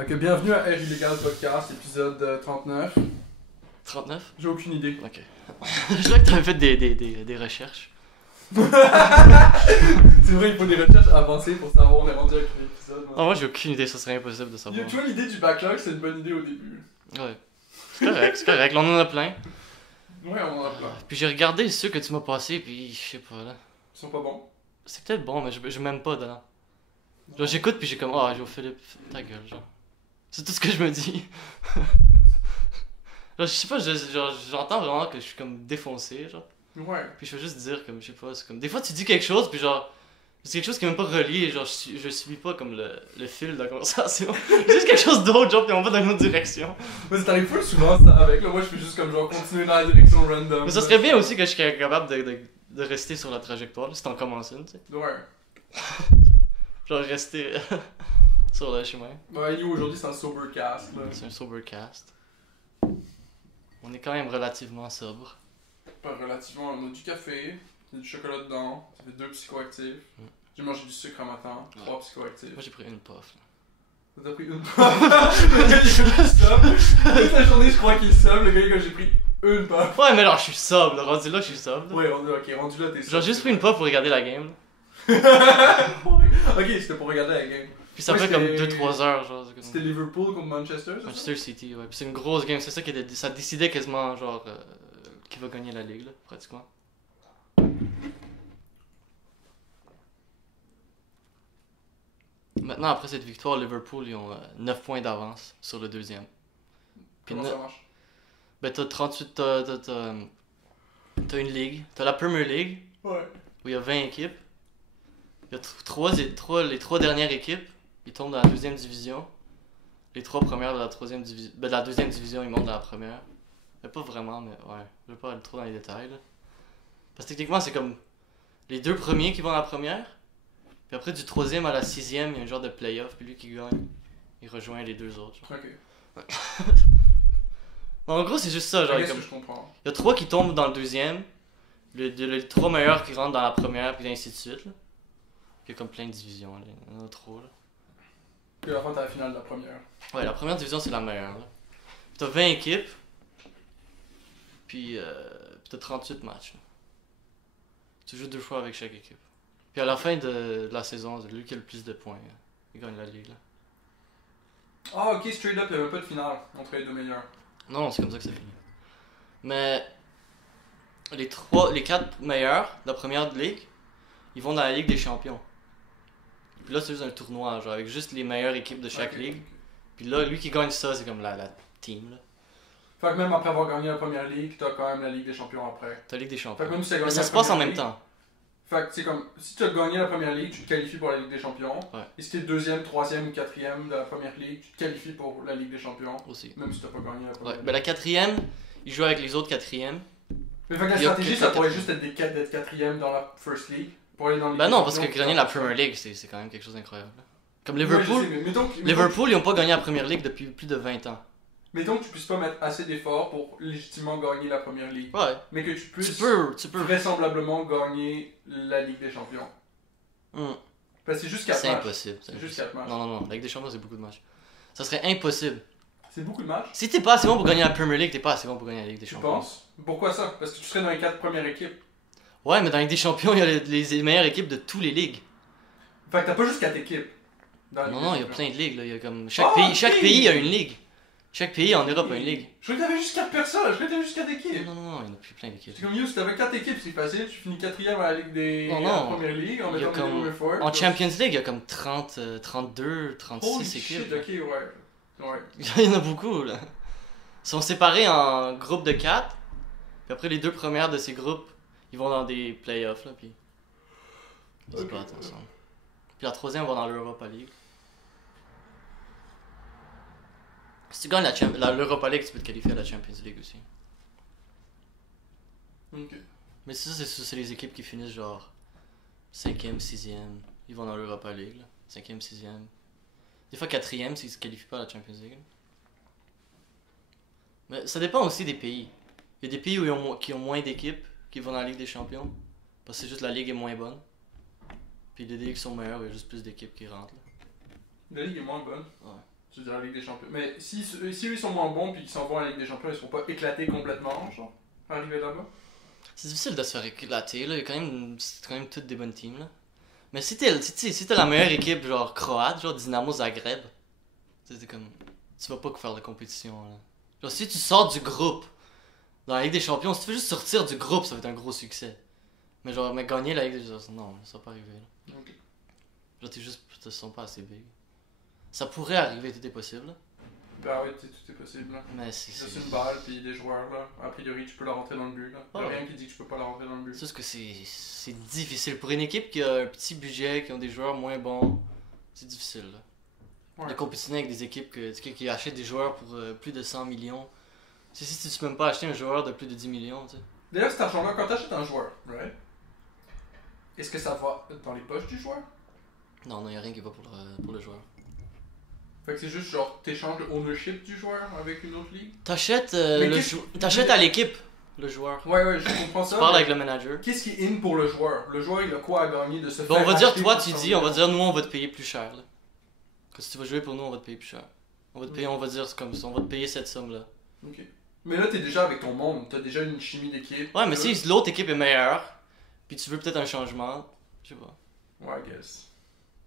Fait que bienvenue à Air Illégal Podcast, épisode 39. 39? J'ai aucune idée. Ok. Je vois que t'avais fait des recherches. C'est vrai, il faut des recherches avancées pour savoir on est rendu avec l'épisode. Ah, moi j'ai aucune idée, ça serait impossible de savoir. Tu vois, l'idée du backlog, c'est une bonne idée au début. Ouais. C'est correct, là, on en a plein. Ouais, on en a plein. Puis j'ai regardé ceux que tu m'as passés, puis je sais pas là. Ils sont pas bons. C'est peut-être bon, mais je m'aime pas dedans. Genre j'écoute, puis j'ai comme, ah, Joe Philippe, ta gueule, genre. C'est tout ce que je me dis. Genre, je sais pas, j'entends vraiment que je suis comme défoncé, genre. Ouais. Puis je veux juste dire, comme, je sais pas, c'est comme. Des fois tu dis quelque chose, puis genre. C'est quelque chose qui est même pas relié, genre je suis pas comme le fil de la conversation. C'est juste quelque chose d'autre, genre, puis on va dans une autre direction. Mais ça t'arrive pas souvent ça avec, là. Moi je fais juste comme genre continuer dans la direction random. Mais ça serait bien aussi que je sois capable de rester sur la trajectoire, si t'en commences une, tu sais. Ouais. Genre rester sur le chemin. Ouais, you, aujourd'hui c'est un sobercast, là. C'est un sobercast. On est quand même relativement sobre. Pas relativement, on a du café, il y a du chocolat dedans, ça fait 2 psychoactifs. J'ai mangé du sucre en matin, 3 psychoactifs. Moi j'ai pris une puff. Là. T'as pris une puff? Le gars il est plus sobre. Toute la journée je crois qu'il est sobre, le gars j'ai pris une puff. Ouais, mais alors je suis sobre, là. Rendu là, je suis sobre. Là. Ouais, rendu là t'es sobre. Genre juste pris une puff pour regarder la game. Ok, c'était pour regarder la game. Puis ça Ouais, fait comme c'était- 2-3 heures, genre. c'est comme- C'était Liverpool contre Manchester, c'est ça? Manchester City, ouais. Puis c'est une grosse game, c'est ça qui ça décidait quasiment, genre, qui va gagner la ligue, là, pratiquement. Maintenant, après cette victoire, Liverpool, ils ont 9 points d'avance sur le deuxième. Puis Comment ça marche? ben, t'as 38, t'as une ligue, t'as la Premier League, Ouais. où il y a 20 équipes. Il y a les 3 dernières équipes, ils tombent dans la deuxième division. Les 3 premières de la troisième division, ben, de la deuxième division, ils montent dans la première. Mais pas vraiment, mais ouais, je vais pas aller trop dans les détails, là. Parce que techniquement, c'est comme les 2 premiers qui vont dans la première. Puis après, du 3e à la 6e, il y a un genre de playoff, puis lui qui gagne, il rejoint les 2 autres. Genre. Ok. En gros, c'est juste ça, genre, Qu'est-ce comme... que je comprends? il y a 3 qui tombent dans le deuxième, les 3 meilleurs qui rentrent dans la première, puis ainsi de suite, là. Puis il y a comme plein de divisions, là. Il y en a trop, là. Puis à la fin t'as la finale de la première. Ouais, la première division, c'est la meilleure, là. Puis t'as 20 équipes, puis t'as 38 matchs, là. Tu joues 2 fois avec chaque équipe. Puis à la fin de la saison, c'est lui qui a le plus de points, là. Il gagne la ligue, là. Ah ok, straight up, il n'y avait pas de finale entre les 2 meilleurs. Non, c'est comme ça que ça finit. Mais les 4 meilleurs de la première ligue, ils vont dans la Ligue des Champions. Puis là, c'est juste un tournoi, genre avec juste les meilleures équipes de chaque Ok. ligue. Puis là, lui qui gagne ça, c'est comme la team, là. Fait que même après avoir gagné la première ligue, t'as quand même la Ligue des Champions après. T'as la Ligue des Fait Champions. que même si t'as Mais gagné ça la se passe en première même ligue- temps. Fait que c'est comme, si tu as gagné la première ligue, tu te qualifies pour la Ligue des Champions. Ouais. Et si t'es deuxième, troisième ou quatrième de la première ligue, tu te qualifies pour la Ligue des Champions. Aussi. Même si t'as pas gagné la première Ouais, ligue. ben la 4e, il joue avec les autres 4e. Mais fait que la il y a stratégie, que ça la pourrait quatrième. juste être d'être quatrième dans la First League. Pour aller dans les Ben non, parce que gagner la Premier League, c'est quand même quelque chose d'incroyable. là. Comme Liverpool, Liverpool, ils ont pas gagné la Première Ligue depuis plus de 20 ans. Mettons que tu puisses pas mettre assez d'efforts pour légitimement gagner la première ligue. Ouais. Mais que tu puisses Tu peux. vraisemblablement gagner la Ligue des Champions. Hum, Parce que c'est juste 4 C'est matchs. impossible. C'est juste 4 matchs. Non, non, non. La Ligue des Champions, c'est beaucoup de matchs. Ça serait impossible. C'est beaucoup de matchs. Si t'es pas assez bon pour gagner la Premier League, t'es pas assez bon pour gagner la Ligue des Tu Champions. penses? Pourquoi ça? Parce que tu serais dans les 4 premières équipes. Ouais, mais dans la Ligue des Champions, il y a les meilleures équipes de tous les ligues. Fait que t'as pas juste 4 équipes. dans la Non, Ligue non, des il y a Champions. plein de ligues. Là. Il y a comme... Ah, Chaque ok. pays a une ligue. Chaque pays en Europe a une ligue. Je croyais que t'avais juste 4 personnes, je croyais que t'avais juste 4 Non, équipes. non, non, il y en a plus plein d'équipes. C'est comme, yo, si t'avais 4 équipes, c'est facile, tu finis 4ème à la Ligue des Non, à non. la Première Ligue en Il y a mettant comme- des efforts. En Champions League, il y a comme 30, 32, Holy 36 shit, équipes. ok, ouais. Ouais. Il y en a beaucoup, là. Ils sont séparés en groupes de 4. Puis après, les 2 premières de ces groupes, ils vont dans des playoffs, là, puis ils se Ok. battent ensemble. Puis la troisième va dans l'Europa League. Si tu gagnes l'Europa League, tu peux te qualifier à la Champions League aussi. Ok. Mais ça, c'est les équipes qui finissent genre 5e, 6e. Ils vont dans l'Europa League, là. 5e, 6e. Des fois 4e s'ils se qualifient pas à la Champions League. Mais ça dépend aussi des pays. Il y a des pays qui ont moins d'équipes qui vont dans la Ligue des Champions. Parce que c'est juste la ligue est moins bonne. Puis les ligues sont meilleures, il y a juste plus d'équipes qui rentrent. Là. La Ligue est moins bonne. Ouais. Tu veux dire la Ligue des Champions. Mais si eux ils sont moins bons puis qu'ils s'en vont à la Ligue des Champions, ils seront pas éclatés complètement, genre, arriver là-bas. C'est difficile de se faire éclater, là. C'est quand même toutes des bonnes teams, là. Mais si t'es la meilleure équipe, genre croate, genre Dynamo Zagreb, c'est comme. Tu vas pas faire de compétition, là. Genre, si tu sors du groupe dans la Ligue des Champions, si tu veux juste sortir du groupe, ça va être un gros succès. Mais genre, gagner la Ligue des Champions, non, ça va pas arriver, là. Ok. Genre, te sens pas assez big. Ça pourrait arriver, tout est possible. Ben oui, tout est possible. Là. Mais c'est. Juste une balle, puis des joueurs, là. A priori, tu peux la rentrer dans le but. Là. Y'a rien qui dit que tu peux pas la rentrer dans le but. C'est juste que c'est difficile. Pour une équipe qui a un petit budget, qui ont des joueurs moins bons, c'est difficile. Là. De compétitionner avec des équipes qui achètent des joueurs pour plus de 100 millions. Si tu peux même pas acheter un joueur de plus de 10 millions, tu sais. D'ailleurs, cet argent-là, quand t'achètes un joueur, right? Est-ce que ça va dans les poches du joueur? Non, y'a rien qui va pour le joueur. Fait que c'est juste genre, t'échanges le ownership du joueur avec une autre ligue? T'achètes à l'équipe le joueur. Ouais, je comprends ça. Tu parles avec le manager. Qu'est-ce qui est in pour le joueur? Le joueur, il a quoi à gagner de se Bon, faire on va dire, acheter toi, pour tu son dis, joueur? on va dire, nous, on va te payer plus cher. Là. Que si tu vas jouer pour nous, on va te payer plus cher. On va te payer, on va dire, c'est comme ça, on va te payer cette somme-là. Ok. Mais là, t'es déjà avec ton monde, t'as déjà une chimie d'équipe. Ouais, mais si l'autre équipe est meilleure, puis tu veux peut-être un changement, je sais pas. Ouais, I guess.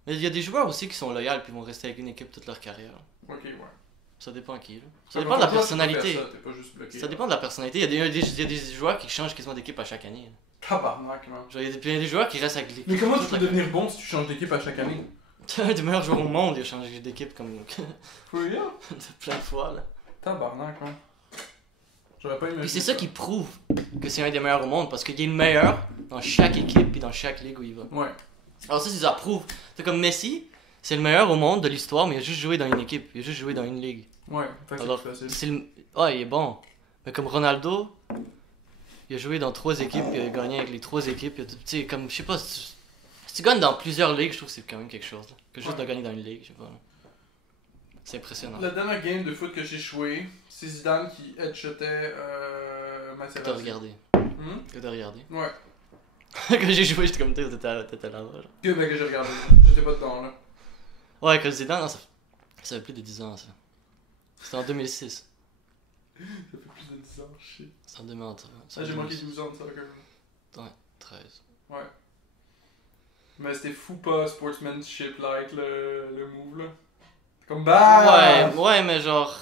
Mais il y a des joueurs aussi qui sont loyaux puis vont rester avec une équipe toute leur carrière. Ok, ouais. Ça dépend à qui. Là. Ça dépend de la personnalité. T'es pas juste bloqué, Ça dépend de la personnalité. Il y a des joueurs qui changent quasiment d'équipe à chaque année. Tabarnak, man. Genre, il y a des joueurs qui restent avec l'équipe. Mais comment tu peux devenir bon si tu changes d'équipe à chaque année? Des meilleurs joueurs au monde, ils ont changé d'équipe comme For real? plein de fois. Là. Tabarnak, man. J'aurais pas imaginé. Puis c'est ça qui prouve que c'est un des meilleurs au monde parce qu'il est le meilleur dans chaque équipe puis dans chaque ligue où il va. Ouais. Alors ça prouve. C'est comme Messi, c'est le meilleur au monde de l'histoire, mais il a juste joué dans une équipe, il a juste joué dans une ligue. Ouais, fait que Alors, c'est facile. c'est le... Ouais, il est bon. Mais comme Ronaldo, il a joué dans 3 équipes, il a gagné avec les 3 équipes. Tu sais, comme, je sais pas, si tu gagnes dans plusieurs ligues, je trouve que c'est quand même quelque chose. Là. Que juste de gagner dans une ligue, je sais pas. Là. C'est impressionnant. La dernière game de foot que j'ai joué, c'est Zidane qui headshotait Materazzi. Que t'as regardé. Que t'as regardé. Ouais. Quand j'ai joué, j'étais comme t'étais là-bas. Genre. Que j'ai regardé. J'étais pas dedans, là. Ouais, que Zidane, non, ça fait plus de 10 ans, ça. C'était en 2006. Ça fait plus de 10 ans, shit. C'est en 2013. Ça, j'ai manqué 12 ans de ça, quand même. 13. Ouais. Mais c'était fou pas sportsmanship-like le move, là. Comme bah! Ouais, mais genre.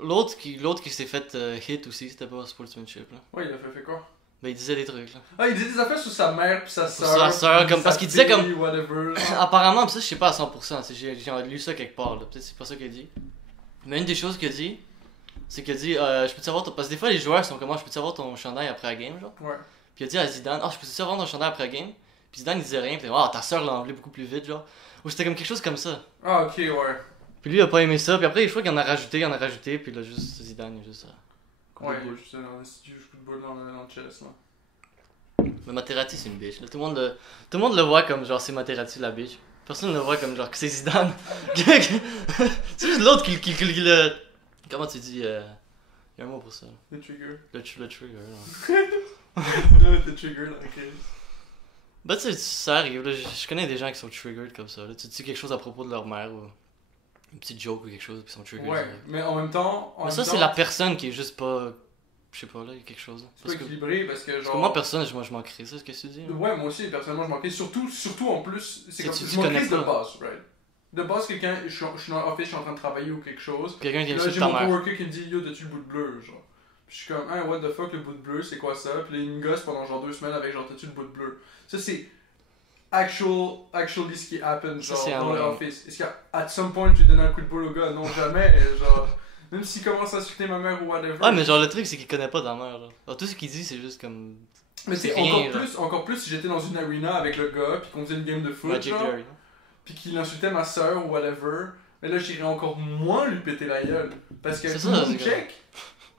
L'autre qui s'est fait hit aussi, c'était pas sportsmanship, là. Ouais, il a fait quoi? Ben, il disait des trucs, là. Ah, il disait des affaires sur sa mère pis sa Sur soeur. sa sœur, comme, parce qu'il disait comme. Whatever. Apparemment, pis ça, je sais pas à 100%, j'ai lu ça quelque part, là. Peut-être c'est pas ça qu'il a dit. Mais une des choses qu'il a dit, c'est qu'il a dit, je peux te savoir, parce que des fois les joueurs sont comment, je peux te savoir ton chandail après la game, genre. Ouais. Puis il a dit à Zidane, je peux te savoir ton chandail après la game. Puis Zidane il disait rien, pis ta soeur l'a enlevé beaucoup plus vite, genre. Ou c'était comme quelque chose comme ça. Ah, ok, ouais. Puis lui il a pas aimé ça, puis après je crois qu'il en a rajouté, puis là juste Zidane, il a juste. Ouais, il a juste un institut de football dans le chest, là. Mais Materazzi c'est une bitch, là. Tout le monde le voit comme genre c'est Materazzi la bitch. Personne ne le voit comme genre que c'est Zidane. C'est juste l'autre qui le. Comment tu dis? Il y a un mot pour ça. Le trigger. Le trigger. Le trigger, là, ok. Bah tu sais, ça arrive, là. Je connais des gens qui sont triggered comme ça. Là. Tu dis quelque chose à propos de leur mère ou une petite joke ou quelque chose, puis ils sont triggered. Ouais, mais en même temps. Mais ça, c'est la personne qui est juste pas. Je sais pas, là, il y a quelque chose. Là. C'est pas équilibré parce que genre. Parce que moi, personne, je m'en crée ça, ce que tu dis. Ouais, moi aussi, personnellement, je m'en crie. Surtout en plus, c'est comme. Tu Je m'en connais crie de pas. base, right? De base, quelqu'un, je suis dans l'office, je suis en train de travailler ou quelque chose. Quelqu'un qui Là, insulte j'ai ta mon mère. coworker qui me dit yo, t'as-tu le bout de bleu, genre. Puis je suis comme, what the fuck, le bout de bleu, c'est quoi ça? Puis là, il me gosse pendant genre 2 semaines avec genre, t'as-tu le bout de bleu? Ça, c'est actually ce qui happen, Ça, genre, c'est dans un- l'office. Est-ce qu'à at some point, tu donnes un coup de boule au gars? Non, jamais, genre. Même s'il commence à insulter ma mère ou whatever. Ouais, mais genre, le truc, c'est qu'il connaît pas ta mère, là. Alors, tout ce qu'il dit, c'est juste comme. Mais c'est c'est rien, encore plus si j'étais dans une arena avec le gars, puis qu'on faisait une game de foot, Magic genre, Jerry. puis qu'il insultait ma soeur ou whatever, mais là j'irais encore moins lui péter la gueule. Parce que C'est tout le ça, monde c'est check,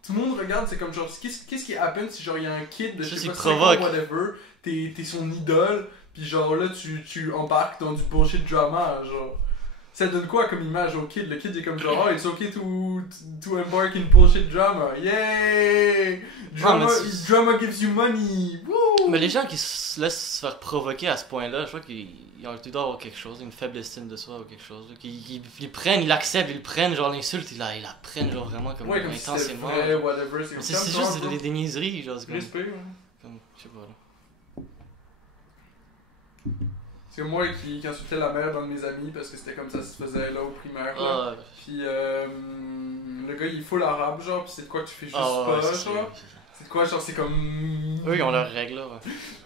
tout le monde regarde, c'est comme genre, qu'est-ce qui happen si genre il y a un kid de je Ça, sais c'est pas 5 ans, provoque. whatever, t'es son idole, puis genre là tu embarques dans du bullshit drama, genre. ça donne quoi comme image au kid? Le kid il est comme genre, oh, it's okay to embark in bullshit drama. Yay! Drama gives you money. Woo! Mais les gens qui se laissent se faire provoquer à ce point-là, je crois qu'ils doivent avoir quelque chose, une faible estime de soi ou quelque chose. Ils prennent, ils l'acceptent, ils le prennent, genre l'insulte, ils la prennent genre vraiment comme ouais, comme intensément. Si whatever, c'est juste des niaiseries, genre. C'est respect, ouais. Comme, je sais pas là. C'est moi qui insultais la mère d'un de mes amis parce que c'était comme ça se faisait là au primaire. Là. Puis le gars il est full arabe, genre, pis c'est de quoi tu fais juste pas, genre. C'est de quoi, genre, c'est comme. Eux ils ont leurs règles là, ouais.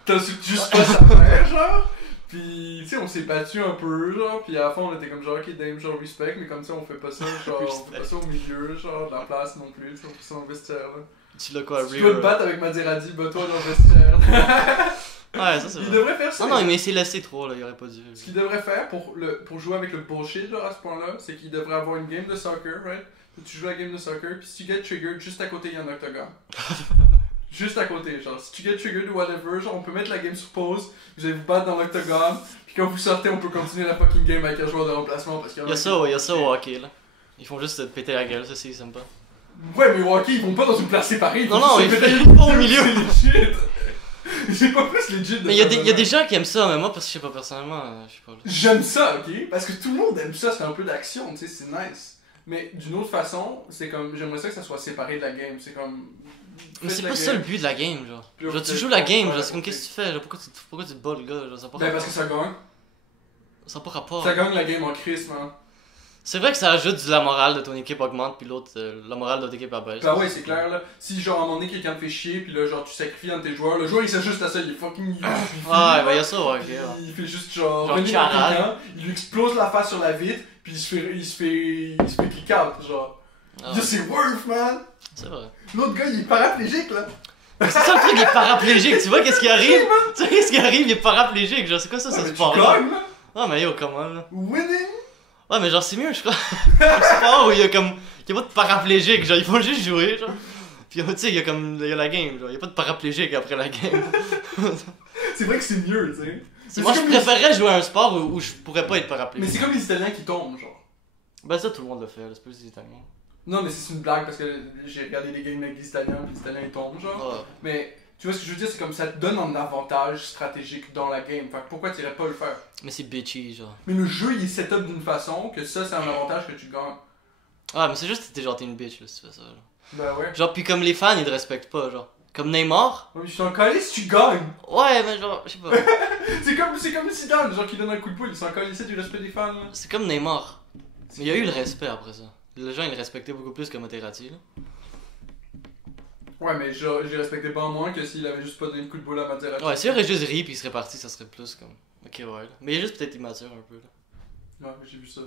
T'insultes juste pas sa mère, genre. Pis tu sais, on s'est battu un peu, genre, pis à la fin on était comme genre, ok, damn, genre, respect, mais comme ça on fait pas ça, genre, on fait pas ça au milieu, genre, de la place non plus, on fait ça dans le vestiaire, là. Tu l'as quoi, si tu veux te battre avec Maserati, bats-toi dans le vestiaire. Ouais, ça c'est vrai. Il devrait faire ça. Non, mais c'est laissé trop, là, il aurait pas dû. Ce qu'il devrait faire pour jouer avec le bullshit, genre, à ce point-là, c'est qu'il devrait avoir une game de soccer, right? Tu joues à la game de soccer, pis si tu get triggered, juste à côté, il y a un octogone. Juste à côté, genre, si tu get triggered ou whatever, genre, on peut mettre la game sur pause, vous allez vous battre dans l'octogone, puis quand vous sortez, on peut continuer la fucking game avec un joueur de remplacement parce qu'il y a ça au hockey, là. Ils font juste te péter la gueule, ça, c'est sympa. Ouais, mais au hockey, ils vont pas dans une place séparée, non, ils font pas au milieu. C'est legit. J'ai pas plus legit de mais il y a des gens qui aiment ça, mais moi, parce que je sais pas, personnellement, je sais pas. J'aime ça, ok? Parce que tout le monde aime ça, c'est un peu d'action, tu sais, c'est nice. Mais d'une autre façon, c'est comme, j'aimerais ça que ça soit séparé de la game, c'est comme... Mais c'est pas ça le but de la game, genre. Genre, tu joues la game, genre, c'est comme, qu'est-ce que tu fais, genre, pourquoi tu te bats, le gars, genre, ça n'a pas rapport. Ben, parce que ça gagne. Ça n'a pas rapport. Ça gagne la game en crise, man. C'est vrai que ça ajoute la morale de ton équipe augmente, puis l'autre, la morale de l'autre équipe abaisse. Bah ouais, c'est clair, là. Si, genre, à un moment donné, quelqu'un te fait chier, puis là, genre, tu sacrifies un de tes joueurs, le joueur, il s'ajuste à ça, il est fucking... ouais, bah y'a ça, ouais, ok. Il fait juste, genre venir à quelqu'un, il lui explose la face sur la vitre, puis il se fait kick out, genre. Yo, c'est worth, man! C'est vrai. L'autre gars, il est paraplégique, là. C'est ça le truc, il est paraplégique, tu vois qu'est-ce qui arrive? Tu vois qu'est-ce qui arrive, il est paraplégique, genre, c'est quoi ça, ce sport-là? Ah, mais yo, comment, là? Winning? Ouais, mais genre, c'est mieux, je crois. Un sport où il y a comme. Il y a pas de paraplégique, genre, ils font juste jouer, genre. Puis, tu sais, il y a la game, genre, il y a pas de paraplégique après la game. C'est vrai que c'est mieux, tu sais. Moi, je préférerais jouer à un sport où je pourrais pas être paraplégique. Mais c'est comme les Italiens qui tombent, genre. Ben, ça, tout le monde le fait, c'est pas les Italiens. Non, mais c'est une blague parce que j'ai regardé des games avec des Italiens, puis les Italiens ils tombent, genre. Oh. Mais. Tu vois ce que je veux dire, c'est comme ça te donne un avantage stratégique dans la game. Fait que pourquoi tu irais pas le faire? Mais c'est bitchy, genre. Mais le jeu il est set up d'une façon que ça c'est un avantage que tu gagnes. Ah, mais c'est juste que t'es une bitch là, si tu fais ça. Genre. Ben ouais. Genre, puis comme les fans ils te respectent pas, genre. Comme Neymar. Ouais, mais je suis en calé si tu gagnes. Ouais, mais genre, je sais pas. c'est comme Zidane, genre qui donne un coup de poule, il s'en calissait du respect des fans. Là. C'est comme Neymar. Mais il y a eu le respect après ça. Les gens ils le respectaient beaucoup plus que Materazzi là. Ouais, mais genre, je les respectais pas moins que s'il avait juste pas donné le coup de boule à Materazzi. Ouais, s'il aurait juste ri puis il serait parti, ça serait plus comme. Ok, ouais. Là. Mais il est juste peut-être immature un peu là. Ouais, mais j'ai vu ça.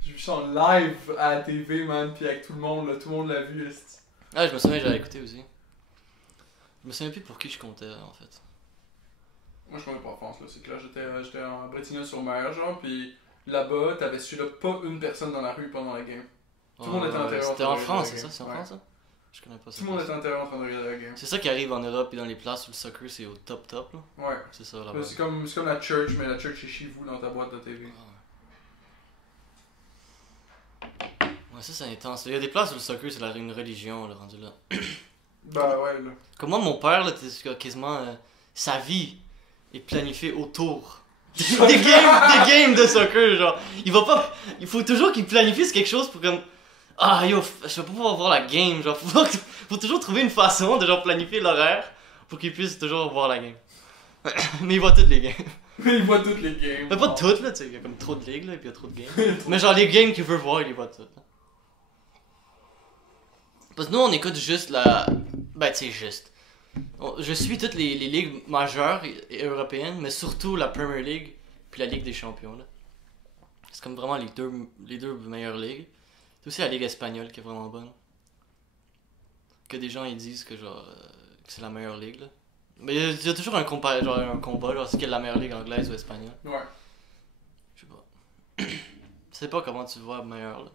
J'ai vu ça en live à la TV, man, pis avec tout le monde, là, tout le monde l'a vu. Là, ah, je me souviens, j'avais écouté aussi. Je me souviens plus pour qui je comptais en fait. Moi, je connais pas en France, là. C'est que là, j'étais en Bretigny-sur-Mer, genre, pis là-bas, t'avais celui-là pas une personne dans la rue pendant la game. Tout le monde était en intérieur. C'était en France, c'est ça? C'est en France, ça? Je connais pas ça. Tout le monde était en intérieur en train de regarder la game. C'est ça qui arrive en Europe et dans les places où le soccer c'est au top là. Ouais. C'est ça là-bas. C'est comme la church, mais la church est chez vous dans ta boîte de TV. Ouais, ça c'est intense. Il y a des places où le soccer c'est une religion, là, rendu là. Bah ouais, là. Comme moi, mon père, là, quasiment sa vie est planifiée autour des games de soccer, genre. Il faut toujours qu'il planifie quelque chose pour comme. Ah yo, je vais pas pouvoir voir la game, genre. Faut toujours trouver une façon de genre planifier l'horaire pour qu'il puisse toujours voir la game. Mais il voit toutes les games. Mais il voit toutes les games. Mais pas toutes, là, tu sais, il y a comme trop de ligues, là, et puis il y a trop de games. Mais genre, les games qu'il veut voir, il les voit toutes. Là. Parce que nous, on écoute juste la. Ben, tu sais, juste. Je suis toutes les ligues majeures et européennes, mais surtout la Premier League puis la Ligue des Champions, là. C'est comme vraiment les deux meilleures ligues. C'est aussi la Ligue espagnole qui est vraiment bonne. Que des gens ils disent que genre que c'est la meilleure ligue là. Mais il y a toujours un combat, genre c'est quelle la meilleure ligue anglaise ou espagnole. Ouais. Je sais pas. Je sais pas comment tu vois meilleur là.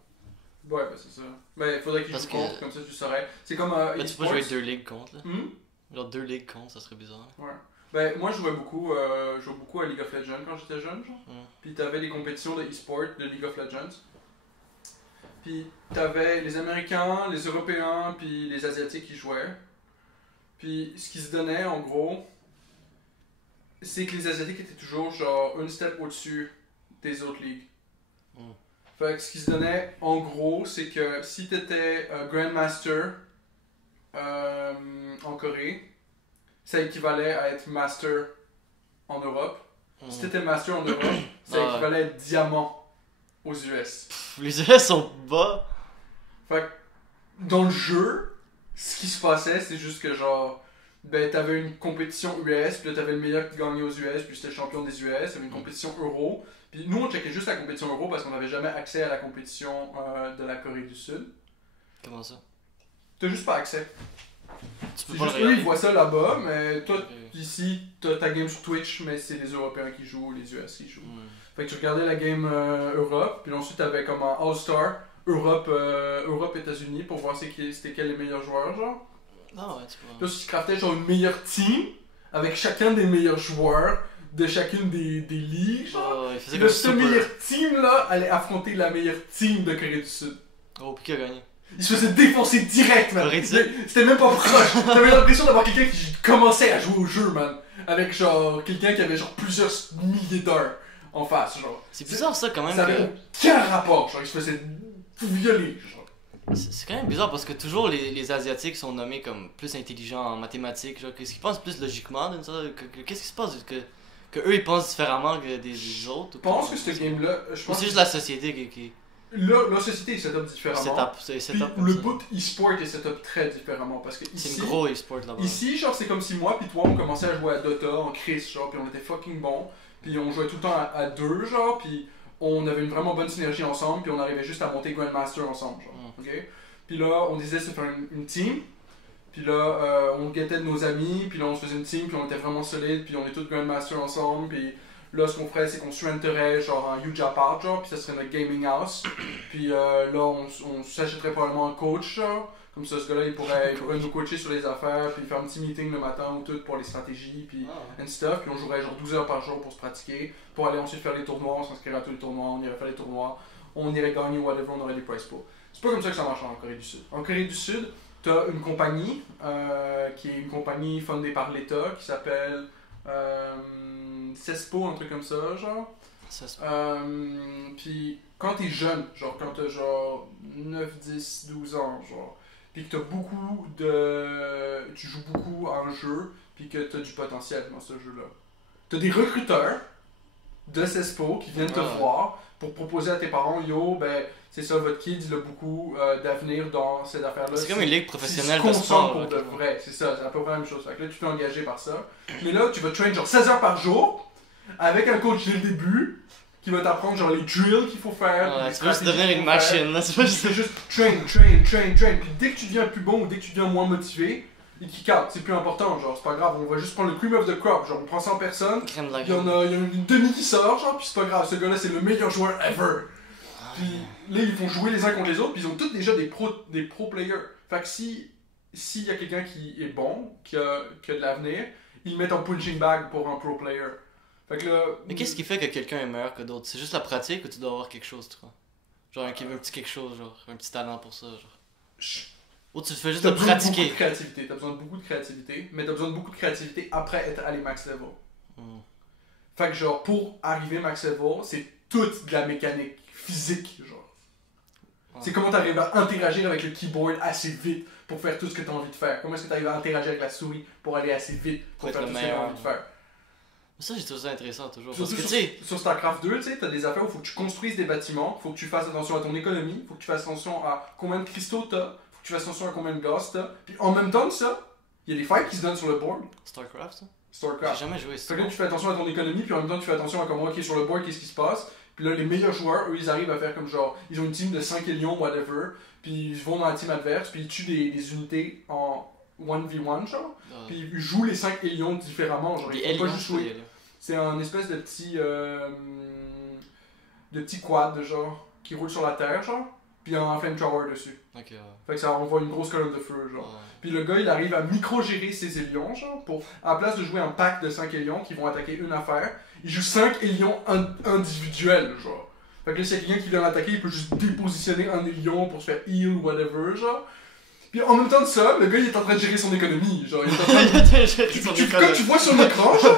Ouais, bah c'est ça. Mais il faudrait qu'ils jouent contre, comme ça tu saurais. C'est comme mais tu peux jouer deux ligues contre là. Mm-hmm. Genre deux ligues contre, ça serait bizarre. Ouais. Ben, moi, je jouais beaucoup à League of Legends quand j'étais jeune, genre. Puis t'avais des compétitions de e-sport de League of Legends. Puis t'avais les Américains, les Européens, puis les Asiatiques qui jouaient. Puis ce qui se donnait, en gros, c'est que les Asiatiques étaient toujours genre une step au-dessus des autres ligues. Fait que ce qui se donnait, en gros, c'est que si t'étais Grandmaster en Corée, ça équivalait à être Master en Europe. Si t'étais Master en Europe, ça équivalait à être Diamant aux US. Les US sont bas. Fait que dans le jeu, ce qui se passait, c'est juste que genre, ben t'avais une compétition US, puis là t'avais le meilleur qui gagnait aux US, puis c'était le champion des US, t'avais une compétition Euro. Puis nous on checkait juste la compétition Euro parce qu'on n'avait jamais accès à la compétition de la Corée du Sud. Comment ça? T'as juste pas accès. Tu peux C'est pas juste le eux regarder. ils voient ça là-bas, mais toi ici t'as ta game sur Twitch, mais c'est les Européens qui jouent, les US qui jouent. Fait que tu regardais la game Europe, puis ensuite t'avais comme un All-Star Europe États-Unis pour voir c'était quels les meilleurs joueurs genre. Ah ouais, tu peux. Puis là tu craftais genre une meilleure team avec chacun des meilleurs joueurs de chacune des ligues genre. Oh, il faisait Et comme là, cette super. meilleure team là allait affronter la meilleure team de Corée du Sud. Oh, puis qui a gagné? Il se faisait défoncer direct, man. Corée du Sud? C'était même pas proche. T'avais l'impression d'avoir quelqu'un qui commençait à jouer au jeu, man. Avec genre quelqu'un qui avait genre plusieurs milliers d'heures en face, genre. C'est bizarre ça quand même. Ça avait aucun rapport, genre. Il se faisait violer, genre. C'est quand même bizarre parce que toujours les Asiatiques sont nommés comme plus intelligents en mathématiques. Genre, qu'est-ce qu'ils pensent plus logiquement d'une sorte qu'est-ce qui se passe que eux ils pensent différemment que des autres? Je pense que ce game-là. Je Ou pense c'est juste que la société qui là, la société est setup différemment. c'est Puis setup comme le ça. bout e-sport est setup très différemment. Parce que C'est ici. une gros e-sport là-bas. Ici, genre, c'est comme si moi puis toi, on commençait à jouer à Dota en crise, genre, puis on était fucking bons, puis on jouait tout le temps à deux, genre, puis on avait une vraiment bonne synergie ensemble, puis on arrivait juste à monter Grandmaster ensemble, genre, ok? Puis là, on disait se faire une team, puis là, on guettait nos amis, puis là, on se faisait une team, puis on était vraiment solide, puis on est tous Grandmaster ensemble, puis là, ce qu'on ferait, c'est qu'on se renterait, genre, un huge apart, genre, puis ça serait notre gaming house, puis là, on s'achèterait probablement un coach, genre. Comme ça, ce gars-là, il pourrait nous coacher sur les affaires, puis faire un petit meeting le matin ou tout pour les stratégies, puis and stuff. Puis on jouerait genre 12 heures par jour pour se pratiquer, pour aller ensuite faire les tournois, on s'inscrirait à tous les tournois, on irait faire les tournois, on irait gagner whatever, on aurait des prize pools. C'est pas comme ça que ça marche en Corée du Sud. En Corée du Sud, t'as une compagnie, qui est une compagnie fondée par l'État, qui s'appelle CESPO, un truc comme ça, genre. Ça se Puis quand t'es jeune, genre quand t'as genre 9, 10, 12 ans, genre, puis que t'as beaucoup de. Tu joues beaucoup à un jeu, puis que t'as du potentiel dans ce jeu-là. T'as des recruteurs de CESPO qui viennent te voir pour proposer à tes parents, yo, ben, c'est ça, votre kid, il a beaucoup d'avenir dans cette affaire-là. C'est comme une ligue professionnelle de de sport. pour de vrai, c'est ça, c'est à peu près la même chose. Fait que là, tu t'es engagé par ça. Mais là, tu vas train genre 16 heures par jour, avec un coach dès le début, qui va t'apprendre genre les drills qu'il faut faire. Ouais, les tu veux juste stratégies devenir qu'il une faut faire. machine là, c'est pas Tu juste. fais juste train. Puis dès que tu deviens plus bon ou dès que tu deviens moins motivé, il kick out. C'est plus important, genre, c'est pas grave. On va juste prendre le cream of the crop. Genre, on prend 100 personnes, Crème de la il y en crème. a une demi qui sort, genre, puis c'est pas grave. Ce gars-là, c'est le meilleur joueur ever. Puis là, ils vont jouer les uns contre les autres, puis ils ont tous déjà des pro players. Fait que s'il y a quelqu'un qui est bon, qui a de l'avenir, ils le mettent en punching bag pour un pro player. Fait que là. Mais qu'est-ce qui fait que quelqu'un est meilleur que d'autres? C'est juste la pratique ou tu dois avoir quelque chose, tu vois? Genre un petit quelque chose, genre un petit talent pour ça, genre. Ou tu le fais juste T'as de besoin de beaucoup pratiquer. de créativité, t'as besoin de beaucoup de créativité, mais t'as besoin de beaucoup de créativité après être allé max level. Fait que genre, pour arriver max level, c'est toute de la mécanique physique, genre. C'est comment t'arrives à interagir avec le keyboard assez vite pour faire tout ce que t'as envie de faire. Comment est-ce que t'arrives à interagir avec la souris pour aller assez vite pour Pour faire être tout le ce que t'as meilleur. envie de faire. Ça, j'ai trouvé ça intéressant toujours. Parce Surtout que tu sais, sur StarCraft 2, tu sais, t'as des affaires où il faut que tu construises des bâtiments, faut que tu fasses attention à ton économie, faut que tu fasses attention à combien de cristaux t'as, faut que tu fasses attention à combien de gaz t'as. Puis en même temps de ça, il y a des fights qui se donnent sur le board. StarCraft, ça? StarCraft. J'ai jamais joué Fait ça. que là, tu fais attention à ton économie, puis en même temps, tu fais attention à comment, ok, sur le board, qu'est-ce qui se passe. Puis là, les meilleurs joueurs, eux, ils arrivent à faire comme genre, ils ont une team de 5 lions, whatever, puis ils vont dans la team adverse, puis ils tuent des unités en 1v1, genre. Puis ils jouent les 5 lions différemment, genre, Des ils font pas aliens, juste jouer. C'est un espèce de petit quad, genre, qui roule sur la terre, genre. puis un flamethrower dessus. Ok, ouais. Fait que ça envoie une grosse colonne de feu, genre. Ouais. Puis le gars, il arrive à micro-gérer ses élions, genre, pour, à la place de jouer un pack de 5 élions qui vont attaquer une affaire, il joue 5 élions individuels, genre. Fait que là, s'il y a quelqu'un qui vient l'attaquer, il peut juste dépositionner un élion pour se faire heal ou whatever, genre. Puis en même temps de ça, le gars, il est en train de gérer son économie, genre. Il est en train de... Comme tu vois sur l'écran, genre,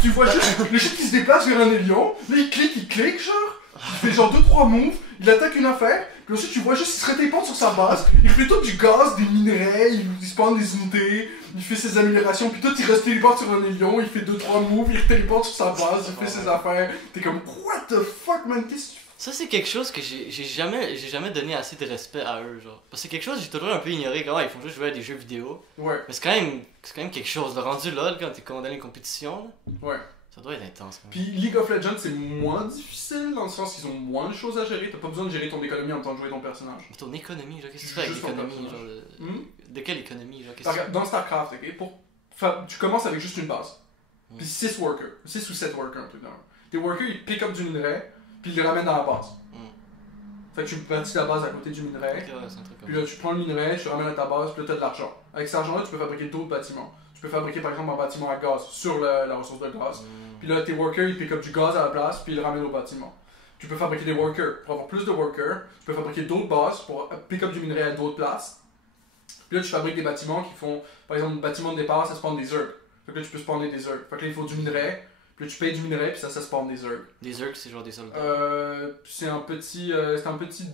tu vois juste le shit qui se déplace vers un élion, là, il clique, genre. Il fait genre 2-3 moves, il attaque une affaire, puis ensuite tu vois juste il se répand sur sa base, il fait tout du gaz, des minerais, il spawn des unités, il fait ses améliorations, puis tout il reste téléporte sur un élion, il fait 2-3 moves, il téléporte sur sa base, il fait ses affaires, t'es comme what the fuck man, qu'est-ce que tu fais? Ça, c'est quelque chose que j'ai jamais donné assez de respect à eux, genre. Parce que c'est quelque chose que j'ai toujours un peu ignoré, comment ils font juste jouer à des jeux vidéo. Ouais. Mais c'est quand même quelque chose. Le rendu là, quand t'es condamné à une compétition, là, Ouais. ça doit être intense. Quand même. Puis League of Legends c'est moins difficile dans le sens qu'ils ont moins de choses à gérer, t'as pas besoin de gérer ton économie en même temps de jouer ton personnage. Mais ton économie, genre, qu'est-ce que tu fais avec Juste ton l'économie, personnage. genre. De quelle économie, genre, qu'est-ce que Regarde, dans StarCraft, ok, tu commences avec juste une base. Puis 6 workers, 6 ou 7 workers, un truc dans le genre. Tes workers ils pick up du minerai, puis ils le ramènent dans la base. Fait que tu bâtis la base à côté du minerai. Ok, ouais, c'est un truc comme Puis là, tu prends le minerai, tu le ramènes à ta base, puis là, t'as de l'argent. Avec cet argent-là, tu peux fabriquer d'autres bâtiments. Tu peux fabriquer par exemple un bâtiment à gaz sur la ressource de gaz. Puis là, tes workers, ils pick up du gaz à la place, puis ils le ramènent au bâtiment. Tu peux fabriquer des workers pour avoir plus de workers. Tu peux fabriquer d'autres bases pour pick up du minerai à d'autres places. Puis là, tu fabriques des bâtiments qui font, par exemple, le bâtiment de départ, ça spawn des zergs. Fait que là, tu peux spawner des zergs. Fait que là, il faut du minerai. Puis là, tu payes du minerai, puis ça spawn des zergs. Des Zergs, c'est genre des soldats. C'est un petit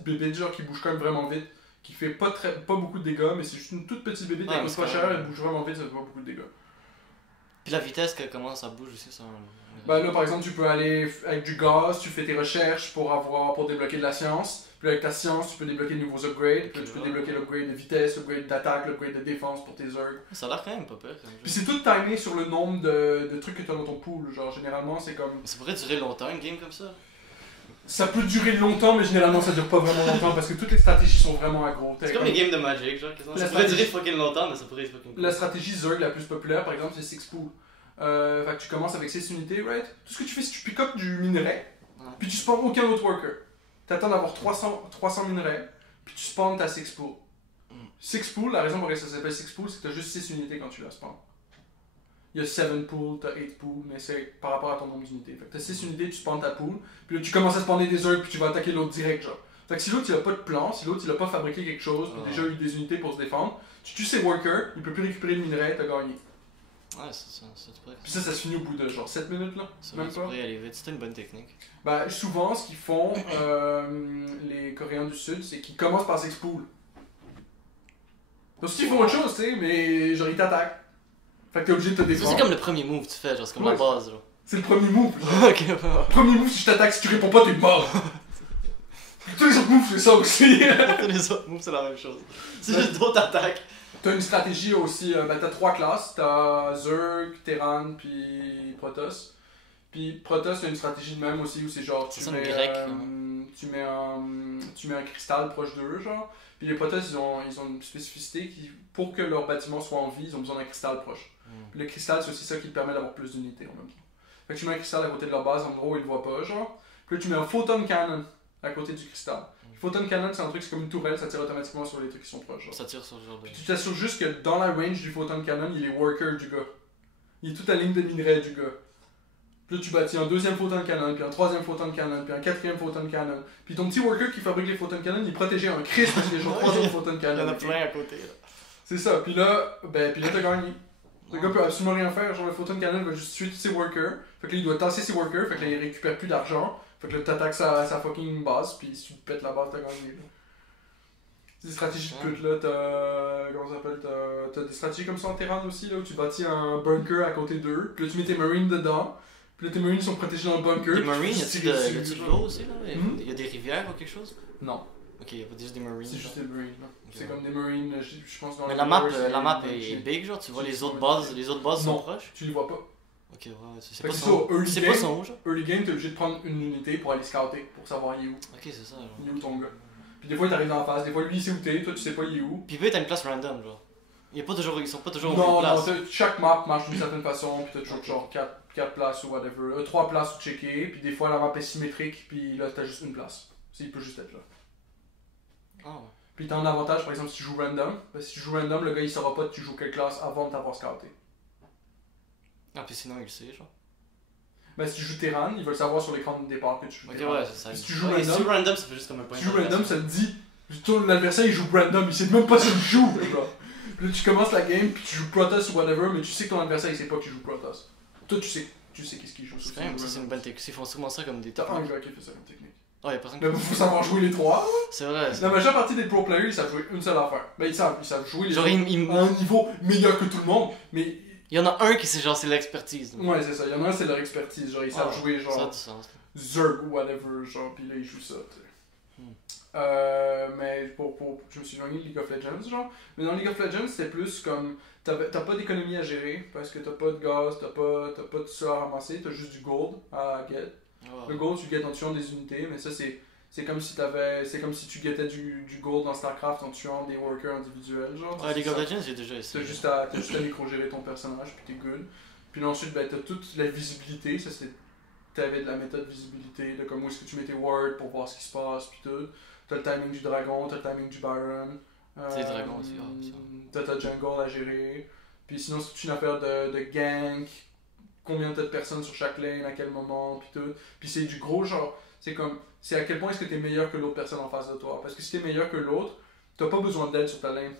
bébé genre qui bouge quand même vraiment vite, qui fait pas beaucoup de dégâts, mais c'est juste une toute petite bébé, elle coûte pas cher, elle bouge vraiment vite, ça fait pas beaucoup de dégâts. Puis la vitesse, comment ça bouge aussi, ça. Bah là par exemple tu peux aller avec du gaz, tu fais tes recherches pour débloquer de la science, puis avec ta science tu peux débloquer de nouveaux upgrades, puis là, tu peux débloquer l'upgrade de vitesse, l'upgrade d'attaque, l'upgrade de défense pour tes zergs. Ça a l'air quand même pas pire comme jeu. Puis c'est tout timé sur le nombre de trucs que tu as dans ton pool, genre généralement c'est comme... Ça pourrait durer longtemps une game comme ça. Ça peut durer longtemps, mais généralement ça dure pas vraiment longtemps parce que toutes les stratégies sont vraiment aggro. C'est comme les games de Magic, genre. Ça pourrait durer fucking longtemps, mais ça pourrait être fucking cool. La stratégie Zerg la plus populaire, par exemple, c'est 6 pools. Fait que tu commences avec 6 unités, right? Tout ce que tu fais, c'est que tu pick up du minerai, puis tu spawns aucun autre worker. T'attends d'avoir 300 minerais, puis tu spawns ta 6 pool. 6 pools, la raison pour laquelle ça s'appelle 6 pools, c'est que t'as juste 6 unités quand tu la spawns. Il y a 7 pools, t'as 8 pools, mais c'est par rapport à ton nombre d'unités. Fait que t'as 6 unités, tu spawns ta pool, puis là tu commences à spawner des Zerg, puis tu vas attaquer l'autre direct, genre. Fait que si l'autre il a pas de plan, si l'autre il a pas fabriqué quelque chose, puis déjà eu des unités pour se défendre, tu tues ses workers, il peut plus récupérer le minerai, t'as gagné. Ouais, c'est ça, Puis ça se finit au bout de genre 7 minutes là, même pas. Ça pourrait aller vite, c'était une bonne technique. Bah souvent ce qu'ils font, les Coréens du Sud, c'est qu'ils commencent par s'expool. Donc si ils font autre chose, tu sais, mais genre ils t'attaquent. Fait que t'es obligé de te Ça, défendre. c'est comme le premier move que tu fais, genre, c'est comme la base, genre. C'est le premier move. Genre. Ok, bah. Premier move, si je t'attaque, si tu réponds pas, t'es mort. Tous les autres moves, c'est ça aussi. Tous les autres moves, c'est la même chose. C'est juste d'autres attaques. T'as une stratégie aussi, t'as 3 classes, t'as Zerg, Terran, puis Protoss. Puis Protoss, t'as une stratégie de même aussi où c'est genre tu mets, tu mets un cristal proche d'eux, genre. Puis les Protoss, ils ont une spécificité qui, pour que leur bâtiment soit en vie, ils ont besoin d'un cristal proche. Puis le cristal, c'est aussi ça qui te permet d'avoir plus d'unités en même temps. Fait que tu mets un cristal à côté de leur base, en gros, ils le voient pas, genre. Puis là, tu mets un photon cannon à côté du cristal. Photon cannon, c'est un truc, c'est comme une tourelle, ça tire automatiquement sur les trucs qui sont proches. Genre. Ça tire sur le genre de. Puis tu t'assures juste que dans la range du photon cannon, il est worker du gars. Il est toute la ligne de minerai du gars. Puis là, tu bâtis un deuxième photon cannon, puis un troisième photon cannon, puis un quatrième photon cannon. Puis ton petit worker qui fabrique les photons cannon, il est protégé un Christ parce qu'il y a genre 3 autres photon cannon. Il y en a plein à côté, là. C'est ça, puis là t'as gagné. Le gars peut absolument rien faire, genre le photon cannon va juste tuer tous ses workers. Fait que là, il doit tasser ses workers, fait que là, il récupère plus d'argent. Fait que là, t'attaques sa fucking base, puis si tu pètes la base, t'as gagné. Là. C'est des stratégies de pute, là. Comment ça s'appelle? T'as des stratégies comme ça en terrain aussi, là, où tu bâtis un bunker à côté d'eux. Puis là, tu mets tes marines dedans. Puis là, tes marines sont protégés dans le bunker. Les marines, y a-tu de l'eau aussi, là? Il y a des rivières ou quelque chose? Non. Ok, il y a juste des marines. C'est juste des marines, là. C'est comme des marines, je pense dans mais la map est big, genre, tu vois les autres bases sont proches? Tu les vois pas. Ok, ouais, c'est pas son genre. Early game, t'es obligé de prendre une unité pour aller scouter, pour savoir il est où. Ok, c'est ça. Genre. Il est où ton gars. Puis des fois, il t'arrive dans la face, des fois, lui, il sait où t'es, toi, tu sais pas il est où. Puis eux, t'as une place random, genre. Ils sont pas toujours non, en place. Non, chaque map marche d'une certaine façon, puis t'as toujours genre 4 places ou whatever. 3 places où checker, puis des fois, la map est symétrique, puis là, t'as juste une place. Il peut juste être là. Ah ouais. Puis t'as un avantage, par exemple, si tu joues random. Ben, si tu joues random, le gars il saura pas que tu joues quelle classe avant de t'avoir scouté. Ah, puis sinon, il le sait, genre. Ben, si tu joues Terran, il va le savoir sur l'écran de départ que tu joues Ok, Terran. ouais, c'est ça. Si tu joues Ouais, random, si tu joues random, ça fait juste comme un point si tu joues random, ça te dit. L'adversaire il joue random, il sait même pas si il joue. Genre. Puis là, tu commences la game, puis tu joues Protoss ou whatever, mais tu sais que ton adversaire il sait pas que tu joues Protoss. Toi, tu sais qu'est-ce qu'il joue. C'est quand même, ça, c'est une bonne technique. Ils font souvent ça comme des T'as un techniques. gars qui fait ça comme technique. Oh, y'a personne Mais faut savoir jouer les trois. C'est vrai. La majeure partie des pro players, ils savent jouer une seule affaire. Ben, ils savent jouer les Genre, trois à un niveau meilleur que tout le monde, mais. Il y en a un qui c'est genre, c'est l'expertise. là. Ouais, c'est ça. Il y en a un, c'est leur expertise. Genre, ils savent jouer, Ça a genre. du sens. Zerg ou whatever, genre, pis là, ils jouent ça, tu sais. Mais je me suis éloigné de League of Legends, genre. Mais dans League of Legends, c'était plus comme. T'as pas d'économie à gérer, parce que t'as pas de gaz, t'as pas tout ça à ramasser, t'as juste du gold à get. Oh. Le gold, tu get en tuant des unités, mais ça, c'est comme si tu gettais du gold dans StarCraft en tuant des workers individuels, genre. Ouais, League of Ça. Legends, j'ai déjà essayé. T'as juste à micro-gérer ton personnage, puis t'es good. Puis là, ensuite, ben, t'as toute la visibilité, ça c'est. T'avais de la méthode visibilité, de comme où est-ce que tu mets tes wards pour voir ce qui se passe, puis tout. T'as le timing du dragon, t'as le timing du Baron. C'est le dragon aussi, T'as ta jungle à gérer. Puis sinon, c'est toute une affaire de gank, combien t'as de personnes sur chaque lane, à quel moment, puis tout. Puis c'est du gros genre, c'est à quel point est-ce que t'es meilleur que l'autre personne en face de toi. Parce que si t'es meilleur que l'autre, t'as pas besoin d'aide sur ta lane.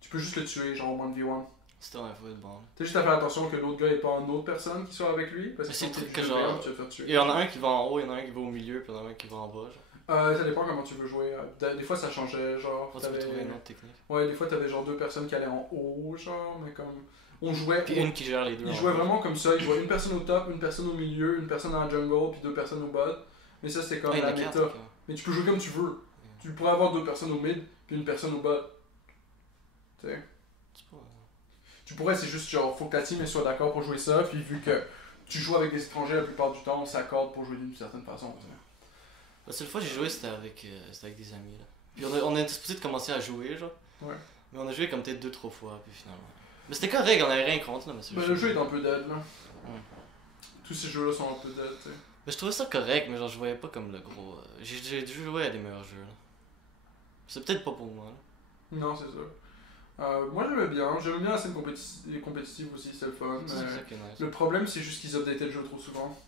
Tu peux juste le tuer, genre en 1v1. C'était un peu bon. T'as juste à faire attention que l'autre gars ait pas une autre personne qui soit avec lui. Parce que C'est le sinon, truc t'es que juste genre- meilleur, tu vas te faire tuer. Il y en a un qui va en haut, il y en a un qui va au milieu, puis il y en a un qui va en bas. Genre. Ça dépend comment tu veux jouer. Des fois ça changeait, genre. Oh, tu peux trouver une autre technique. Ouais, des fois t'avais genre deux personnes qui allaient en haut, genre, mais comme. On jouait. Puis une qui gère les deux. Ils jouaient vraiment comme ça, ils jouaient une personne au top, une personne au milieu, une personne dans la jungle, puis deux personnes au bot. Mais ça c'était comme Ah, il y en la a méta. quatre, ok. Mais tu peux jouer comme tu veux. Tu pourrais avoir deux personnes au mid, puis une personne au bot. Tu sais. C'est pas- Tu pourrais, c'est juste genre, faut que ta team elle soit d'accord pour jouer ça, puis vu que tu joues avec des étrangers la plupart du temps, on s'accorde pour jouer d'une certaine façon. Tu sais. La seule fois que j'ai joué, c'était avec des amis. Là. Puis on est supposé de commencer à jouer, genre. Ouais. Mais on a joué comme peut-être 2-3 fois, puis finalement. Mais c'était correct, on avait rien contre, là. Mais c'est Ben, juste- le jeu est un peu dead, là. Ouais. Tous ces jeux-là sont un peu dead, tu sais. Mais je trouvais ça correct, mais genre je voyais pas comme le gros. J'ai dû jouer à des meilleurs jeux, là. C'est peut-être pas pour moi, là. Non, c'est ça. Moi j'aimais bien la scène compétitive aussi, c'est le fun. C'est mais ça qui est nice. le problème c'est juste qu'ils updataient le jeu trop souvent.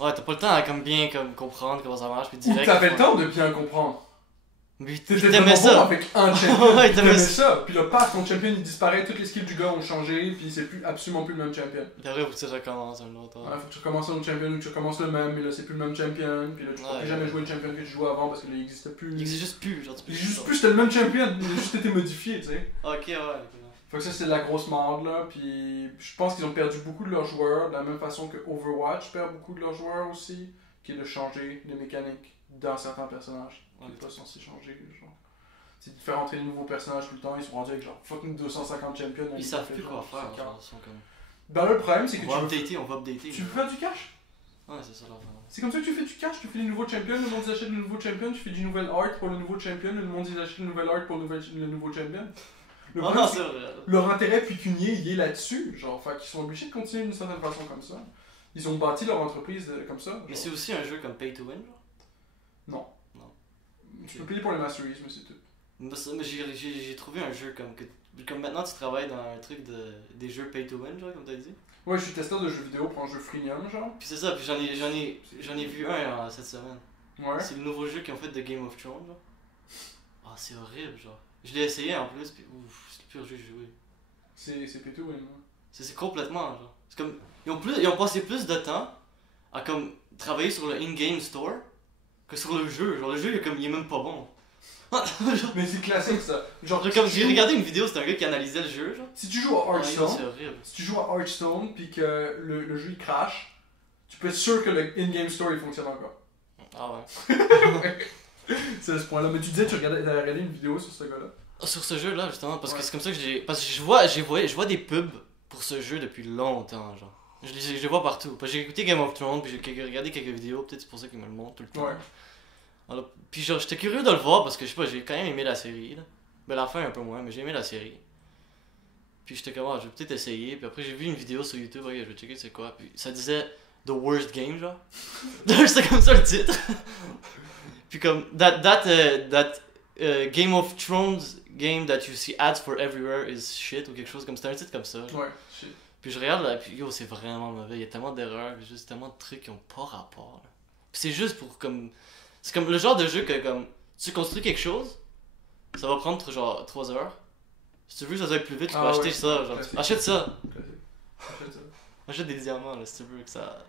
Ouais, t'as pas le temps à comme bien comme, comprendre comment ça marche, puis Ou direct. t'avais le temps de bien comprendre. Mais T'étais t'aimais vraiment bon ça. avec un champion, Ouais, t'aimais t'aimais ça. Puis là, paf, ton champion il disparaît, toutes les skills du gars ont changé, puis c'est absolument plus le même champion. Puis après, faut que tu recommences un autre. Ouais, faut que tu recommences un autre champion ou tu recommences le même, mais là c'est plus le même champion, puis là tu peux Ouais, plus jamais ouais. jouer le champion que tu jouais avant parce que là il existe plus. Il existe juste plus, genre tu peux Il existe plus, c'était le même champion, il a juste été modifié, tu sais. Ok, ouais. Fait que ça c'est de la grosse merde là, puis je pense qu'ils ont perdu beaucoup de leurs joueurs, de la même façon que Overwatch perd beaucoup de leurs joueurs aussi, qui est de changer les mécaniques dans certains personnages, qui n'est pas censé changer, genre. C'est de faire entrer de nouveaux personnages tout le temps, ils sont rendus avec genre fucking 250 champions. Ils savent plus quoi faire, genre, ils sont comme. Ben là le problème c'est que On va updater, on va updater. tu veux faire du cash. Ouais, c'est ça, là. C'est comme ça que tu fais du cash, tu fais des nouveaux champions, le monde ils achète le nouveau champion, tu fais du nouvel art pour le nouveau champion, le monde ils achète le nouvel art pour le nouveau champion. Le Oh problème, non, c'est c'est vrai. leur intérêt pécunier il est là-dessus, genre, fait qu'ils sont obligés de continuer d'une certaine façon comme ça. Ils ont bâti leur entreprise comme ça. Mais genre. c'est aussi un jeu comme Pay to Win, genre. Non. Non. Tu peux payer pour les masteries, mais c'est tout. Mais j'ai trouvé un jeu comme maintenant tu travailles dans un truc des jeux Pay to Win, genre, comme t'as dit. Ouais, je suis testeur de jeux vidéo pour un jeu freemium, genre. Puis c'est ça, puis j'en ai vu un cette semaine. Ouais. C'est le nouveau jeu qu'ils ont fait de Game of Thrones, genre. Ah, c'est horrible, genre. Je l'ai essayé en plus, puis ouf, c'est le pire jeu que j'ai joué. C'est pétou, ouais. C'est complètement, genre. C'est comme. Ils ont passé plus de temps à comme travailler sur le in-game store que sur le jeu. Genre, le jeu, il est même pas bon. Genre, Mais c'est classique ça. Genre, comme j'ai regardé une vidéo, c'était un gars qui analysait le jeu, genre. si tu joues à Ouais, Hearthstone, c'est horrible. si tu joues à Hearthstone puis que le jeu il crash, tu peux être sûr que le in-game store il fonctionne encore. Ah ouais. C'est à ce point-là. Mais tu disais, t'avais regardé une vidéo sur ce gars-là. Sur ce jeu-là, justement, parce que Ouais. c'est comme ça que parce que je vois des pubs pour ce jeu depuis longtemps, genre. Je les vois partout. Parce que j'ai écouté Game of Thrones, puis j'ai regardé quelques vidéos, peut-être c'est pour ça qu'ils me le montrent tout le temps. Ouais. Alors, puis genre, j'étais curieux de le voir parce que je sais pas, j'ai quand même aimé la série, là. Ben, la fin un peu moins, mais j'ai aimé la série. Puis j'étais comme, ah, je vais peut-être essayer. Puis après, j'ai vu une vidéo sur YouTube, ok, je vais checker c'est quoi. Puis ça disait The Worst Game, genre. C'était comme ça le titre. Puis comme, that Game of Thrones game that you see ads for everywhere is shit ou quelque chose comme ça. C'était un titre comme ça. Ouais, shit. Puis je regarde là, puis yo, c'est vraiment mauvais. Il y a tellement d'erreurs, juste tellement de trucs qui ont pas rapport. Là. Puis c'est juste pour comme. C'est comme le genre de jeu que comme. Tu construis quelque chose, ça va prendre genre 3 heures. Si tu veux que ça aille plus vite, tu peux acheter ça. Genre, achète ça. Achète ça. Achète des diamants là, si tu veux que ça.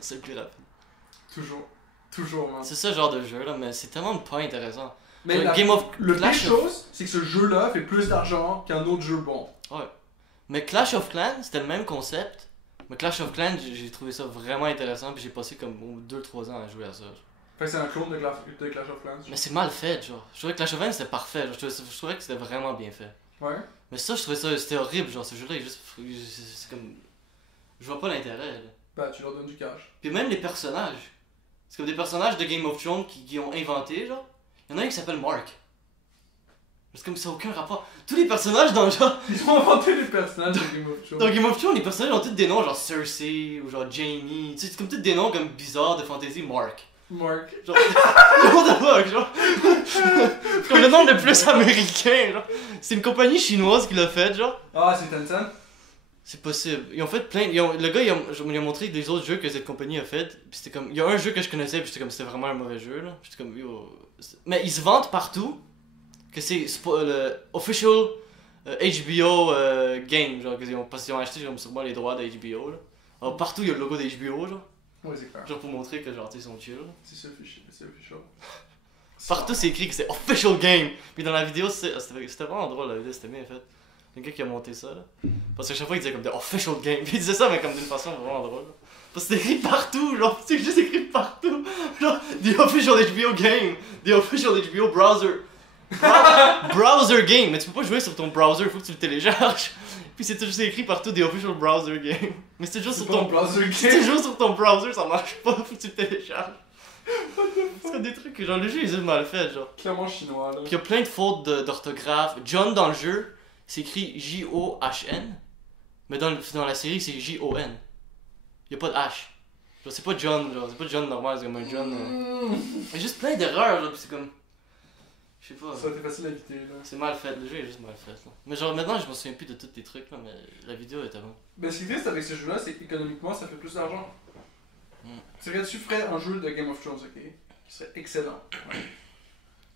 C'est plus rapide. Toujours, man. C'est ça genre de jeu là, mais c'est tellement pas intéressant. Mais le pire chose, c'est que ce jeu-là fait plus d'argent qu'un autre jeu bon. Ouais. Mais Clash of Clans, c'était le même concept. Mais Clash of Clans, j'ai trouvé ça vraiment intéressant, puis j'ai passé comme 2-3 ans à jouer à ça. Fait que c'est un clone de Clash of Clans. Mais c'est mal fait, genre. Je trouvais que Clash of Clans c'était parfait, genre. Je trouvais que c'était vraiment bien fait. Ouais. Mais ça, je trouvais ça, c'était horrible, genre. Ce jeu-là, c'est comme. Je vois pas l'intérêt, là. Bah, tu leur donnes du cash. Puis même les personnages. C'est comme des personnages de Game of Thrones qui ont inventé, genre. Il y en a un qui s'appelle Mark. C'est comme ça n'a aucun rapport. Tous les personnages dans le genre. Ils ont inventé les personnages de Game of Thrones. Dans Game of Thrones, les personnages ont tous des noms genre Cersei ou genre Jaime. Tu sais, c'est comme tous des noms comme bizarres de fantasy. Mark. Genre. What the fuck, genre. C'est comme le nom le plus américain, genre. C'est une compagnie chinoise qui l'a fait, genre. Ah, c'est Tencent? C'est possible. Ils ont fait plein. Le gars, il a montré des autres jeux que cette compagnie a fait. Puis c'était comme. Il y a un jeu que je connaissais, puis c'était vraiment un mauvais jeu, là. J'étais comme. Yo. Mais ils se vantent partout que c'est le official HBO game, genre, parce qu'ils ont acheté comme sûrement les droits de HBO, là. Alors partout il y a le logo de HBO, genre. Ouais, c'est clair. Genre pour montrer que genre, ils sont chill. C'est official. Partout c'est écrit que c'est official game. Puis dans la vidéo, c'était vraiment drôle, la vidéo, c'était bien fait. Le gars qui a monté ça, là. Parce que chaque fois il disait comme the official game. Puis il disait ça, mais comme d'une façon vraiment drôle. Là. Parce que c'est écrit partout, genre, c'est juste écrit partout. Genre, the official HBO game, the official HBO browser. Browser game, mais tu peux pas jouer sur ton browser, il faut que tu le télécharges. Puis c'est juste écrit partout des official browser game. Mais c'est juste sur ton browser game. Si tu joues sur ton browser, ça marche pas, faut que tu le télécharges. C'est comme des trucs que genre le jeu est juste mal fait, genre. Clairement chinois là. Puis il y a plein de fautes d'orthographe. John dans le jeu, c'est écrit J-O-H-N. Mais dans la série, c'est J-O-N. Il y a pas de H. Genre c'est pas John, genre c'est pas John normal, c'est comme un John. Il y a juste plein d'erreurs, genre, pis c'est comme. Je sais pas. Ça a été facile à éviter là. C'est mal fait, le jeu est juste mal fait. Là. Mais genre maintenant je me souviens plus de tous tes trucs là, mais la vidéo était bonne. Mais ce qui est triste avec ce jeu là, c'est qu'économiquement ça fait plus d'argent. C'est vrai que tu ferais un jeu de Game of Thrones, ok? Qui serait excellent. Ouais.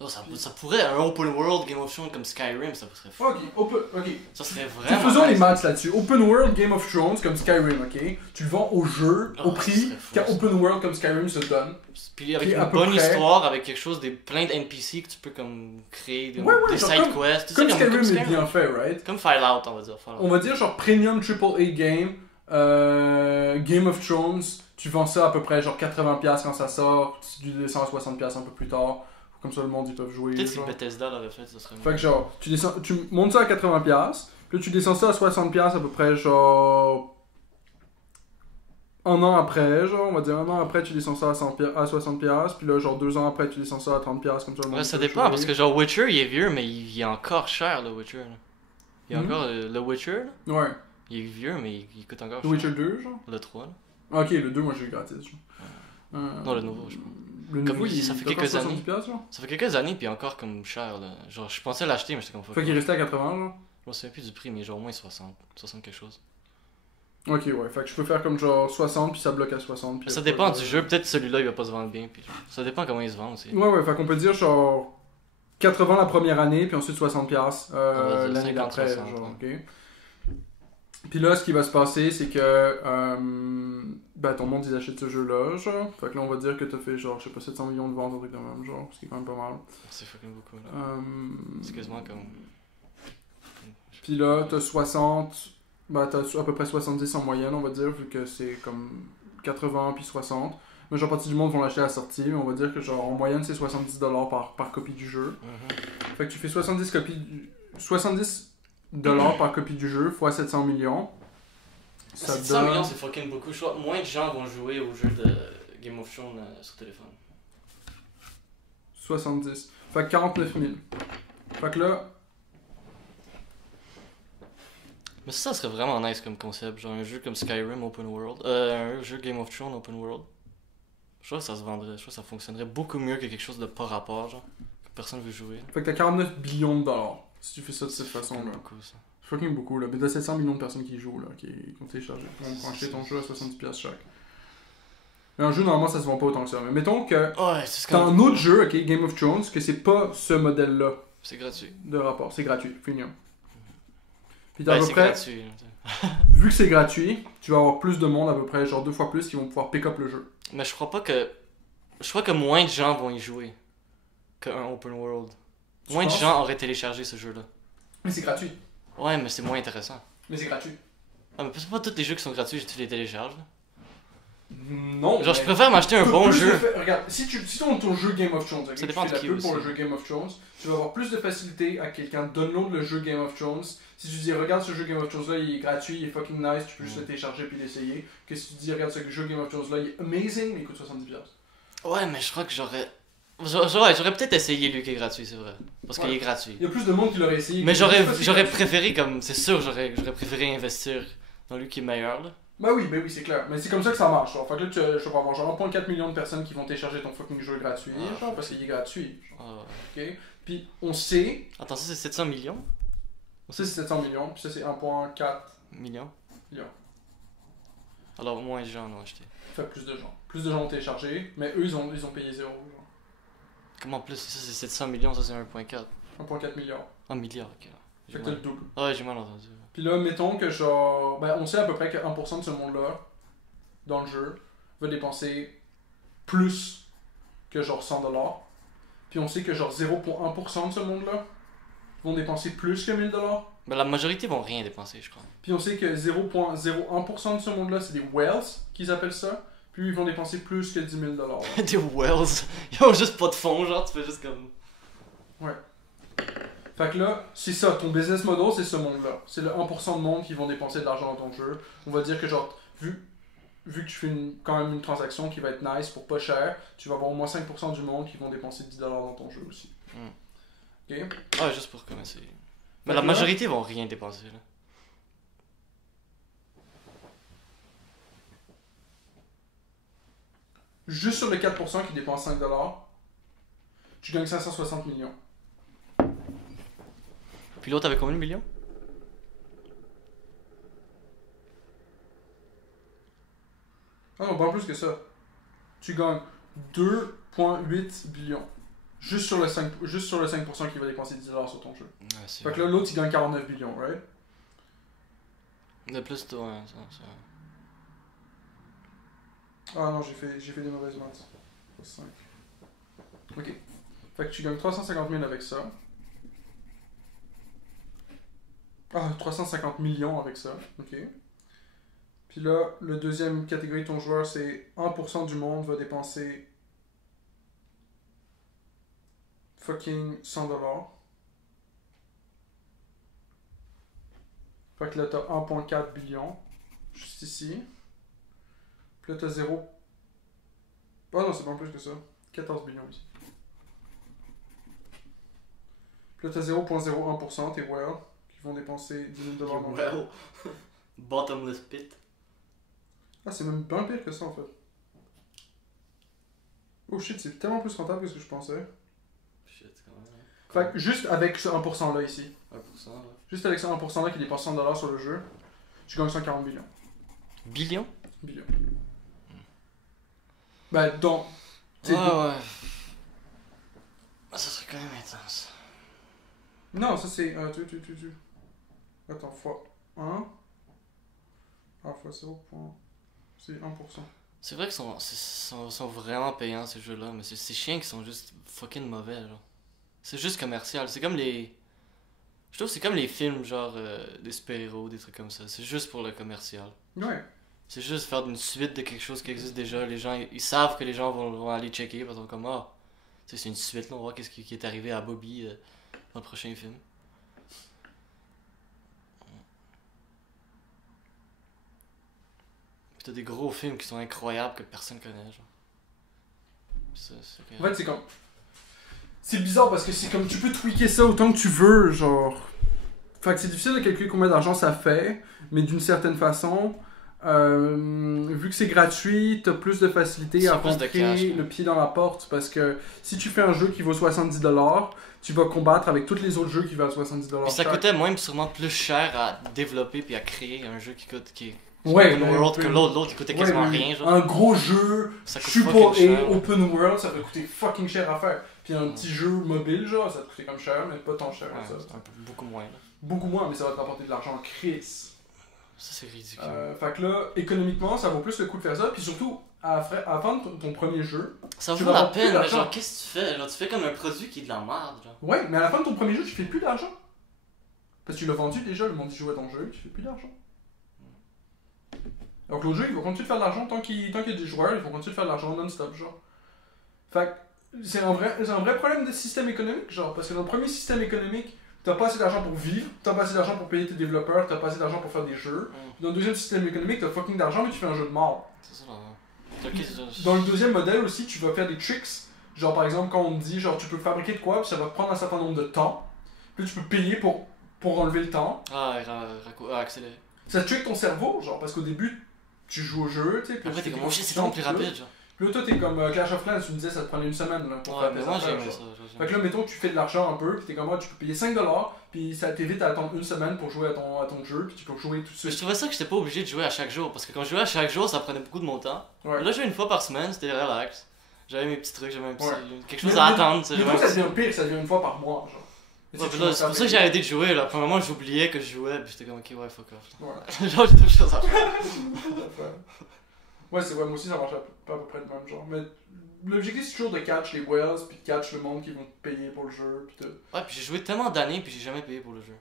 Oh, ça pourrait, un open world Game of Thrones comme Skyrim, ça serait fou. Ok. Ça serait vraiment. Faisons les maths là-dessus. Open world Game of Thrones comme Skyrim, ok? Tu le vends au jeu, au prix qu'un open world comme Skyrim se donne. Puis avec une bonne histoire, avec quelque chose, plein de NPC que tu peux comme créer, des side quests. Comme Skyrim est bien fait, right? Comme Fallout, on va dire. On va dire genre premium AAA game, Game of Thrones, tu vends ça à peu près genre 80$ quand ça sort, tu descends à 60$ un peu plus tard. Comme ça le monde ils peuvent jouer. Peut-être si Bethesda l'avait fait, ça serait mieux. Fait que genre, tu montes ça à 80$, puis tu descends ça à 60$ à peu près genre... Un an après, genre, on va dire un an après, tu descends ça à 60$, puis là, genre 2 ans après, tu descends ça à 30$, comme ça le monde. Ouais, ça dépend, parce que genre Witcher, il est vieux, mais il est encore cher, le Witcher. Là. Il est encore le Witcher, là. Ouais. Il est vieux, mais il coûte encore cher. Le Witcher 2, genre? Le 3, là. Ah, ok, le 2, moi, j'ai eu gratis, genre. Non, le nouveau, je pense. Le nouveau, ça fait quelques années. 70$, genre? Ça fait quelques années, puis encore comme cher, là. Genre, je pensais l'acheter, mais j'étais comme... Fait qu'il restait à 80, genre? Je me souviens plus du prix, mais genre au moins 60 quelque chose. Ok, ouais, fait que je peux faire comme genre 60 puis ça bloque à 60. Puis ça dépend du jeu, peut-être celui-là il va pas se vendre bien, puis genre, ça dépend comment il se vend aussi. Ouais, fait qu'on peut dire genre 80 la première année, puis ensuite 60$ l'année d'après, genre, ok. Puis là, ce qui va se passer, c'est que ton monde ils achètent ce jeu-là, genre. Fait que là, on va dire que t'as fait genre, je sais pas, 700 millions de ventes, un truc de même, genre, ce qui est quand même pas mal. C'est fucking beaucoup, là. C'est quasiment comme. Puis là, t'as 60. T'as à peu près 70 en moyenne, on va dire, vu que c'est comme 80 puis 60. Mais genre, partie du monde vont l'acheter à la sortie, mais on va dire que genre, en moyenne, c'est 70$ par copie du jeu. Fait que tu fais 70$ par copie du jeu, fois 700 millions. Ça 700 millions, c'est fucking beaucoup. Je crois moins de gens vont jouer au jeu de Game of Thrones sur téléphone. 70. Fait que 49 000. Fait que là... Mais ça serait vraiment nice comme concept, genre un jeu comme Skyrim Open World, un jeu Game of Thrones Open World. Je crois que ça se vendrait, je crois que ça fonctionnerait beaucoup mieux que quelque chose de pas rapport, genre. Personne veut jouer. Fait que t'as 49 billions de dollars si tu fais ça de cette C'est façon-là. beaucoup, ça. C'est fucking beaucoup, là. Mais t'as 700 millions de personnes qui jouent, là, qui ont téléchargé. Qui vont acheter ton jeu à 70$ chaque. Mais un jeu, normalement, ça se vend pas autant que ça. Mais mettons que Ouais, c'est t'as comme. un autre jeu, ok, Game of Thrones, que c'est pas ce modèle-là C'est gratuit. de rapport. C'est gratuit, fini. Puis t'as à Ben, peu c'est près, gratuit. Là, vu que c'est gratuit, tu vas avoir plus de monde, à peu près, genre 2 fois plus, qui vont pouvoir pick up le jeu. Mais je crois pas que. Je crois que moins de gens vont y jouer qu'un open world. Tu Moins de penses? gens auraient téléchargé ce jeu-là. Mais c'est gratuit. Ouais, mais c'est moins intéressant. Mais c'est gratuit. Ah, mais c'est pas tous les jeux qui sont gratuits, tu les télécharges. Là. Non. Genre, je mais préfère m'acheter un bon plus jeu. Regarde, si ton jeu Game of Thrones, ok, Ça tu dépend fais de la qui pub pour le aussi. jeu Game of Thrones, tu vas avoir plus de facilité à quelqu'un download le jeu Game of Thrones. Si tu dis regarde ce jeu Game of Thrones là, il est gratuit, il est fucking nice, tu peux juste le télécharger puis l'essayer. Que si tu dis regarde ce jeu Game of Thrones là, il est amazing, mais il coûte 70$. Ouais, mais je crois que j'aurais peut-être essayé lui qui est gratuit, c'est vrai. Parce qu'il Ouais. est gratuit. Il y a plus de monde qui l'aurait essayé. Mais que juste parce que c'est j'aurais gratuit. préféré, comme. C'est sûr, j'aurais préféré investir dans lui qui est meilleur, là. Bah oui, c'est clair. Mais c'est comme ça que ça marche. Genre. Fait que là, je vais avoir genre 1,4 million de personnes qui vont télécharger ton fucking jeu gratuit, Ah. genre, parce qu'il est gratuit. Genre, Ah, ouais. ok? Puis on sait, Attends, ça c'est 700 millions? ça c'est 700 millions, puis ça c'est 1,4 Millions? millions. Alors moins de gens l'ont acheté. Fait plus de gens. Plus de gens ont téléchargé, mais eux ils ont payé 0. Genre. Comment plus? Ça c'est 700 millions, ça c'est 1.4. 1,4 milliard. 1 milliard, ok. Fait que t'as le double. Ah ouais, j'ai mal entendu. Puis là, mettons que genre. Ben, on sait à peu près que 1% de ce monde-là, dans le jeu, va dépenser plus que genre 100$. Puis on sait que genre 0,1% de ce monde-là vont dépenser plus que 1000$. Mais la majorité vont rien dépenser, je crois. Puis on sait que 0,01% de ce monde-là, c'est des whales qu'ils appellent ça. Puis ils vont dépenser plus que 10 000$. Des wells. Ils ont juste pas de fond, genre, tu fais juste comme. Fait que là, c'est ça, ton business model, c'est ce monde-là. C'est le 1% de monde qui vont dépenser de l'argent dans ton jeu. On va dire que genre, vu que tu fais quand même une transaction qui va être nice pour pas cher, tu vas avoir au moins 5% du monde qui vont dépenser 10$ dans ton jeu aussi. Ok? Ah, juste pour commencer. Mais Fait la que là- majorité vont rien dépenser, là. Juste sur les 4% qui dépensent 5$, tu gagnes 560 millions. Puis l'autre avait combien de millions? Ah non, pas plus que ça. Tu gagnes 2,8 billions. Juste sur le 5% qui va dépenser 10$ sur ton jeu. Ouais, c'est Fait que là, l'autre, il gagne 49 billions, right? de plus, toi, ouais, ça. Ah non, j'ai fait des mauvaises maths. 5. Ok. Fait que tu gagnes 350 000 avec ça. Ah, 350 millions avec ça. Ok. Puis là, le deuxième catégorie de ton joueur, c'est 1% du monde va dépenser fucking 100$. Fait que là, t'as 1,4 billion. Juste ici. Puis là, t'as 0. Ah non, c'est pas plus que ça. 14 billions ici. Puis là, t'as 0,01%, tes whales, qui vont dépenser 10 000$ dans le jeu. Well. Bottomless pit. Ah, c'est même bien pire que ça en fait. Oh shit, c'est tellement plus rentable que ce que je pensais. Shit, quand même. Fait que juste avec ce 1% là ici, 1%, là. juste avec ce 1% là qui dépense 100$ sur le jeu, tu gagnes 140 billions. Billions? Billions. Ben, dans. Ouais, ouais. Ça serait quand même intense. Non, ça c'est. Attends, fois 1. Ah, fois 0. C'est 1%. C'est vrai qu'ils sont vraiment payants ces jeux-là, mais c'est chiant qu'ils sont juste fucking mauvais, genre. C'est juste commercial. C'est comme les. Je trouve que c'est comme les films, genre des super-héros, des trucs comme ça. C'est juste pour le commercial. Ouais. C'est juste faire une suite de quelque chose qui existe déjà. Les gens, ils savent que les gens vont aller checker parce qu'ils sont comme, ah, tu sais, c'est une suite, là, on va voir qu'est-ce qui est arrivé à Bobby dans le prochain film. Puis t'as des gros films qui sont incroyables que personne connaît, genre. En fait, c'est comme. C'est bizarre parce que c'est comme tu peux tweaker ça autant que tu veux, genre. Fait que c'est difficile de calculer combien d'argent ça fait, mais d'une certaine façon, vu que c'est gratuit, t'as plus de facilité à C'est plus de rentrer cash, ouais. le pied dans la porte parce que si tu fais un jeu qui vaut 70$, tu vas combattre avec tous les autres jeux qui valent 70$. Puis ça chaque. coûtait même sûrement plus cher à développer puis à créer un jeu qui est Ouais, open mais world un que peu- l'autre il coûtait quasiment mais rien genre. un gros jeu Ça coûte super fucking et cher. open world, ça va coûter fucking cher à faire. Puis un petit jeu mobile, genre, ça te coûter comme cher, mais pas tant cher que Ouais, ça. c'est un peu beaucoup moins là. Beaucoup moins, mais ça va te rapporter de l'argent en crise. Ça c'est ridicule. Fait que là, économiquement, ça vaut plus le coup de faire ça. Puis surtout, à vendre ton premier jeu. Ça tu vaut vas la avoir plus peine, mais d'argent. genre qu'est-ce que tu fais? Genre tu fais comme un produit qui est de la merde genre. Ouais, mais à la fin de ton premier jeu, tu fais plus d'argent. Parce que tu l'as vendu déjà, le monde y joue à ton jeu, tu fais plus d'argent. Donc l'autre jeu, il va continuer de faire de l'argent tant qu'il y a des joueurs, ils vont continuer de faire de l'argent non-stop, genre. Fait que c'est un vrai problème de système économique, genre, parce que dans le premier système économique, t'as pas assez d'argent pour vivre, t'as pas assez d'argent pour payer tes développeurs, t'as pas assez d'argent pour faire des jeux. Dans le deuxième système économique, t'as fucking d'argent, mais tu fais un jeu de mort. C'est ça là. Ok, c'est Dans le deuxième modèle aussi, tu vas faire des tricks. Genre par exemple, quand on te dit, genre tu peux fabriquer de quoi, puis ça va te prendre un certain nombre de temps. Puis tu peux payer pour enlever le temps. accéléré. Ça trick ton cerveau, genre, parce qu'au début, tu joues au jeu, tu sais. puis Après tu t'es fais comme oh des shit c'est tellement plus constructions, rapide genre. Puis là, toi, t'es comme Clash of Clans, tu me disais, ça te prenait une semaine là, pour Ouais, faire mais des moi affaires, j'aimais genre. ça. Fait que là, mettons que tu fais de l'argent un peu, puis t'es comme moi, tu peux payer 5$, puis ça t'évite à attendre une semaine pour jouer à ton jeu, puis tu peux jouer tout de Mais suite. je trouvais ça que j'étais pas obligé de jouer à chaque jour parce que quand je jouais à chaque jour ça prenait beaucoup de mon temps. Ouais. Là je jouais une fois par semaine, c'était relax. J'avais mes petits trucs, j'avais un petit. Ouais. Quelque chose à attendre, tu sais. Mais j'avais toi, un ça petit- devient pire, ça devient une fois par mois, genre. Et Ouais, tu puis là, c'est pour ça que j'ai commences à arrêté de jouer là. Premièrement j'oubliais que je jouais, puis j'étais comme ok ouais fuck off. payer. Ouais. Genre j'ai d'autres choses à faire. Ouais, c'est vrai, moi aussi ça marche pas à peu près de même genre. Mais l'objectif c'est toujours de catch les whales, puis de catch le monde qui vont te payer pour le jeu, puis tout. Ouais, puis j'ai joué tellement d'années, puis j'ai jamais payé pour le jeu.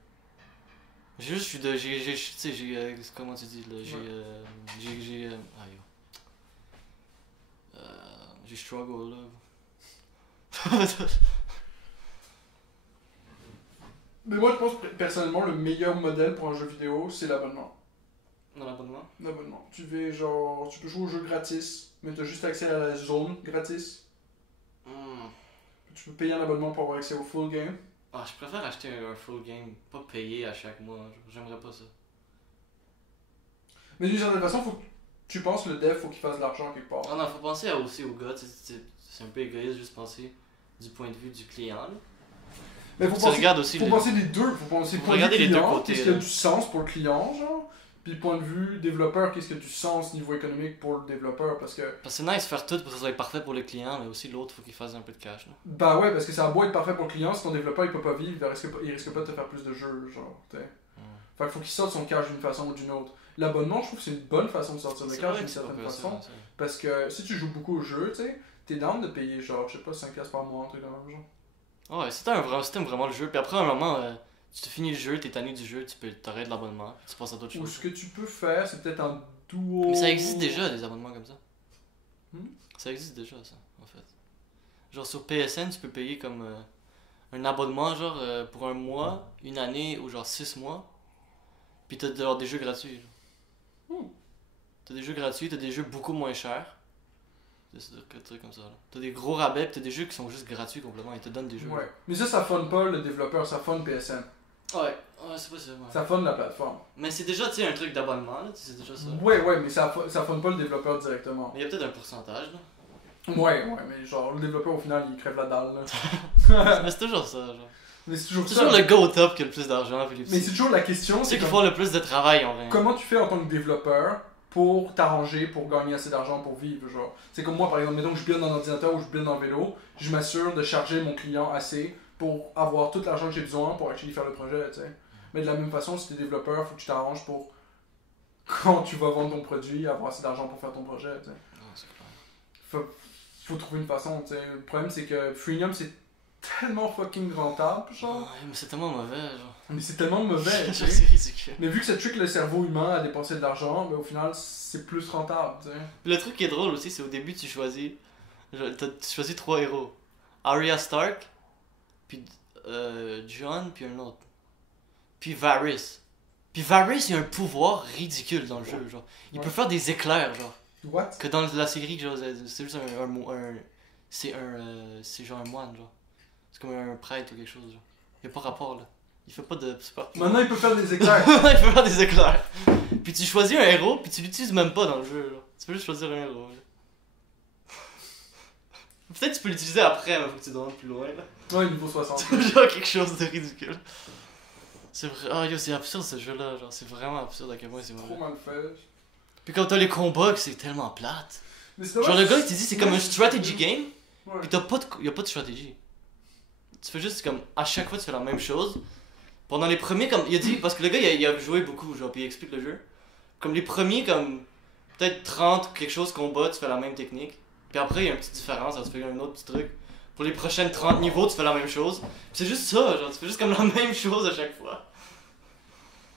J'ai juste, je suis de. Tu sais, comment tu dis là? J'ai struggle là. Mais moi je pense personnellement le meilleur modèle pour un jeu vidéo c'est l'abonnement. Dans l'abonnement? L'abonnement. Tu peux jouer au jeu gratis, mais t'as juste accès à la zone gratis. Tu peux payer un abonnement pour avoir accès au full game. Ah, je préfère acheter un full game, pas payer à chaque mois. J'aimerais pas ça. Mais d'une certaine façon, faut que tu penses le dev, faut qu'il fasse de l'argent quelque part. Ah non, faut penser aussi au gars, c'est un peu égoïste juste penser du point de vue du client. Là. Mais Tu regardes aussi faut le. penser des deux. Faut penser Faut point de vue regarder les deux client, côtés, qu'est-ce qui a là. du sens pour le client, genre. Puis point de vue développeur, qu'est-ce qui a du sens niveau économique pour le développeur, parce que... Parce que c'est nice de faire tout pour que ça soit parfait pour le client, mais aussi l'autre, faut qu'il fasse un peu de cash. Là. Bah ouais, parce que ça a beau être parfait pour le client, si ton développeur il peut pas vivre, il risque pas de te faire plus de jeux, genre, t'sais. Fait qu'il faut qu'il sorte son cash d'une façon ou d'une autre. L'abonnement, je trouve que c'est une bonne façon de sortir le C'est cash vrai d'une que c'est pas certaine pire, façon. ça. Parce que si tu joues beaucoup au jeu, tu sais, t'es down de payer genre, je sais pas, 5$ par mois, un truc de même genre. Ouais, c'était vraiment le jeu. Puis après, à un moment, tu te finis le jeu, t'es tanné du jeu, t'arrêtes l'abonnement, puis tu passes à d'autres Ou choses. ce que tu peux faire, c'est peut-être un duo... Mais ça existe déjà, des abonnements comme ça. Hmm? Ça existe déjà, ça, en fait. Genre sur PSN, tu peux payer comme un abonnement, genre pour un mois, une année ou genre 6 mois. Puis t'as genre des jeux gratuits. Genre. T'as des jeux gratuits, t'as des jeux beaucoup moins chers. C'est des trucs comme ça. Là. T'as des gros rabais, pis t'as des jeux qui sont juste gratuits complètement. Ils te donnent des jeux. Ouais. Mais ça fun pas le développeur, ça fun PSN. Ouais, c'est possible. Ouais. Ça fun la plateforme. Mais c'est déjà, tu sais, un truc d'abonnement, là. C'est déjà ça. Ouais, mais ça fun pas le développeur directement. Mais il y a peut-être un pourcentage, là. Ouais, mais genre, le développeur au final, il crève la dalle, là. Mais c'est toujours ça, genre. Mais c'est toujours C'est ça. toujours le gars au top qui a le plus d'argent. Puis les Mais c'est toujours la question, ceux c'est qui font le plus de travail en vrai. comment tu fais en tant que développeur pour t'arranger, pour gagner assez d'argent pour vivre, genre. C'est comme moi, par exemple, mettons que je build un ordinateur ou je build un vélo, je m'assure de charger mon client assez pour avoir tout l'argent que j'ai besoin pour actually faire le projet, tu sais. Mais de la même façon, si tu es développeur, faut que tu t'arranges pour, quand tu vas vendre ton produit, avoir assez d'argent pour faire ton projet, tu sais. Non, c'est clair. Faut trouver une façon, tu sais. Le problème, c'est que Freemium, c'est tellement fucking rentable, genre. Ouais, mais c'est tellement mauvais, genre. Mais c'est tellement mauvais, tu Genre, sais. c'est ridicule. Mais vu que ça trick le cerveau humain à dépenser de l'argent, mais au final, c'est plus rentable, tu sais. Le truc qui est drôle aussi, c'est au début, tu choisis 3 héros. Arya Stark, puis Jon, puis un autre. Puis Varys. Puis Varys, il a un pouvoir ridicule dans le jeu, genre. Il Ouais. peut faire des éclairs, genre. What? Que dans la série, genre, c'est juste c'est genre un moine, genre. C'est comme un prêtre ou quelque chose, genre. Il a pas rapport, là. Il fait pas de super. Maintenant, il peut faire des éclairs. Il peut faire des éclairs. Puis tu choisis un héros, puis tu l'utilises même pas dans le jeu. Là. Tu peux juste choisir un héros. Là. Peut-être que tu peux l'utiliser après, mais faut que tu donnes plus loin. Là. Ouais, niveau 60. Genre quelque chose de ridicule. C'est vrai. Ah yo, c'est absurde ce jeu-là. Genre, c'est vraiment absurde à quel point c'est Trop mauvais. mal fait. Puis quand t'as les combats, que c'est tellement plate. Mais c'est Genre dommage, le gars, il te dit c'est comme un strategy game, Ouais. puis y'a pas de stratégie. Tu fais juste comme, à chaque fois tu fais la même chose. Pendant les premiers, comme, il a dit, parce que le gars il a joué beaucoup, genre, puis il explique le jeu. Comme les premiers, comme, peut-être 30 quelque chose combats, tu fais la même technique. Puis après, il y a une petite différence, alors tu fais un autre petit truc. Pour les prochaines 30 niveaux, tu fais la même chose. Puis c'est juste ça, genre, tu fais juste comme la même chose à chaque fois.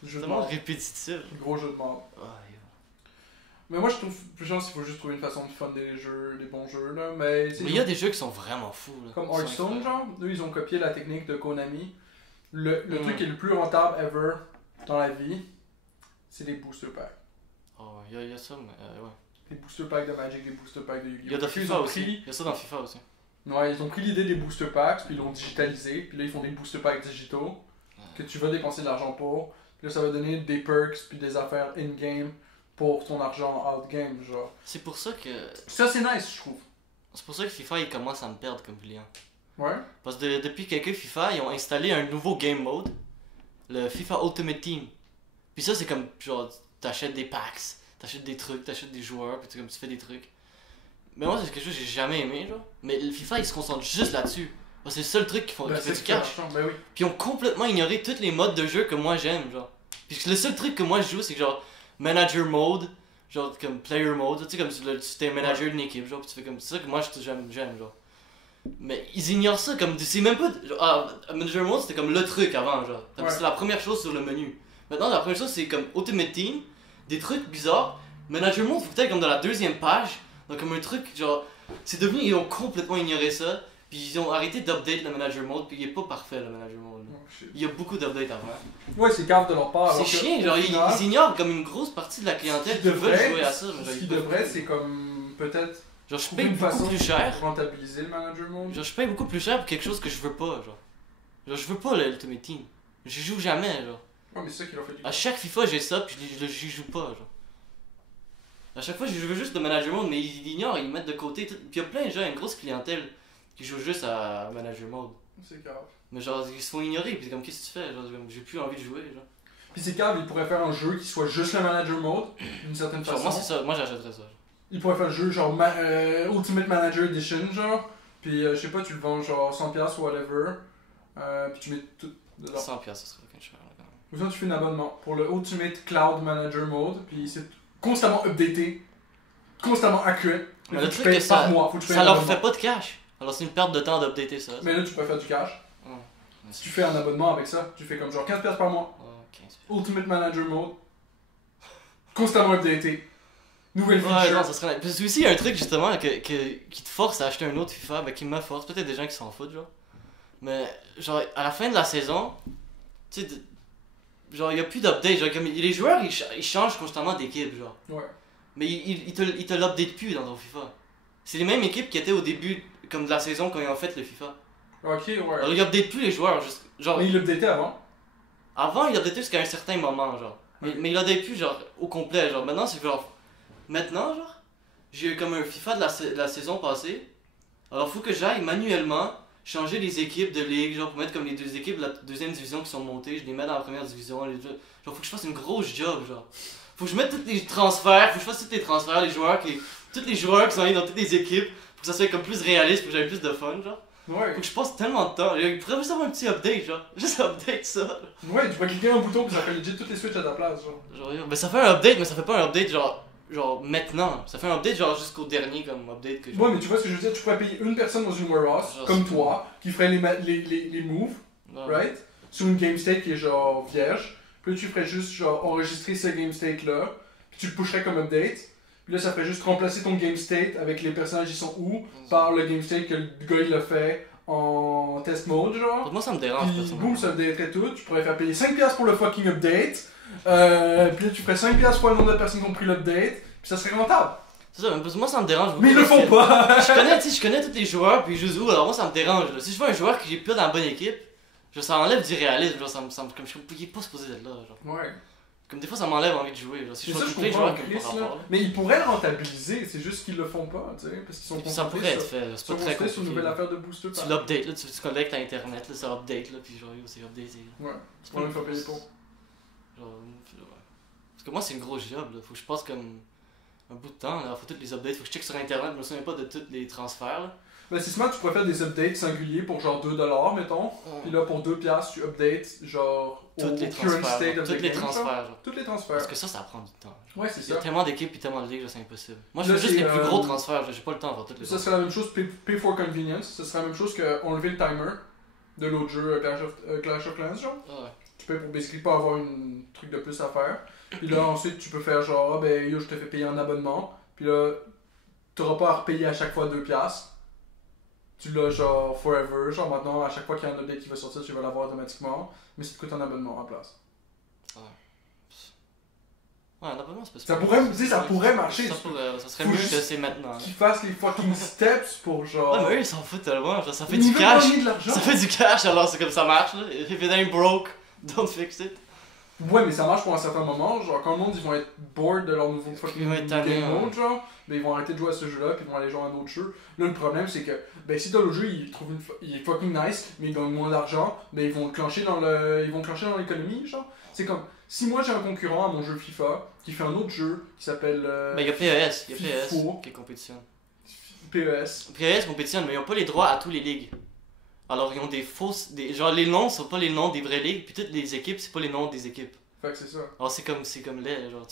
Jeu C'est de tellement mort. répétitif. Gros jeu de mort. Mais moi, je trouve plus chance qu'il faut juste trouver une façon de fun des jeux, des bons jeux, là. Mais, tu sais, Mais il y a des jeux qui sont vraiment fous, là. comme Ils sont Hearthstone, incroyables. genre, eux, ils ont copié la technique de Konami. Le truc Mm. qui est le plus rentable ever dans la vie, c'est les booster packs. Oh, il y a ça, mais ouais. Les booster packs de Magic, les booster packs de Yu-Gi-Oh! Il y a de Puis ils FIFA ont aussi. pris- Il y a ça dans FIFA aussi. Ouais, ils ont pris l'idée des booster packs, puis ils l'ont digitalisé, puis là ils font des booster packs digitaux que tu vas dépenser de l'argent pour. Puis là ça va donner des perks puis des affaires in-game pour ton argent out-game, genre. C'est pour ça que. Ça c'est nice, je trouve. C'est pour ça que FIFA il commence à me perdre comme client. Ouais. Parce que depuis quelques FIFA, ils ont installé un nouveau game mode, le FIFA Ultimate Team. Puis ça, c'est comme genre, t'achètes des packs, t'achètes des trucs, t'achètes des joueurs, puis tu fais des trucs. Mais moi, c'est quelque chose que j'ai jamais aimé, genre. Mais le FIFA, il se concentre juste là-dessus. Parce que c'est le seul truc qui Ben, fait c'est du cash. Ben oui. Puis ils ont complètement ignoré tous les modes de jeu que moi j'aime, genre. Puis le seul truc que moi je joue, c'est que genre manager mode, genre comme player mode, tu sais, comme tu t'es un manager d'une équipe, genre, puis tu fais comme c'est ça que moi j'aime, genre. Mais ils ignorent ça, comme c'est même pas. Genre, manager mode c'était comme le truc avant, genre. Ouais. C'est la première chose sur le menu. Maintenant, la première chose c'est comme Ultimate Team, des trucs bizarres. Manager mode, faut peut-être comme dans la deuxième page, donc comme un truc, genre. C'est devenu, ils ont complètement ignoré ça. Puis ils ont arrêté d'update le manager mode, puis il est pas parfait le manager mode. Oh, shit. Il y a beaucoup d'updates à faire. Ouais, c'est cave de leur part. C'est alors que, chiant, au genre final, ils ignorent comme une grosse partie de la clientèle qui veulent jouer à ça. Mais genre, Ce ils qu'ils peuvent devraient, pas. c'est comme peut-être Genre je trouver paye une beaucoup façon plus de cher. rentabiliser le manager mode. Genre je paye beaucoup plus cher pour quelque chose que je veux pas, genre. Genre je veux pas le Ultimate Team. J'y joue jamais, genre. Ouais, mais c'est ça qui leur fait du À chaque FIFA j'ai ça, puis j'y joue pas, genre. À chaque fois je veux juste le manager mode, mais ils ignorent, ils mettent de côté tout. Puis il y a plein de gens, une grosse clientèle qui joue juste à manager mode. C'est grave. Mais genre ils se font ignorer, puis c'est comme qu'est-ce que tu fais, genre j'ai plus envie de jouer, genre. Puis c'est grave, ils pourraient faire un jeu qui soit juste le manager mode, d'une certaine Genre façon. moi c'est ça, moi j'achèterais ça. Ils pourraient faire le jeu genre Ultimate Manager Edition, genre. Puis je sais pas, tu le vends genre 100$ ou whatever. Puis tu mets tout dedans. 100$, ça serait aucun cher, là, quand même. Ou sinon tu fais un abonnement pour le Ultimate Cloud Manager Mode. Puis c'est constamment updaté, constamment accurate. Mais Faut le que tu truc payes que par ça, mois. Faut que tu payes ça un leur abonnement. fait pas de cash. Alors c'est une perte de temps d'updater ça. Mais là tu peux faire du cash. Ouais. Si tu fais un abonnement avec ça, tu fais comme genre 15$ par mois. Ouais, 15. Ultimate Manager Mode. Constamment updaté. Nouvelle Ouais, feature. non, ça serait. Parce que aussi, il y a un truc justement qui te force à acheter un autre FIFA, ben qui me force. Peut-être des gens qui s'en foutent, genre. Mais, genre, à la fin de la saison, tu sais, genre, il y a plus d'update. Genre, comme les joueurs, ils changent constamment d'équipe, genre. Ouais. Mais ils te l'update plus dans ton FIFA. C'est les mêmes équipes qui étaient au début, comme de la saison quand ils ont fait le FIFA. Ok, ouais. Alors, ils updatent plus les joueurs. Genre, Mais il l'updatait avant. avant, il updatait jusqu'à un certain moment, genre. Mais il update plus, genre, au complet, genre. Maintenant, c'est genre. Maintenant, genre, j'ai eu comme un FIFA de la saison passée. Alors, faut que j'aille manuellement changer les équipes de ligue, genre, pour mettre comme les deux équipes de la deuxième division qui sont montées, je les mets dans la première division. Genre, faut que je fasse une grosse job, genre. Faut que je mette tous les transferts, faut que je fasse tous les transferts, tous les joueurs qui sont allés dans toutes les équipes, pour que ça soit comme plus réaliste, pour que j'aie plus de fun, genre. Ouais. Faut que je passe tellement de temps. Il pourrait juste avoir un petit update, genre. Juste update ça, genre. Ouais, tu vas cliquer un bouton puis ça fait legit toutes les switches à ta place, genre. Genre, mais ça fait un update, mais ça fait pas un update genre maintenant. Ça fait un update genre jusqu'au dernier comme update que j'ai. Ouais, mais tu vois ce que je veux dire, tu pourrais payer une personne dans une warehouse, Genre, comme c'est- toi, qui ferait les moves, Ouais. right? Sur une game state qui est genre vierge. Puis là, tu ferais juste genre enregistrer ce game state là, puis tu le pusherais comme update. Puis là, ça ferait juste remplacer ton game state avec les personnages qui sont où par le game state que le gars il a fait en test mode, genre. Pour moi ça me dérange Puis personnellement. boum, ça updaterait tout. Tu pourrais faire payer 5$ pour le fucking update. Puis là, tu ferais 5$ pour le nombre de personnes qui ont pris l'update. Puis ça serait rentable. C'est ça, mais pour moi ça me dérange beaucoup. Mais ils le parce font que pas! Je connais tous les joueurs puis ils jouent où, alors moi ça me dérange. Là. Si je vois un joueur que j'ai pas dans la bonne équipe, Genre, ça enlève du réalisme, genre, comme je il est pas supposé être là, genre. Ouais. Comme des fois, ça m'enlève envie de jouer, genre. Si C'est je ça, vois je plein de comprends joueurs en qui Chris, ont pas là. rapport, là. Mais ils pourraient le rentabiliser, c'est juste qu'ils le font pas, tu sais, parce qu'ils sont Puis ça concentrés pourrait être sur- fait, c'est sur pas très monter sur une compliqué. nouvelle là. affaire de booster. Tu l'updates, là, tu connectes à internet, là, ça update, là, puis genre, yo, c'est updaté. Là. Ouais, C'est on il faut payer pour. Genre, puis là, ouais. Parce que moi, c'est une grosse job, là. Faut que je passe comme un bout de temps, là. Faut toutes les updates, faut que je check sur internet, je me souviens pas de tous les transferts, là. Ben, c'est smart, tu pourrais faire des updates singuliers pour genre 2$, mettons. Puis là, pour 2$, tu updates genre au Toutes les current transferts, state genre, of tous the les game. genre. transferts, genre. Tous les transferts. Parce que ça prend du temps. Ouais, c'est Il y a ça. tellement d'équipes et tellement de ligues, là, c'est impossible. Moi, je Là, fais juste c'est, les plus gros transferts, j'ai pas le temps de faire toutes les Ça autres. serait la même chose, pay for convenience. Ça serait la même chose que enlever le timer de l'autre jeu Clash of Clans, genre. Ah ouais. Tu payes pour basically pas avoir une truc de plus à faire. Puis là, ensuite, tu peux faire genre, ah ben yo, je te fais payer un abonnement. Puis là, t'auras pas à repayer à chaque fois 2$. Tu l'as genre forever. Genre maintenant, à chaque fois qu'il y a un update qui va sortir, tu vas l'avoir automatiquement. Mais ça te coûte un abonnement à la place. Ouais, un abonnement, c'est pas Ça pourrait, tu sais, ça pourrait marcher. Ça serait Faut mieux juste que c'est maintenant. Là. Qu'ils fassent les fucking steps pour genre. Ouais, mais eux, ils s'en foutent tellement, genre, ça fait Ils du veulent cash. gagner de l'argent. Ça fait du cash, alors c'est comme ça marche, là. If it ain't broke, don't fix it. Ouais, mais ça marche pour un certain moment. Genre, quand le monde ils vont être bored de leur nouveau fucking Ils vont être tannés, game mode, ouais. genre, ben ils vont arrêter de jouer à ce jeu-là, puis ils vont aller jouer à un autre jeu. Là, le problème, c'est que, ben si t'as le jeu, il est fucking nice, mais ils gagnent moins d'argent, ben ils vont clencher dans l'économie, genre. C'est comme, si moi j'ai un concurrent à mon jeu FIFA, qui fait un autre jeu, qui s'appelle Ben, il y a PES, FIFO. qui compétitionne. PES. PES compétitionne, mais ils ont pas les droits à tous les ligues. Alors, ils ont des fausses. Genre, les noms sont pas les noms des vraies ligues, puis toutes les équipes, c'est pas les noms des équipes. Fait que c'est ça. Alors, c'est comme laid, genre,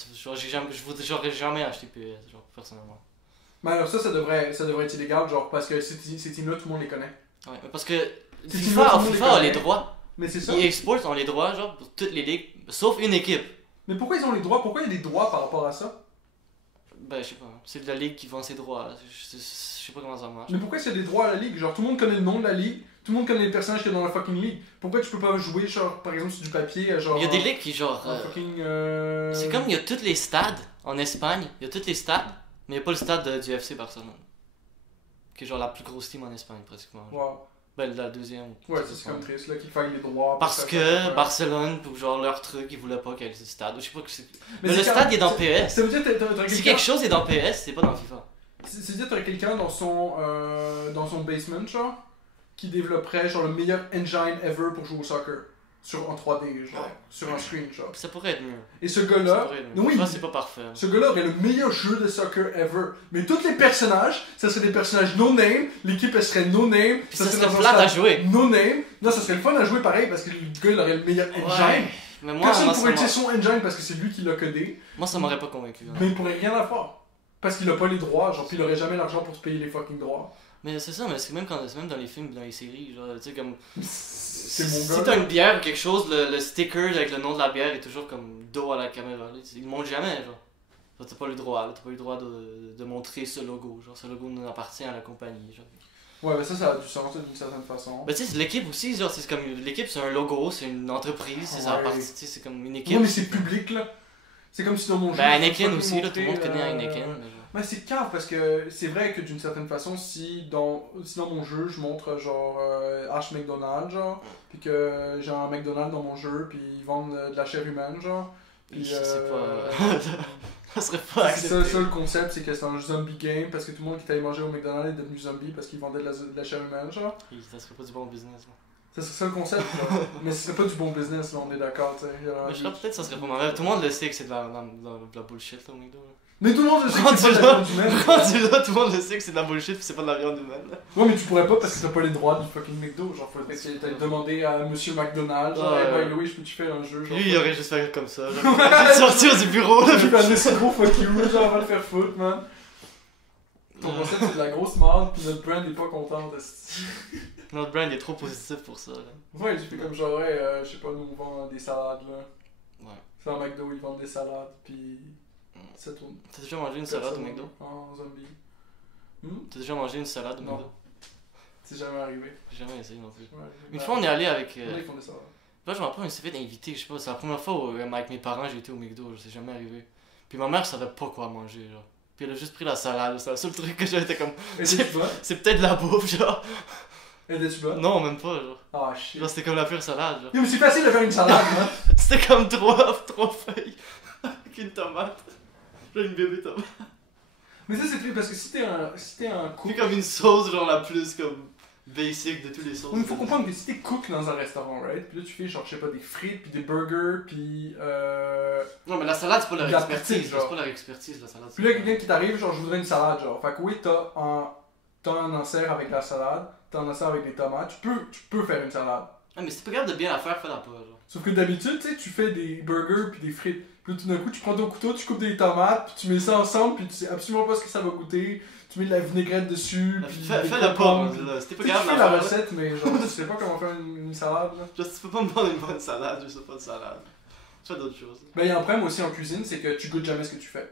j'aurais jamais acheté PES, genre, personnellement. Mais alors ça devrait être illégal, genre, parce que ces teams-là, tout le monde les connaît. Ouais, mais parce que C'est FIFA, tout le monde FIFA a les les connaît. droits. Mais c'est ça. EA Sports ont les droits, genre, pour toutes les ligues, sauf une équipe. Mais pourquoi ils ont les droits? Pourquoi il y a des droits par rapport à ça? Ben, je sais pas, c'est de la ligue qui vend ses droits. Je sais pas comment ça marche. Mais pourquoi il y a des droits à la ligue? Genre, tout le monde connaît le nom de la ligue, tout le monde connaît les personnages qu'il y a dans la fucking ligue. Pourquoi tu peux pas jouer, genre, par exemple, sur du papier, genre. Il y a des ligues qui, genre. Fucking. C'est comme il y a tous les stades en Espagne, il y a tous les stades, mais il n'y a pas le stade du FC Barcelone. Qui est genre la plus grosse team en Espagne, pratiquement. Genre. Wow. Ben, la deuxième. Ouais, c'est comme triste, là, qu'ils fassent les droits. Parce pour que ça. Barcelone, pour genre leur truc, ils voulaient pas qu'il y ait ce stade. Je sais pas que c'est. Mais c'est le quand- stade il est dans PS. Ça veut dire que t'aurais Si quelqu'un. quelque chose est dans PS, c'est pas dans FIFA. C'est-à-dire que t'aurais quelqu'un dans son basement, genre, qui développerait, genre, le meilleur engine ever pour jouer au soccer. En 3D, genre, Ouais. sur un screen, genre. Ça pourrait être mieux. Et ce Ça gars-là. pourrait être mieux. Oui, FIFA, c'est pas parfait. ce gars-là aurait le meilleur jeu de soccer ever. Mais tous les personnages, ça serait des personnages no-name, l'équipe elle serait no-name, Puis ça serait dans un plate à stade jouer. no-name. Non, ça serait le fun à jouer pareil parce que le gars il aurait le meilleur engine. Ouais. Mais moi, Personne moi, pourrait ça utiliser son engine parce que c'est lui qui l'a codé, m'aurait pas convaincu. hein. mais il pourrait rien avoir. Parce qu'il a pas les droits, genre, puis il aurait jamais l'argent pour se payer les fucking droits. Mais c'est ça, mais c'est même dans les films, dans les séries, genre, tu sais, comme. C'est mon Si gars. t'as une bière ou quelque chose, le sticker avec le nom de la bière est toujours comme dos à la caméra. Là. Il monte jamais, genre. Genre, t'as pas le droit, là. T'as pas eu le droit de montrer ce logo. Genre, ce logo nous appartient à la compagnie. Genre. Ouais, mais ça a du sens d'une certaine façon. Ben, tu sais, l'équipe aussi, genre, c'est comme. L'équipe, c'est un logo, c'est une entreprise, ça Ouais. appartient, tu sais, c'est comme une équipe. Non, mais c'est public là. C'est comme si dans mon jeu. Ben, je Heineken peux aussi, là, tout le monde montrer, connaît Heineken. mais genre. Mais c'est cave parce que c'est vrai que d'une certaine façon, si dans mon jeu je montre genre H McDonald's, genre, puis que j'ai un McDonald's dans mon jeu, puis ils vendent de la chair humaine, genre. Puis, Ça, c'est pas. Ça serait pas c'est ça, accepté. le concept, c'est que c'est un zombie game parce que tout le monde qui est allé manger au McDonald's est devenu zombie parce qu'ils vendaient de la chair humaine, genre. Ça serait pas du bon business. Là. Ça serait ça le concept, genre. Mais ce serait pas du bon business, là, on est d'accord, tu sais. Mais je crois peut-être que ça serait pas mal. Tout le monde le sait que c'est de la bullshit, là, au McDo. Là. Mais tout le monde le sait que Rendu c'est pas de la là, viande humaine. rendu là, tout le monde le sait que c'est de la bullshit pis c'est pas de la viande humaine. Là. Ouais, mais tu pourrais pas parce que t'as pas les droits du fucking McDo. Genre, faudrait que t'ailles demander à Monsieur McDonald. Genre, Ouais. hey, by the way, je peux-tu faire un jeu? Genre, Lui, il aurait juste fait comme ça. Genre, il aurait dû sortir du bureau. Là, je vais aller ce gros fuck you, genre, on va le faire foutre, man. Ton concept, c'est de la grosse merde, pis notre brand est pas content. Notre brand est trop positif pour ça. Là. Ouais, tu fais comme genre, hey, je sais pas, nous on vend des salades, là. Ouais. C'est un McDo, ils vendent des salades, pis ça tourne. T'as déjà mangé une salade au McDo? En zombie. T'as déjà mangé une salade au Non. McDo? C'est jamais arrivé. J'ai jamais essayé non plus. Ouais, Une fois, on est allé avec. Là, ils font des salades. Là, je me rappelle, on s'est fait inviter. Je sais pas, c'est la première fois où, avec mes parents, j'ai été au McDo. Je sais jamais arrivé. Puis ma mère savait pas quoi manger, genre. Puis elle a juste pris la salade. C'est le seul truc que j'étais comme. Et c'est fun. C'est peut-être de la bouffe, genre. Étais-tu bonne? Non, même pas, genre. Ah, shit. Genre, c'était comme la pire salade, genre. Yo, mais c'est facile de faire une salade, hein. C'était comme trois feuilles avec une tomate. Genre une bébé tomate. Mais ça, c'est triste parce que si t'es un Puis cook. comme une sauce, genre la plus comme basic de tous les sauces. Il faut comprendre que si t'es cook dans un restaurant, right? Puis là, tu fais, genre, je sais pas, des frites, puis des burgers, puis. Non, mais la salade, c'est pas leur de la expertise. poutine, genre. C'est pas leur expertise, la salade. Puis là, quelqu'un qui t'arrive, genre, je voudrais une salade, genre. Fait que oui, t'as un insert avec la salade, t'as un insert avec des tomates, tu peux faire une salade. Ah, mais c'est pas grave de bien la faire, fais-la pas, genre. Sauf que d'habitude, tu sais, tu fais des burgers puis des frites. Puis là, tout d'un coup, tu prends ton couteau, tu coupes des tomates, puis tu mets ça ensemble, puis tu sais absolument pas ce que ça va goûter. Tu mets de la vinaigrette dessus, puis. Fais-la pas, concombres. là. C'était pas Tu sais, grave tu de fais la la faire. recette, mais genre, tu sais pas comment faire une salade, là. Genre, tu peux pas me prendre une bonne salade, je sais pas de salade. Fais d'autres choses. Ben, il y a un problème aussi en cuisine, c'est que tu goûtes jamais ce que tu fais.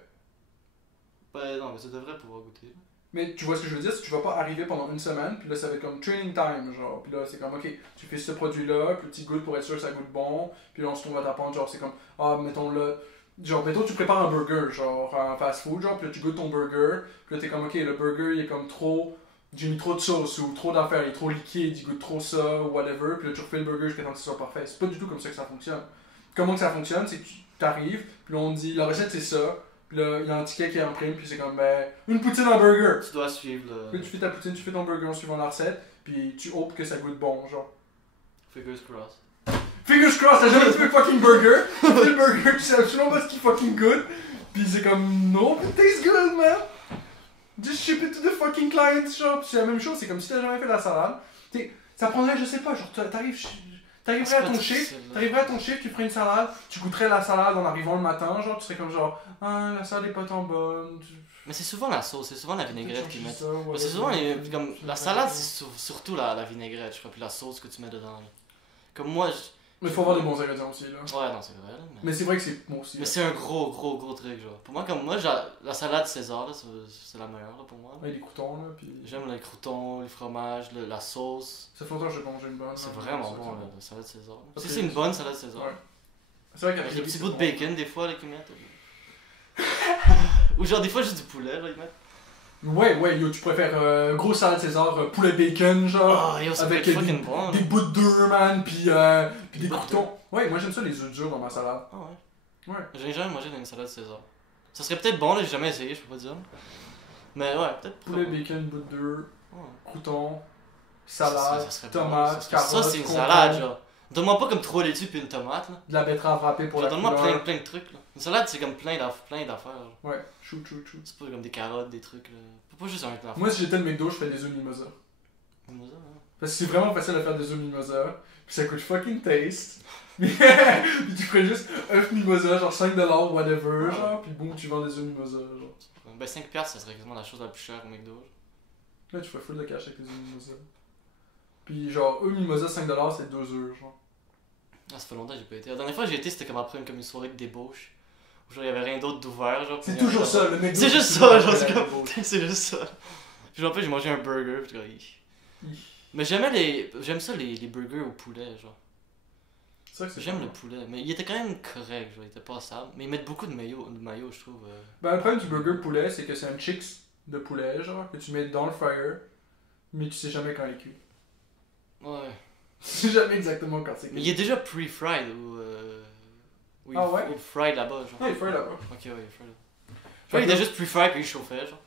Ben non, mais tu devrais pouvoir goûter. Mais tu vois ce que je veux dire, c'est que tu vas pas arriver pendant une semaine, puis là ça va être comme training time, genre. Puis là c'est comme, ok, tu fais ce produit-là, puis tu goûtes pour être sûr que ça goûte bon, puis là on se trouve à t'apprendre, genre c'est comme, ah, mettons là, genre, mettons tu prépares un burger, genre en fast food, genre, puis là tu goûtes ton burger, puis là t'es comme, ok, le burger il est comme trop, j'ai mis trop de sauce ou trop d'affaires, il est trop liquide, il goûte trop ça, ou whatever, puis là tu refais le burger jusqu'à temps que ce soit parfait. C'est pas du tout comme ça que ça fonctionne. Comment que ça fonctionne, c'est que tu t'arrives, puis là on te dit, la recette c'est ça. Puis là, il y a un ticket qui imprime, puis c'est comme, ben, une poutine en burger. Tu dois suivre le. Puis tu fais ta poutine, tu fais ton burger en suivant la recette, puis tu hopes que ça goûte bon, genre. Fingers crossed. Fingers crossed, t'as jamais fait le fucking burger, tu fais le burger, tu sais absolument pas ce qu'il fucking goûte, puis c'est comme, no, it tastes good, man. Just ship it to the fucking client, genre. Puis c'est la même chose, c'est comme si t'as jamais fait la salade. Ça prendrait, je sais pas, genre, t'arriverais à ton chiffre, tu ferais une salade, tu goûterais la salade en arrivant le matin, genre, tu serais comme genre, ah, la salade est pas tant bonne. Mais c'est souvent la sauce, c'est souvent la vinaigrette qu'ils mettent. Ouais, Mais c'est souvent, comme, la salade, c'est surtout la vinaigrette, je crois, puis la sauce que tu mets dedans. Là. Comme moi, Mais faut avoir des bons ingrédients aussi, là. Ouais, non, c'est vrai, là. Mais c'est vrai que c'est bon aussi. Mais là. c'est un gros truc, genre. Pour moi, comme moi, la salade César, là, c'est la meilleure, là, pour moi. Ouais, les croutons, là, puis. J'aime les croutons, les fromages, la sauce. Ça fait longtemps que j'ai pas mangé une bonne. C'est là, vraiment ça, bon, ça. là, la salade César. Parce Si que- c'est une bonne salade César. Ouais. C'est vrai Avec qu'avec des le petits riz, bouts de c'est bon. bacon, des fois, là, qu'ils mettent. Ou genre, des fois, juste du poulet, là, ils mettent. Ouais, yo, tu préfères grosse salade César, poulet bacon, genre. Oh, yo, ça avec peut être des, fucking bon, là. des bouts d'œufs, man, puis des bouts de croutons. Ouais, moi j'aime ça les œufs durs dans ma salade. Ah ouais. Ouais. J'ai jamais mangé d'une salade César. Ça serait peut-être bon, là, j'ai jamais essayé, je peux pas dire. Mais ouais, peut-être. Poulet, bacon, bout d'œufs, Ouais. croutons, Ça salade, serait bon, tomate, ça, carottes, ça, c'est une concombre, salade, genre. Donne-moi pas comme 3 laitues puis une tomate, là. de la betterave râpée pour la Donne-moi couleur. plein de trucs, là. Une salade, c'est comme plein d'affaires, genre. Ouais, chou. C'est pas comme des carottes, des trucs, là. Pas juste un affaire. Moi si j'étais le McDo, je fais des œufs mimosa. Mimosa, hein. Parce que c'est vraiment facile à faire des œufs mimosa, puis ça coûte fucking taste. puis tu ferais juste œufs mimosa, genre 5$, whatever, genre, puis boum, tu vends des œufs mimosa, genre. Ben 5 piastres, ça serait quasiment la chose la plus chère au McDo. genre. Là, tu fais full de cash avec les œufs mimosa. Puis genre, œufs mimosa 5$, c'est 2 œufs, genre. Ah, ça fait longtemps que j'ai pas été. La dernière fois que j'ai été, c'était comme après une soirée de débauche. Où genre, il y avait rien d'autre d'ouvert, genre. C'est puis, toujours ça, le McDo. C'est juste toujours ça, genre, la c'est comme. débauche. C'est juste ça. Puis genre, après, j'ai mangé un burger, puis Hi. mais j'aime ça les burgers au poulet, genre. C'est vrai que c'est J'aime bon. le poulet, mais il était quand même correct, genre, il était passable. Mais ils mettent beaucoup de maillot, je trouve. Ben, le problème du burger poulet, c'est que c'est un chicks de poulet, genre, que tu mets dans le fryer, mais tu sais jamais quand il est cuit. Ouais. Tu sais jamais exactement quand c'est Mais cuit. il est déjà pre-fried ou. Ah ouais? Ou fried là-bas, genre. Ah, il est fry là-bas. Ok, ouais, il est fried. Je Fait crois qu'il que était là- juste pre-fried puis il chauffait, genre.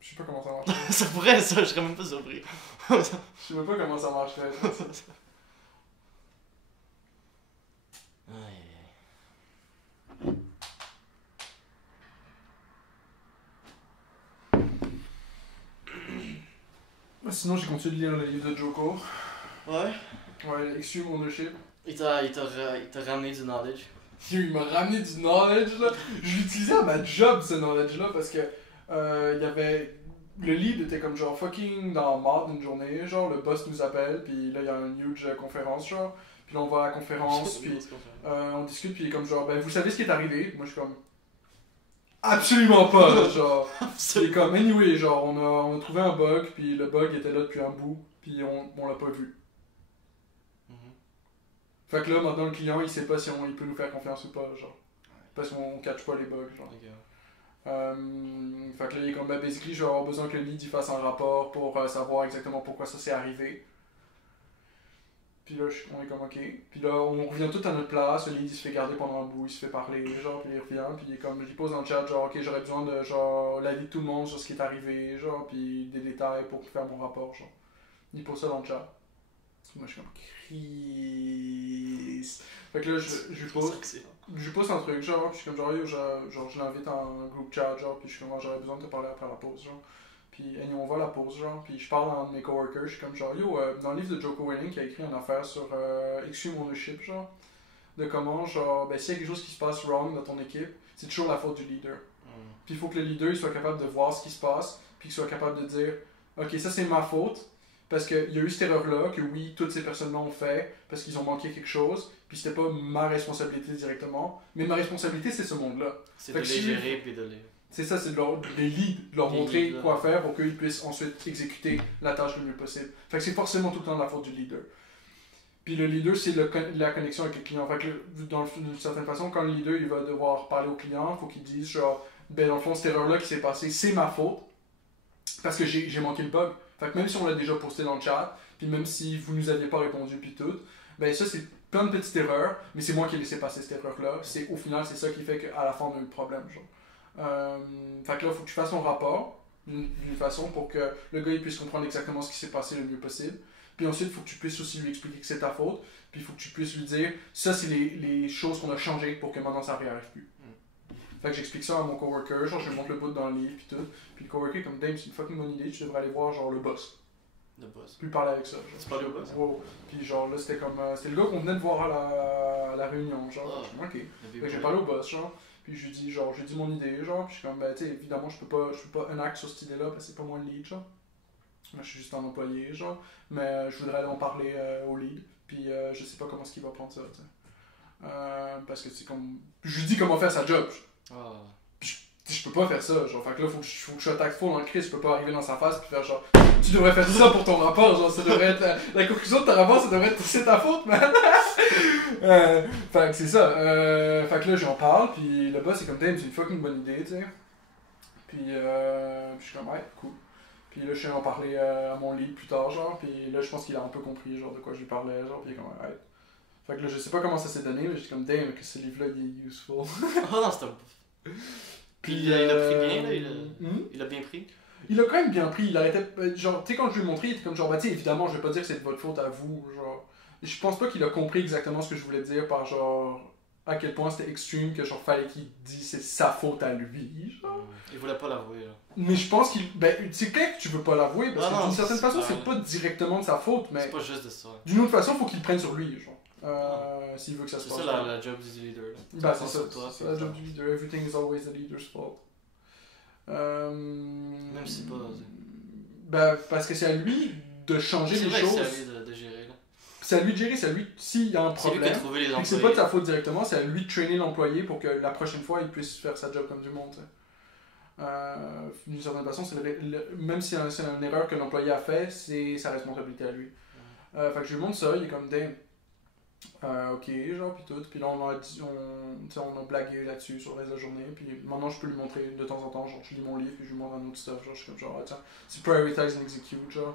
Je sais pas comment ça marche. Ça pourrait, ça, je serais même pas surpris. Je sais même pas comment ça marcherait. Aïe, aïe, Sinon, j'ai continué de lire le livre de Joko. aïe. Ouais. Ouais, Extreme Ownership. Il t'a ramené du knowledge. Il m'a ramené du knowledge, là. Je l'utilisais à ma job, ce knowledge-là, parce que il y avait... Le lead était comme genre fucking dans le marde une journée, genre le boss nous appelle, puis là il y a une huge conférence, genre. Puis là on va à la conférence, puis on discute, puis il est comme genre, ben vous savez ce qui est arrivé? Moi je suis comme... Absolument pas, là, genre. C'est comme, anyway, genre on a trouvé un bug, puis le bug était là depuis un bout, puis on l'a pas vu. Mhm. Fait que là maintenant le client il sait pas si il peut nous faire confiance ou pas, genre. Parce qu'on catch pas les bugs, genre. Ok. Fait que là, il est comme, ben, basically, je vais avoir besoin que le lead il fasse un rapport pour savoir exactement pourquoi ça s'est arrivé. Puis là, on est comme ok. Puis là, on revient tout à notre place. Le lead il se fait garder pendant un bout, il se fait parler, genre, puis il revient. Puis il est comme, je lui pose dans le chat, genre, ok, j'aurais besoin de genre l'avis de tout le monde sur ce qui est arrivé, genre, puis des détails pour faire mon rapport, genre. Il pose ça dans le chat. Moi, je suis comme, Chris. Fait que là, je lui pose un truc, genre, puis je suis comme, genre, yo, je l'invite en group chat, genre, puis je suis comme, j'aurais besoin de te parler après la pause, genre. Puis on va à la pause, genre, puis je parle à un de mes coworkers, je suis comme, genre, yo, dans le livre de Joko Winning, qui a écrit une affaire sur Extreme Ownership, genre, de comment, genre, ben, s'il y a quelque chose qui se passe wrong dans ton équipe, c'est toujours la faute du leader. Puis il faut que le leader il soit capable de voir ce qui se passe, puis qu'il soit capable de dire, ok, ça c'est ma faute, parce qu'il y a eu cette erreur-là, que oui, toutes ces personnes-là ont fait, parce qu'ils ont manqué quelque chose, puis c'était pas ma responsabilité directement, mais ma responsabilité c'est ce monde-là. C'est de les gérer puis de les... C'est ça, c'est de les leads, de leur montrer quoi faire pour qu'ils puissent ensuite exécuter la tâche le mieux possible. Fait que c'est forcément tout le temps la faute du leader. Puis le leader, c'est la connexion avec le client. Fait que d'une certaine façon, quand le leader il va devoir parler au client, il faut qu'il dise genre, ben dans le fond, cette erreur-là qui s'est passée, c'est ma faute, parce que j'ai manqué le bug. Fait que même si on l'a déjà posté dans le chat, puis même si vous nous aviez pas répondu puis tout, ben ça c'est plein de petites erreurs, mais c'est moi qui ai laissé passer cette erreur-là. Au final, c'est ça qui fait qu'à la fin on a eu le problème, genre. Fait que là, il faut que tu fasses ton rapport d'une façon pour que le gars il puisse comprendre exactement ce qui s'est passé le mieux possible. Puis ensuite, il faut que tu puisses aussi lui expliquer que c'est ta faute. Puis il faut que tu puisses lui dire ça, c'est les choses qu'on a changées pour que maintenant ça ne réarrive plus. Fait que j'explique ça à mon coworker, genre je lui montre le bout dans le livre, puis tout. Puis le coworker, comme Dame, c'est une fucking bonne idée, tu devrais aller voir genre le boss. Le boss. Puis parler avec ça. Tu parles au boss? Wow. Puis genre là, c'était comme. C'était le gars qu'on venait de voir à la réunion, genre. Je ok. Fait que j'ai parlé au boss, genre. Puis je lui dis, genre, j'ai dit mon idée, genre. Puis je suis comme, ben, tu sais, évidemment, je peux pas un acte sur cette idée-là, parce que c'est pas moi le lead, genre. Moi, je suis juste un employé, genre. Mais je voudrais aller en parler au lead. Puis je sais pas comment est-ce qu'il va prendre ça, tu sais. Parce que c'est comme. Je lui dis comment faire sa job. Je peux pas faire ça, genre, fait que là, faut que je sois tactful en crise, je peux pas arriver dans sa face puis faire genre, tu devrais faire ça pour ton rapport, genre, ça devrait être, la conclusion de ton rapport, ça devrait être, c'est ta faute, man! Fait que c'est ça, fait que là, j'en parle, puis le boss, c'est comme, damn, c'est une fucking bonne idée, tu sais. Puis je suis comme, ouais, cool. Puis là, je suis allé en parler à mon lead plus tard, genre, puis là, je pense qu'il a un peu compris, genre, de quoi je lui parlais, genre, puis il est comme, ouais. Fait que là, je sais pas comment ça s'est donné, mais j'étais comme, damn, que ce livre-là, il est useful. Oh non, c'était... Puis il a pris bien, là, il a bien pris. Il a quand même bien pris, il arrêtait, genre, tu sais, quand je lui ai montré, il était comme genre, bah, tu sais, évidemment, je vais pas dire que c'est de votre faute à vous, genre. Je pense pas qu'il a compris exactement ce que je voulais dire par genre, à quel point c'était extreme, que genre, fallait qu'il dise c'est sa faute à lui, genre. Il voulait pas l'avouer, là. Mais je pense qu'il, ben, c'est clair que tu veux pas l'avouer, parce que d'une certaine façon, c'est pas directement de sa faute, mais. C'est pas juste de ça. D'une autre façon, faut qu'il le prenne sur lui, genre. S'il veut que ça se passe. C'est ça la job du leader. Bah, c'est ça, c'est la job du leader. Everything is always the leader's fault. Même si pas. Bah, parce que c'est à lui de changer les choses. C'est à lui de gérer, là. C'est à lui de gérer, c'est à lui, s'il y a un problème. C'est lui qui a trouvé les employés. C'est pas de sa faute directement, c'est à lui de trainer l'employé pour que la prochaine fois il puisse faire sa job comme du monde. D'une certaine façon, même si c'est une erreur que l'employé a fait, c'est sa responsabilité à lui. Fait que je lui montre ça, il est comme damn. Ok, genre, puis tout. Puis là, on a blagué là-dessus sur le reste de la journée. Puis maintenant, je peux lui montrer de temps en temps. Genre, je lis mon livre, puis je lui montre un autre stuff. Genre, je suis comme genre, tiens, c'est prioritize and execute, genre.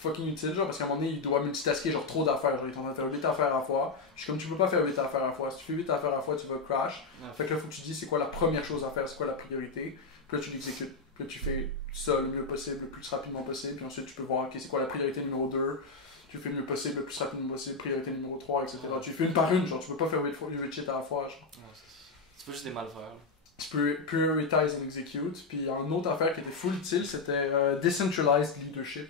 Fucking utile, genre, parce qu'à un moment donné, il doit multitasker, genre, trop d'affaires. Genre, il est en train de faire 8 affaires à la fois. Je suis comme, tu peux pas faire 8 affaires à la fois. Si tu fais 8 affaires à la fois, tu vas crash. Fait que là, faut que tu dis c'est quoi la première chose à faire, c'est quoi la priorité. Puis là, tu l'exécutes. Puis là, tu fais ça le mieux possible, le plus rapidement possible. Puis ensuite, tu peux voir, ok, c'est quoi la priorité numéro 2. Tu fais le mieux possible, le plus rapidement possible, priorité numéro 3, etc. Tu fais une par une, genre, tu peux pas faire 8 shit à la fois, genre. Tu peux juste des mal faire. Tu peux prioritize and execute. Puis une autre affaire qui était full utile, c'était decentralized leadership.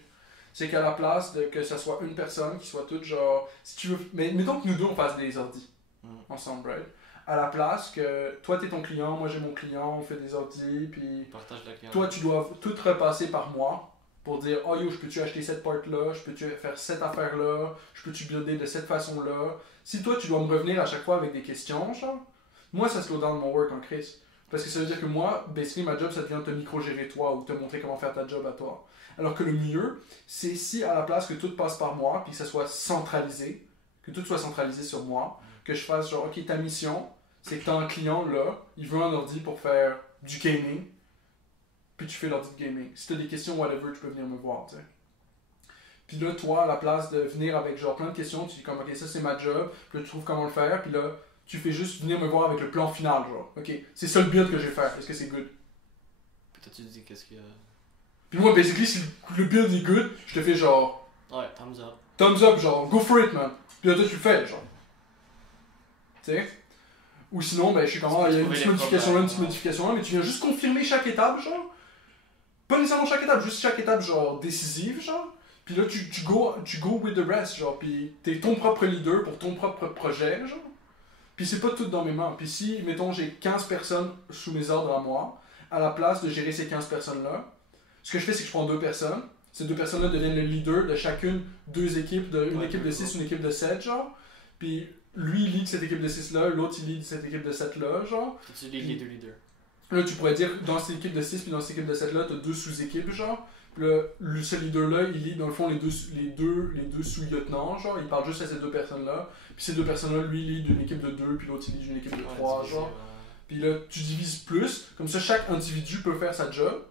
C'est qu'à la place de que ça soit une personne qui soit toute genre, si tu veux, mais mettons que nous deux on fasse des ordis ensemble, right? À la place que toi t'es ton client, moi j'ai mon client, on fait des ordis, puis toi tu dois tout repasser par moi. Pour dire, oh yo, je peux-tu acheter cette part-là, je peux-tu faire cette affaire-là, je peux-tu builder de cette façon-là. Si toi, tu dois me revenir à chaque fois avec des questions, genre, moi, ça slow down mon work en crise. Parce que ça veut dire que moi, basically, ma job, ça devient de te micro-gérer toi ou te montrer comment faire ta job à toi. Alors que le mieux, c'est si à la place que tout passe par moi, puis que ça soit centralisé, que tout soit centralisé sur moi, que je fasse genre, ok, ta mission, c'est que t'as un client là, il veut un ordi pour faire du gaming, puis tu fais l'ordi de gaming. Si t'as des questions, whatever, tu peux venir me voir, tu sais. Puis là, toi, à la place de venir avec genre plein de questions, tu dis comme, ok, ça c'est ma job, puis là, tu trouves comment le faire, puis là, tu fais juste venir me voir avec le plan final, genre, ok, c'est ça le build que je vais faire, est-ce que c'est good? Puis toi, tu dis qu'est-ce qu'il y a. Puis moi, basically, si le build est good, je te fais genre, Ouais, thumbs up. thumbs up, genre, go for it, man. Puis là, toi, tu le fais, genre. Tu sais? Ou sinon, ben, je suis comment, il y a une petite modification là, une petite modification là, mais tu viens juste confirmer chaque étape, genre. Pas nécessairement chaque étape, juste chaque étape, genre, décisive, genre. Puis là, tu go with the rest, genre. Puis t'es ton propre leader pour ton propre projet, genre. Puis c'est pas tout dans mes mains. Puis si, mettons, j'ai 15 personnes sous mes ordres à moi, à la place de gérer ces 15 personnes-là, ce que je fais, c'est que je prends 2 personnes. Ces 2 personnes-là deviennent le leader de chacune 2 équipes, une équipe de 6, une équipe de 7, genre. Puis lui, il lead cette équipe de 6-là, l'autre, il lead cette équipe de 7-là, genre. Tu lead les 2 leaders. Là, tu pourrais dire, dans cette équipe de 6 puis dans cette équipe de 7-là, t'as 2 sous-équipes, genre. Puis là, ce leader-là, il lead, dans le fond, les deux sous-lieutenants, genre. Il parle juste à ces 2 personnes-là. Puis ces 2 personnes-là, lui, il lead une équipe de 2, puis l'autre, il lead une équipe de 3, genre. Puis là, tu divises plus. Comme ça, chaque individu peut faire sa job.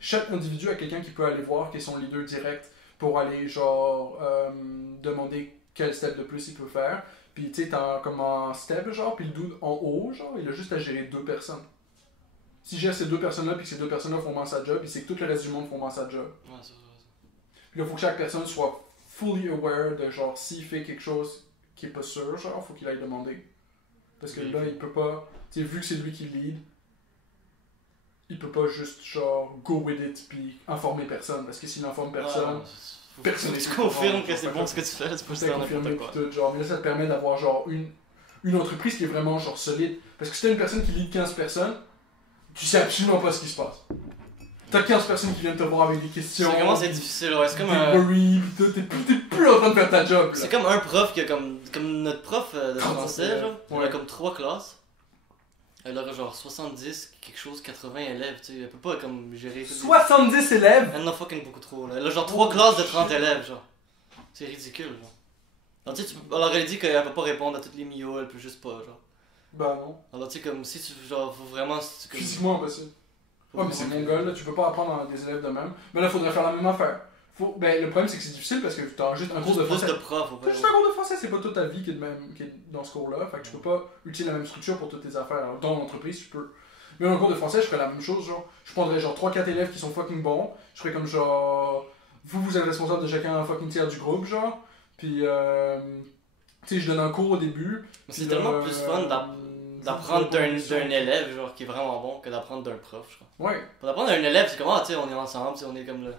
Chaque individu a quelqu'un qui peut aller voir, qui est son leader direct, pour aller, genre, demander quel step de plus il peut faire. Puis, tu sais, t'as comme un step, genre, puis le dude en haut, genre, il a juste à gérer 2 personnes. Si gère ces 2 personnes-là, puis que ces 2 personnes-là font bien sa job, il sait que tout le reste du monde font bien sa job. Ouais, c'est ça. Puis là, il faut que chaque personne soit fully aware de, genre, s'il fait quelque chose qui est pas sûr, genre, faut qu'il aille demander. Parce que là, il peut pas, tu sais, vu que c'est lui qui lead, il peut pas juste, genre, go with it, puis informer personne. Parce que s'il informe personne, personne tu confirmes que c'est bon ce que tu fais, c'est pas juste confirmer n'importe quoi. tout, genre. Mais là, ça te permet d'avoir, genre, une entreprise qui est vraiment, genre, solide. Parce que si t'as une personne qui lead 15 personnes, tu sais absolument pas ce qui se passe. T'as 15 personnes qui viennent te voir avec des questions. Ça commence à être difficile, ouais. C'est comme t'es plus en train de faire ta job. C'est comme un prof qui a comme notre prof de français, genre. Il a comme 3 classes. Elle aura genre 70, quelque chose, 80 élèves, tu sais. Elle peut pas comme gérer. 70 élèves? Elle en a fucking beaucoup trop, là. Elle a genre 3 classes de 30 élèves, genre. C'est ridicule, genre. Alors, tu sais, elle aurait dit qu'elle peut pas répondre à toutes les mios, elle peut juste pas, genre. Bah non. Alors, tu sais, comme si tu. Genre, faut vraiment. Comme... Physiquement impossible. Ouais, mais c'est mon gars, là, tu peux pas apprendre à des élèves de même. Mais là, faudrait faire la même affaire. Ben, le problème, c'est que c'est difficile parce que t'as juste un cours de français. Plus de profs, T'as juste un cours de français, c'est pas toute ta vie qui est dans ce cours-là. Fait que tu peux pas utiliser la même structure pour toutes tes affaires. Alors, dans l'entreprise, tu peux. Mais dans un cours de français, je ferais la même chose, genre. Je prendrais genre 3-4 élèves qui sont fucking bons. Je ferais comme genre. Vous êtes responsable de chacun un fucking tiers du groupe, genre. Puis, tu sais, je donne un cours au début. Mais c'est tellement plus fun d'apprendre d'un élève, genre, qui est vraiment bon, que d'apprendre d'un prof, je crois. Ouais. Pour apprendre d'un élève, c'est comme, ah, tu sais, on est ensemble, on est comme le.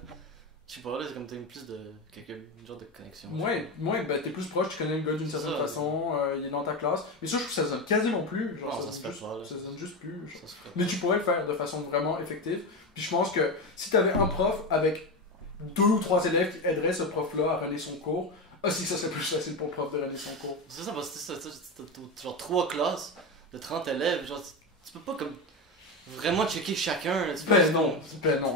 Je sais pas, là, c'est comme t'as plus de. Une genre de connexion. Ouais, ben t'es plus proche, tu connais le gars d'une certaine façon, il est dans ta classe. Mais ça, je trouve que ça sonne quasiment plus. Genre, non, ça se fait pas, là. Ça sonne juste plus. Mais tu pourrais le faire de façon vraiment effective. Puis je pense que si t'avais un prof avec 2 ou 3 élèves qui aideraient ce prof-là à runner son cours, si ça serait plus facile pour le prof de runner son cours. C'est ça, parce que t'as genre 3 classes de 30 élèves, genre, tu peux pas comme. Vraiment checker chacun. Ben non,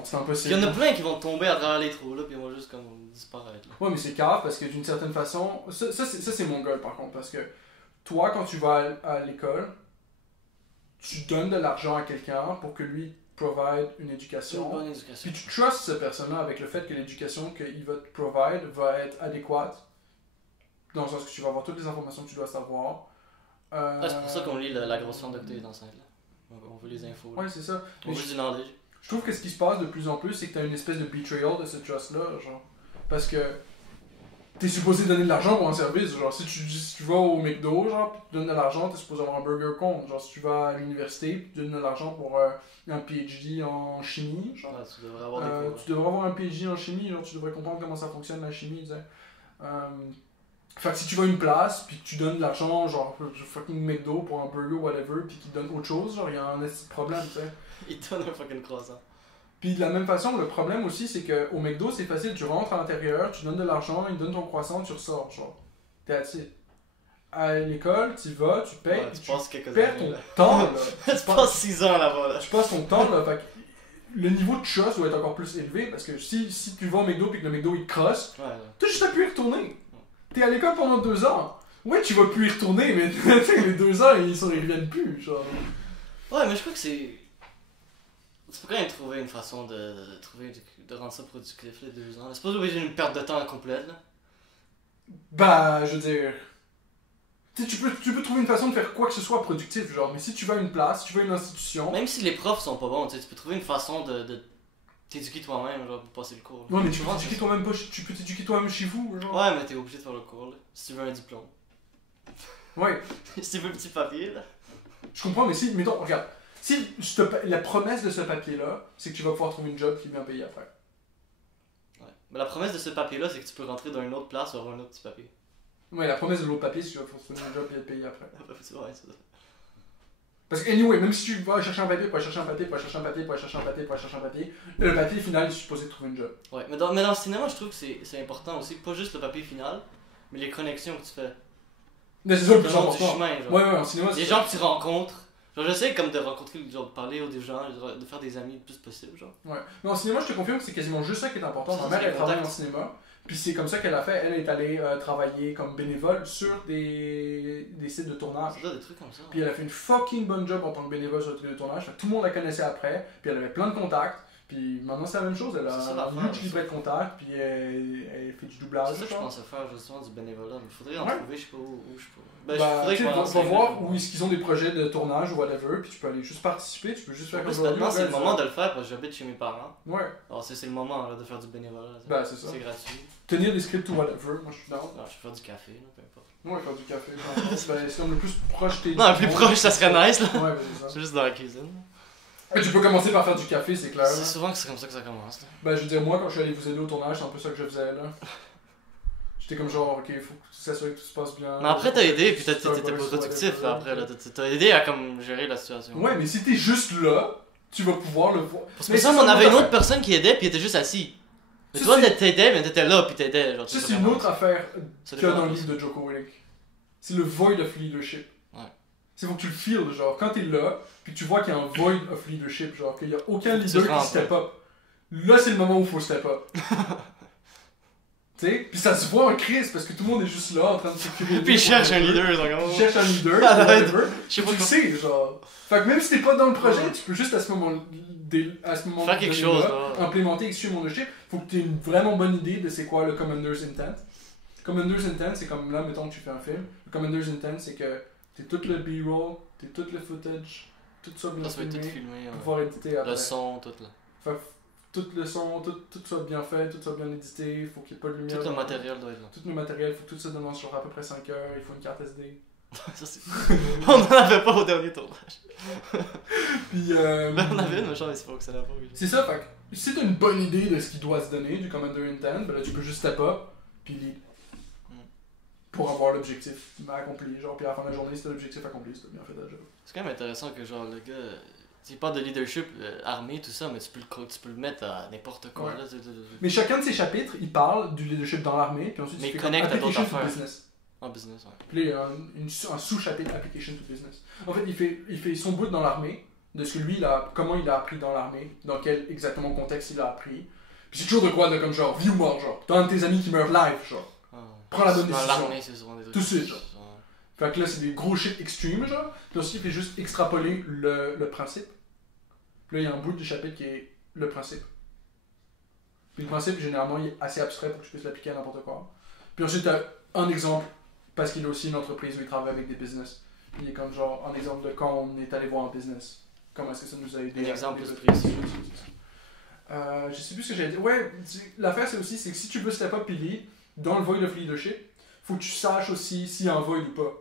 c'est impossible. Il y en a plein qui vont tomber à travers les trous là, puis ils vont juste comme disparaître. Là. Ouais, mais c'est grave parce que d'une certaine façon, ça c'est mon goal par contre, parce que toi quand tu vas à l'école, tu donnes de l'argent à quelqu'un pour que lui provide une éducation. Une bonne éducation. Puis tu trustes cette personne-là avec le fait que l'éducation qu'il va te provide va être adéquate, dans le sens que tu vas avoir toutes les informations que tu dois savoir. C'est pour ça qu'on lit la grosse forme d'octave d'enceinte là. On veut les infos. Ouais, c'est ça. On veut du knowledge. Je trouve que ce qui se passe de plus en plus, c'est que t'as une espèce de betrayal de ce trust-là, genre. Parce que t'es supposé donner de l'argent pour un service, genre. Si tu vas au McDo, genre, pis tu donnes de l'argent, t'es supposé avoir un burger compte. Genre, si tu vas à l'université, pis tu donnes de l'argent pour un PhD en chimie, genre. Ouais, tu devrais avoir des cours. Tu devrais avoir un PhD en chimie, genre, tu devrais comprendre comment ça fonctionne la chimie, tu sais. Fait que si tu vas à une place, puis que tu donnes de l'argent, genre fucking McDo pour un burger ou whatever, puis qu'ils donnent autre chose, genre il y a un petit problème, tu sais. Ils te donnent un fucking croissant. Puis de la même façon, le problème aussi, c'est qu'au McDo, c'est facile, tu rentres à l'intérieur, tu donnes de l'argent, ils te donnent ton croissant, tu ressors, genre. T'es assis. À l'école, tu vas, tu payes, ouais, tu perds ton temps, là. Tu passes 6 ans là-bas, là. Tu passes ton temps, là, fait que le niveau de trust doit être encore plus élevé, parce que si tu vas au McDo, puis que le McDo, il crosse, ouais, t'as juste à pu y retourner. T'es à l'école pendant 2 ans. Ouais, tu vas plus y retourner, mais tu sais, les 2 ans, ils reviennent plus, genre. Ouais, mais je crois que c'est. Tu peux quand même trouver une façon de rendre ça productif, les 2 ans. C'est pas obligé d'une perte de temps complète, là. Bah, je veux dire. Tu sais, tu peux trouver une façon de faire quoi que ce soit productif, genre. Mais si tu vas à une place, si tu vas à une institution. Même si les profs sont pas bons, tu sais, tu peux trouver une façon de t'éduquer toi-même, genre, pour passer le cours. Ouais, mais tu Souvent, peux t'éduquer toi-même pas, tu peux t'éduquer toi-même chez vous, genre. Ouais, mais t'es obligé de faire le cours, là. Si tu veux un diplôme. Ouais, Si tu veux le petit papier, là. je comprends, mais si, mettons, regarde. Si la promesse de ce papier-là, c'est que tu vas pouvoir trouver une job qui est bien payée après. Ouais. Mais la promesse de ce papier-là, c'est que tu peux rentrer dans une autre place ou avoir un autre petit papier. Ouais, la promesse de l'autre papier, c'est que tu vas pouvoir trouver une job qui est payée après. Ouais, c'est ça. Parce que, anyway, même si tu vas chercher un papier, pour aller chercher un papier, pour aller chercher un papier, pour aller chercher un papier, pour aller chercher un papier, le papier final, il est supposé de trouver une job. Ouais, mais dans le cinéma, je trouve que c'est important aussi, pas juste le papier final, mais les connexions que tu fais. Mais c'est ça le Le plus long du important. chemin, genre. Ouais, en cinéma, c'est Les ça. gens que tu rencontres. Genre, j'essaie comme de rencontrer, genre, de parler aux des gens, de faire des amis le plus possible, genre. Ouais. Mais en cinéma, je te confirme que c'est quasiment juste ça qui est important. Ça, Ma c'est mère, les elle travaille en contacts. cinéma. Puis c'est comme ça qu'elle a fait. Elle est allée travailler comme bénévole sur des sites de tournage. C'est ça, des trucs comme ça. Puis elle a fait une fucking bonne job en tant que bénévole sur le truc de tournage. Fait que tout le monde la connaissait après. Puis elle avait plein de contacts. Puis maintenant, c'est la même chose. Elle a C'est ça, un l'affaire, huge c'est livret de contacts. Puis elle fait du doublage. C'est ça que je genre. pense faire, justement, du bénévolat. Mais faudrait en Ouais. trouver, je sais pas où je peux. Ben, Bah, faudrait tu que sais, je m'en va renseigne, voir là. où est-ce qu'ils ont des projets de tournage ou whatever. Puis tu peux aller juste participer. Tu peux juste faire En comme plus, ça. maintenant, c'est le moment de le faire parce que j'habite chez mes parents. Ouais. Alors, c'est le moment là, de faire du bénévolat. Là, Bah, c'est ça. C'est gratuit. Tenir des scripts ou whatever. Moi, je suis down. Alors, je vais faire du café, là, peu importe. Ouais, faire du café. Ben, c'est comme le plus proche t'es. Non, le plus proche, ça serait nice, là. Ouais, ben, c'est ça. C'est juste dans la cuisine. Et tu peux commencer par faire du café, c'est clair. C'est là. souvent que c'est comme ça que ça commence. Là. Ben, je veux dire, moi, quand je suis allé vous aider au tournage, c'est un peu ça que je faisais là. J'étais comme genre, ok, faut que tu s'assures que tout se passe bien. Mais après, t'as aidé, puis t'étais Starburst, productif whatever. après. Là. T'as aidé à comme gérer la situation. Ouais, mais si t'es juste là, tu vas pouvoir le voir. Parce que ça, on avait une autre personne qui aidait, puis il était juste assis. Mais Ça, toi, c'est- t'aidais, mais t'étais là, puis t'aidais. Genre, Ça, c'est une autre affaire Ça qu'il y a dépend dans le de livre de Joko Willink. C'est le void of leadership. Ouais. C'est faut que tu le feels, genre, quand t'es là, puis que tu vois qu'il y a un void of leadership, genre, qu'il y a aucun Faut que tu leader qui rentres. step up. Là, c'est le moment où il faut step up. Tu sais, puis ça se voit en crise parce que tout le monde est juste là en train de s'occuper. Puis il cherche un leader, genre. Il cherche un leader, Ah, ouais. whatever. Je sais Tu pas le quoi. sais, genre. Fait que même si t'es pas dans le projet, Ouais. tu peux juste à ce moment Faire quelque chose, là. implémenter Extreme Ownership. Faut que tu aies une vraiment bonne idée de c'est quoi le Commander's Intent. Commander's Intent, c'est comme là, mettons que tu fais un film. Le Commander's Intent, c'est que t'es tout le B-roll, t'es tout le footage, tout ça bien Ça va être tout filmé, filmé. pour Ouais. pouvoir éditer après. Le son, tout là. Fait que tout le son, tout soit bien fait, tout soit bien édité, faut qu'il n'y ait pas de lumière. Tout le dans- matériel doit être là. Tout le matériel, faut que tout ça demande genre à peu près 5 heures, il faut une carte SD. Ça, c'est- On en avait pas au dernier tournage. Puis, Ben, on avait une, mais genre, il fonctionnait pas. c'est ça, fait que si t'as une bonne idée de ce qu'il doit se donner, du Commander Intent, ben là tu peux juste step up, puis lead. Pour avoir l'objectif accompli, genre, puis à la fin de la journée, si t'as l'objectif accompli, c'est bien fait ta job. C'est quand même intéressant que, genre, le gars. Il parle de leadership armé, tout ça, mais tu peux le mettre à n'importe quoi. Ouais. Là, Mais chacun de ces chapitres, il parle du leadership dans l'armée, puis ensuite Mais il fait il comme connecte à application d'autres to affaires. business. en business, ouais. Puis là, il y a un sous-chapitre application to business. En fait, il fait son bout dans l'armée, de ce que lui, comment il a appris dans l'armée, dans quel exactement contexte il a appris. Puis c'est toujours de quoi, de comme genre, vie ou mort, genre. T'as un de tes amis qui meurt live, genre. Ah. Prends la bonne Dans décision. l'armée, c'est souvent des trucs. Tout de suite, genre. Fait que là, c'est des gros shit extreme, genre. Puis ensuite, il fait juste extrapoler le principe. Puis là, il y a un bout du chapitre qui est le principe. Puis le principe, généralement, il est assez abstrait pour que tu puisses l'appliquer à n'importe quoi. Puis ensuite, t'as un exemple, parce qu'il a aussi une entreprise où il travaille avec des business. Puis il est comme genre, un exemple de quand on est allé voir un business. Comment est-ce que ça nous a aidé Un à- exemple les- plus précis. Je sais plus ce que j'allais dire. Ouais, l'affaire c'est aussi, c'est que si tu veux step up et lead, dans le void of leadership, faut que tu saches aussi s'il y a un void ou pas.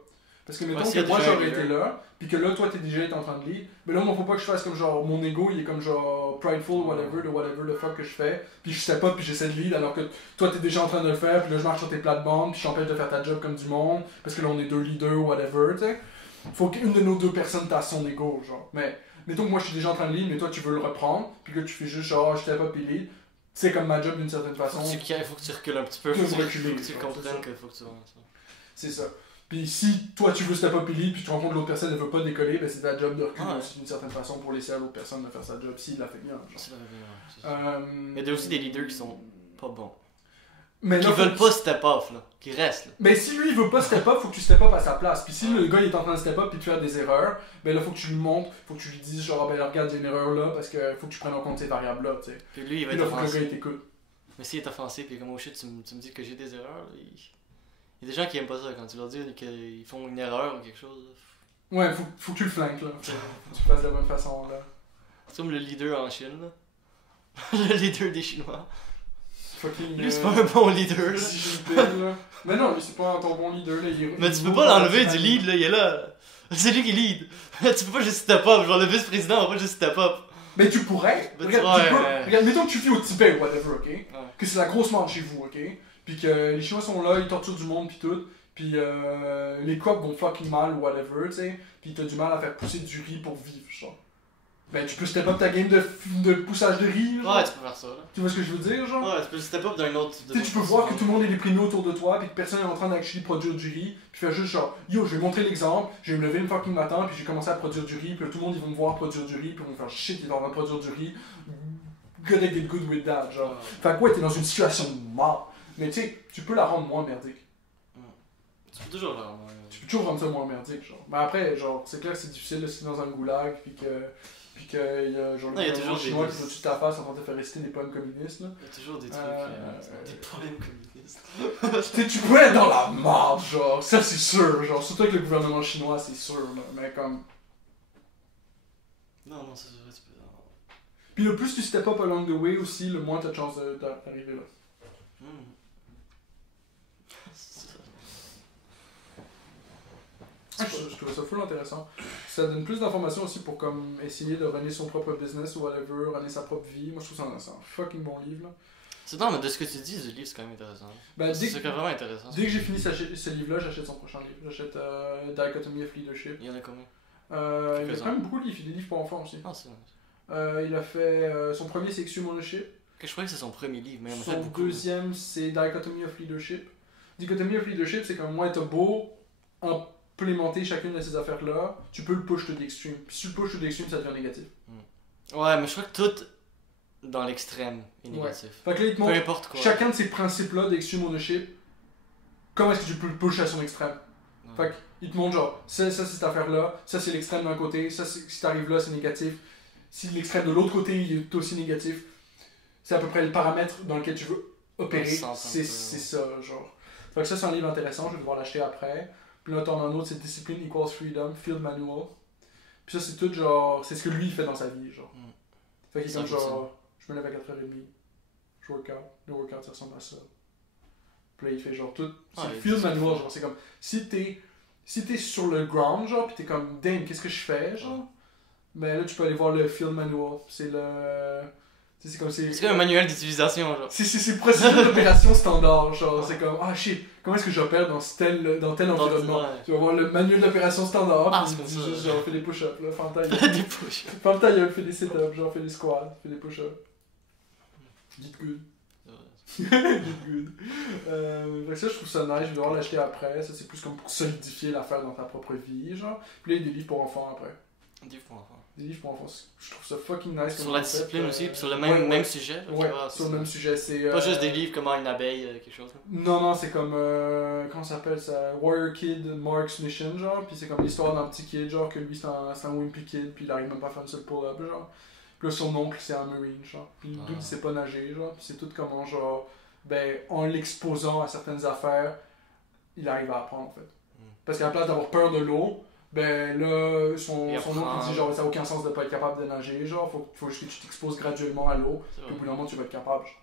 Parce que mettons Ouais, s'il y que a moi déjà un j'aurais leader. été là, puis que là toi t'es déjà été en train de lead, mais là moi faut pas que je fasse comme genre mon ego il est comme genre prideful whatever the fuck que je fais, puis je step up puis j'essaie de lead alors que toi t'es déjà en train de le faire, puis là je marche sur tes plates-bandes, puis je t'empêche de faire ta job comme du monde, parce que là on est deux leaders whatever, tu sais. Faut qu'une de nos deux personnes tasse son ego, genre. Mais mettons que moi je suis déjà en train de lead, mais toi tu veux le reprendre, puis que tu fais juste genre je step up et lead, c'est comme ma job d'une certaine façon. Faut que tu recules un petit peu, Faut faut que reculer, tu c'est ça. comprennes qu'il faut que tu vas ça. C'est ça. Puis si toi tu veux step up et lead, puis tu rencontres l'autre personne, elle veut pas décoller, ben c'est ta job de reculer Ouais. aussi d'une certaine façon pour laisser à l'autre personne de faire sa job s'il la fait bien. Genre. C'est la même, ouais, c'est ça. Mais il y a aussi des leaders qui sont pas bons. Mais Qui là, veulent pas step off, là. Qui restent, là. Mais si lui il veut pas step up, faut que tu step up à sa place. Puis si le gars il est en train de step up et de faire des erreurs, ben là faut que tu lui montres, faut que tu lui dises genre ben là, regarde j'ai une erreur là parce que faut que tu prennes en compte ces variables là, tu sais. Puis lui, il va Puis là être faut que le gars offensif. il t'écoute. Mais s'il est offensif, puis comme oh shit, tu me dis que j'ai des erreurs, là, il y a des gens qui aiment pas ça quand tu leur dis qu'ils font une erreur ou quelque chose. Ouais, faut que tu le flanques là. Faut que tu le fasses de la bonne façon là. C'est comme le leader en Chine, là. Le leader des Chinois. Fucking. Lui, c'est pas un bon leader, là. Xi Jinping, là. Mais non, lui c'est pas un ton bon leader là. Mais tu peux pas l'enlever du lead, là, il est là. C'est lui qui lead. Tu peux pas juste step up, genre le vice-président va pas juste step up. Mais tu pourrais. Mais Regarde, tu peux. ouais. Regarde, mettons que tu vis au Tibet ou whatever, ok? Ouais. Que c'est la grosse merde chez vous, ok? Puis que les Chinois sont là, ils torturent du monde, puis tout. Puis les crops vont fucking mal ou whatever, tu sais. Puis t'as du mal à faire pousser du riz pour vivre, genre. Ben tu peux step up ta game de poussage de riz, genre. Ouais, tu peux faire ça, là. Tu vois ce que je veux dire, genre? Ouais, tu peux step up d'un autre. Tu sais, tu peux voir que tout le monde est déprimé autour de toi, puis que personne est en train d'actually produire du riz, puis faire juste genre, yo, je vais montrer l'exemple, je vais me lever une fucking matin, puis j'ai commencé à produire du riz, puis là, tout le monde ils vont me voir produire du riz, puis ils vont me faire shit, il est en train de produire du riz, gonna get good with that, genre. Fait que ouais, t'es dans une situation de mort, mais tu sais, tu peux la rendre moins merdique. Tu peux toujours faire. Tu peux toujours rendre ça moins merdique, genre. Mais après, genre, c'est clair que c'est difficile là, si t'es dans un goulag, puis que il y a genre Non, il y a le toujours gouvernement chinois des- qui va dessus ta face en train de te faire réciter des poèmes communistes, là. Il y a toujours des trucs. Des problèmes communistes. Tu sais, tu peux être dans la merde, genre, ça c'est sûr, genre, surtout avec le gouvernement chinois, c'est sûr, là, mais comme... Non, non, c'est vrai, tu peux. Puis le plus tu step up along the way aussi, le moins t'as de chance d'arriver là. Je trouve ça full intéressant. Ça donne plus d'informations aussi pour comme essayer de runner son propre business ou whatever, runner sa propre vie. Moi je trouve ça un fucking bon livre là. C'est non, mais de ce que tu dis du livre, c'est quand même intéressant. Ben, C'est quand même vraiment intéressant. dès que j'ai fini ce livre-là, j'achète son prochain livre. J'achète Dichotomy of Leadership. Il y en a combien? Il y a quand même beaucoup de livres, il y a des livres pour enfants aussi. Ah, c'est Il a fait son premier c'est Extreme Ownership. je croyais que c'est son premier livre, mais il en a fait Son beaucoup. deuxième c'est Dichotomy of Leadership. Dichotomy of Leadership, c'est comme moi, t'as beau implémenter chacune de ces affaires-là, tu peux le push to the extreme. Puis si tu le push to the extreme, ça devient négatif. Ouais, mais je crois que tout dans l'extrême est négatif. Fait que là, il te Peu montre importe quoi. chacun de ces principes-là d'extreme ownership, comment est-ce que tu peux le push à son extrême. Ouais. Fait qu'il te montre genre, ça c'est cette affaire-là, ça c'est l'extrême d'un côté, ça si t'arrives là c'est négatif, si l'extrême de l'autre côté il est aussi négatif, c'est à peu près le paramètre dans lequel tu veux opérer, c'est ça genre. Fait que ça c'est un livre intéressant, je vais devoir l'acheter après. Puis là t'en as un autre, c'est Discipline Equals Freedom, Field Manual. Puis ça c'est tout genre, c'est ce que lui il fait dans sa vie genre. Fait qu'il est comme genre, je me lève à 4h30, je work out, le workout ça ressemble à ça. Puis là il fait genre tout, c'est le Field Manual genre, c'est comme, si t'es sur le ground genre, pis t'es comme, damn qu'est-ce que je fais genre, ben là tu peux aller voir le Field Manual, c'est le... C'est comme un manuel d'utilisation, genre. C'est le procédure d'opération standard, genre, c'est comme, ah shit, comment est-ce que j'opère dans tel environnement? Tu vas voir le manuel d'opération standard, ah, puis c'est comme ça. juste genre, fais des push-ups, là, Fantail. Des push. Fantail, fais des sit-ups, genre, fais des squats, fais des push-ups. Get good. Get good. Fait que ça, je trouve ça nice, je vais devoir l'acheter après, ça c'est plus comme pour solidifier l'affaire dans ta propre vie, genre. Puis là, il y a des livres pour enfants après. Des livres pour enfants. Des livres pour enfants, je trouve ça fucking nice. Sur la discipline aussi, puis sur le même sujet. Ouais, sur le même sujet, c'est... Pas juste des livres comme une abeille, quelque chose. Là. Non, c'est comme... comment ça s'appelle ça? Warrior Kid, Mark's Mission, genre. Puis c'est comme l'histoire d'un petit kid, genre, que lui c'est un wimpy kid, puis il arrive même pas à faire une seule pull-up, genre. Puis là, son oncle c'est un marine, genre. Puis le dude il sait pas nager, genre. Puis c'est tout comment, genre... Ben, en l'exposant à certaines affaires, il arrive à apprendre, en fait. Parce qu'à la place d'avoir peur de l'eau, ben là, son oncle dit genre ça n'a aucun sens de pas être capable de nager, genre faut juste que tu t'exposes graduellement à l'eau, puis au bout d'un moment tu vas être capable. Genre.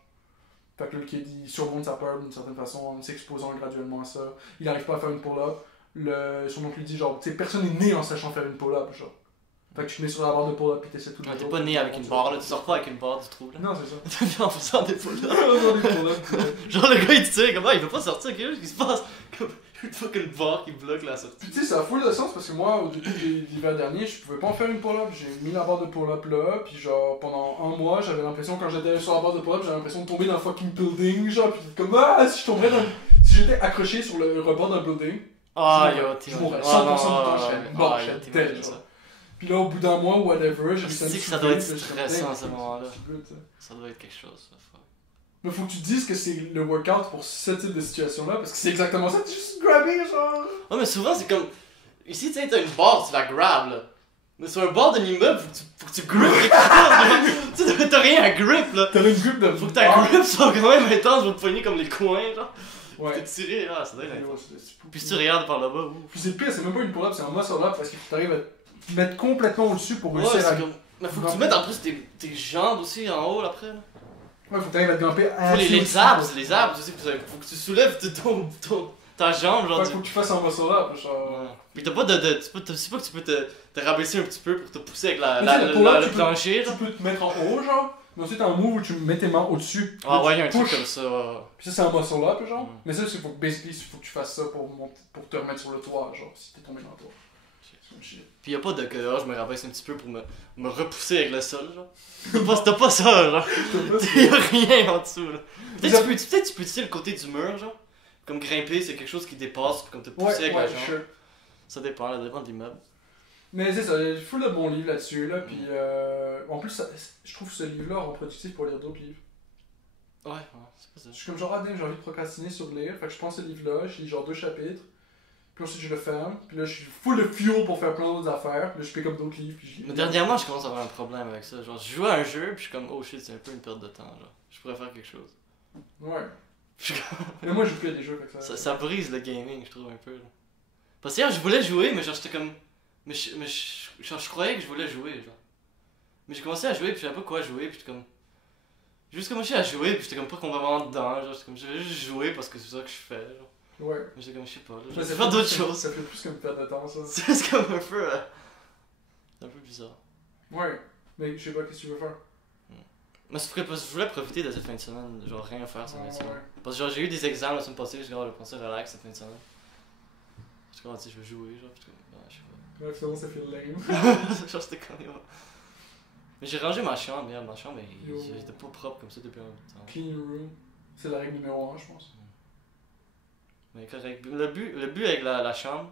Fait que là, le kid il surmonte sa peur d'une certaine façon en s'exposant graduellement à ça. Il n'arrive pas à faire une pull-up. Son oncle lui dit genre, tu sais, personne n'est né en sachant faire une pull-up, genre. Fait que tu te mets sur la barre de pull-up puis t'essaies tout le temps. T'es pas né avec une barre là, tu sors pas avec une barre du trou là. Non, c'est ça. T'es né en faisant des pull-ups. Pull-up. Genre le gars il te tire, comment il veut pas sortir, qu'est-ce qui se passe? Une fois qu'une barre qui bloque la sortie. Puis tu sais, ça a full de sens parce que moi, au début de l'hiver dernier, je pouvais pas en faire une pull-up. J'ai mis la barre de pull-up là, puis genre pendant un mois, j'avais l'impression, quand j'étais sur la barre de pull-up, j'avais l'impression de tomber dans un fucking building, genre, puis comme si je tomberais si j'étais accroché sur le rebord d'un building, je mourrais 100% du temps, je serais mort, je serais dead, genre. Puis là, au bout d'un mois, whatever, j'ai C'est que ça doit être stressant à ce moment-là. Ça doit être quelque chose, ça. Mais faut que tu dises que c'est le workout pour ce type de situation-là, parce que c'est exactement ça, tu juste grabber, genre. Ouais, mais souvent, c'est comme. Ici, tu sais, t'as une barre, tu la grabs, là. Mais sur un bord d'un immeuble, faut que tu grippes quelque chose. Tu sais, t'as rien à grip, là. T'as une grip de. Faut que ta grip soit quand même intense pour te poigner comme les coins, genre. Ouais. T'es tiré, là, ça doit être intense. Ouais, Puis si tu regardes par là-bas, ouf. Puis c'est le pire, c'est même pas une pull-up, c'est un muscle-up parce qu'il faut que t'arrives à te mettre complètement au-dessus pour Ouais, réussir à. c'est comme. Mais faut que tu mettes en plus tes jambes aussi en haut, après, là. Ouais, faut que t'arrives à te grimper Faut assez les au-dessus. abs, aussi, faut que tu soulèves ta jambe, genre. Ouais, faut que tu fasses un muscle-up, genre. Ouais. Puis t'as pas tu sais pas que tu peux te rabaisser un petit peu pour te pousser avec Mais tu sais, le pull-up, le plancher, genre. Tu peux te mettre en haut, genre. Mais ensuite, t'as un move où tu mets tes mains au-dessus. Ah ouais, tu y'a un truc pushes. comme ça. Ouais. Puis ça, c'est un muscle-up, genre. Mm. Mais ça, c'est faut que tu fasses ça pour te remettre sur le toit, genre, si t'es tombé dans le toit. C'est shit. Puis y'a pas de que je me rabaisse un petit peu pour me repousser avec le sol, genre. T'as pas ça, genre. Y'a rien en dessous, là. Peut-être tu peux utiliser le côté du mur, genre. Comme grimper, c'est quelque chose qui dépasse, puis comme te pousser avec la jambe. sure. Ça dépend de l'immeuble. Mais c'est ça, il faut de bons livres là-dessus, là. Puis en plus, je trouve ce livre-là reproductif pour lire d'autres livres. Ouais, c'est pas ça. Je suis comme genre, ah, j'ai envie de procrastiner sur lire. Fait que je prends ce livre-là, je lis genre 2 chapitres. Puis ensuite, je le ferme. Puis là, je suis full de fuel pour faire plein d'autres affaires. Puis là, je pick up d'autres livres. Puis je lis. Mais dernièrement, je commence à avoir un problème avec ça. Genre, je joue à un jeu, puis je suis comme, oh shit, c'est un peu une perte de temps, genre. Je pourrais faire quelque chose. Ouais. Puis je suis comme- Mais moi, je joue plus à des jeux, fait que ça brise le gaming, je trouve, un peu, là. Parce que hier, je voulais jouer, mais genre, j'étais comme. Mais je croyais que je voulais jouer, genre. Mais j'ai commencé à jouer, puis je savais pas quoi jouer, puis j'étais comme. J'ai juste commencé à jouer, puis j'étais comme pas complètement dedans, genre. J'étais comme, je vais juste jouer parce que c'est ça que je fais, genre. Ouais. Mais j'étais comme, je sais pas, là. Je Mais vais ça faire fait d'autres plus choses. Ça fait plus comme une perte de temps, ça. C'est comme un peu. C'est un peu bizarre. Ouais. Mais je sais pas, qu'est-ce que tu veux faire. Mais c'est parce que je voulais profiter de cette fin de semaine, genre rien faire cette fin de Ouais, semaine. ouais. Parce que genre, j'ai eu des examens la semaine passée, je vais penser relax cette fin de semaine. Je suis comme, tu sais, je vais jouer, genre, puis je sais pas. Ouais, finalement, ça fait lame. Genre, c'était quand même. Mais j'ai rangé ma chambre, merde, mais Yo. j'étais pas propre comme ça depuis un bout de temps. Clean your room. C'est la règle numéro 1, je pense. Mais correct. Le but avec la chambre,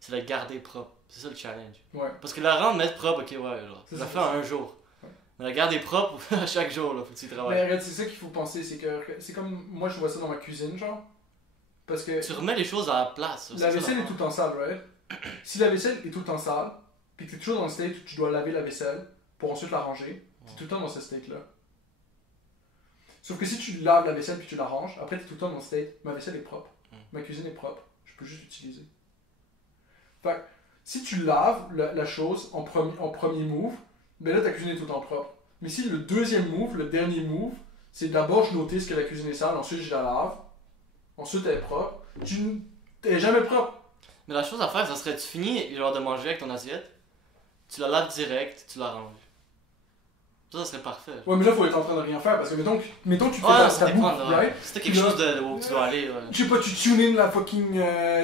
c'est de la garder propre. C'est ça le challenge. Ouais. Parce que la rendre, mettre propre, ok, ouais, genre, C'est ça ça, fait en un jour. Ouais. Mais la garder propre, à chaque jour, là, faut que tu y Mais travailles. regarde, c'est ça qu'il faut penser, c'est que c'est comme moi je vois ça dans ma cuisine, genre. Parce que Tu remets les choses à la place. ça, la c'est ça, vaisselle est l'affaire. tout le temps sale, right? Si la vaisselle est tout le temps sale, puis que t'es toujours dans le state où tu dois laver la vaisselle pour ensuite la ranger, t'es tout le temps dans ce state-là. Sauf que si tu laves la vaisselle puis tu la ranges, après t'es tout le temps dans le state, ma vaisselle est propre, ma cuisine est propre, je peux juste l'utiliser. Fait que, si tu laves la chose en premier move, ben là ta cuisine est tout le temps propre. Mais si le deuxième move, le dernier move, c'est d'abord je notice que la cuisine est sale, ensuite je la lave, ensuite elle est propre, t'es jamais propre. Mais la chose à faire, ça serait tu finis genre de manger avec ton assiette, tu la laves direct, tu la ranges. Ça serait parfait. Ouais, mais là faut être en train de rien faire parce que mettons que tu fais Ouais, ta ça dépend. bouffe, Ouais. right? C'était quelque chose de où tu dois aller. Ouais. Je sais pas, tu tune in la fucking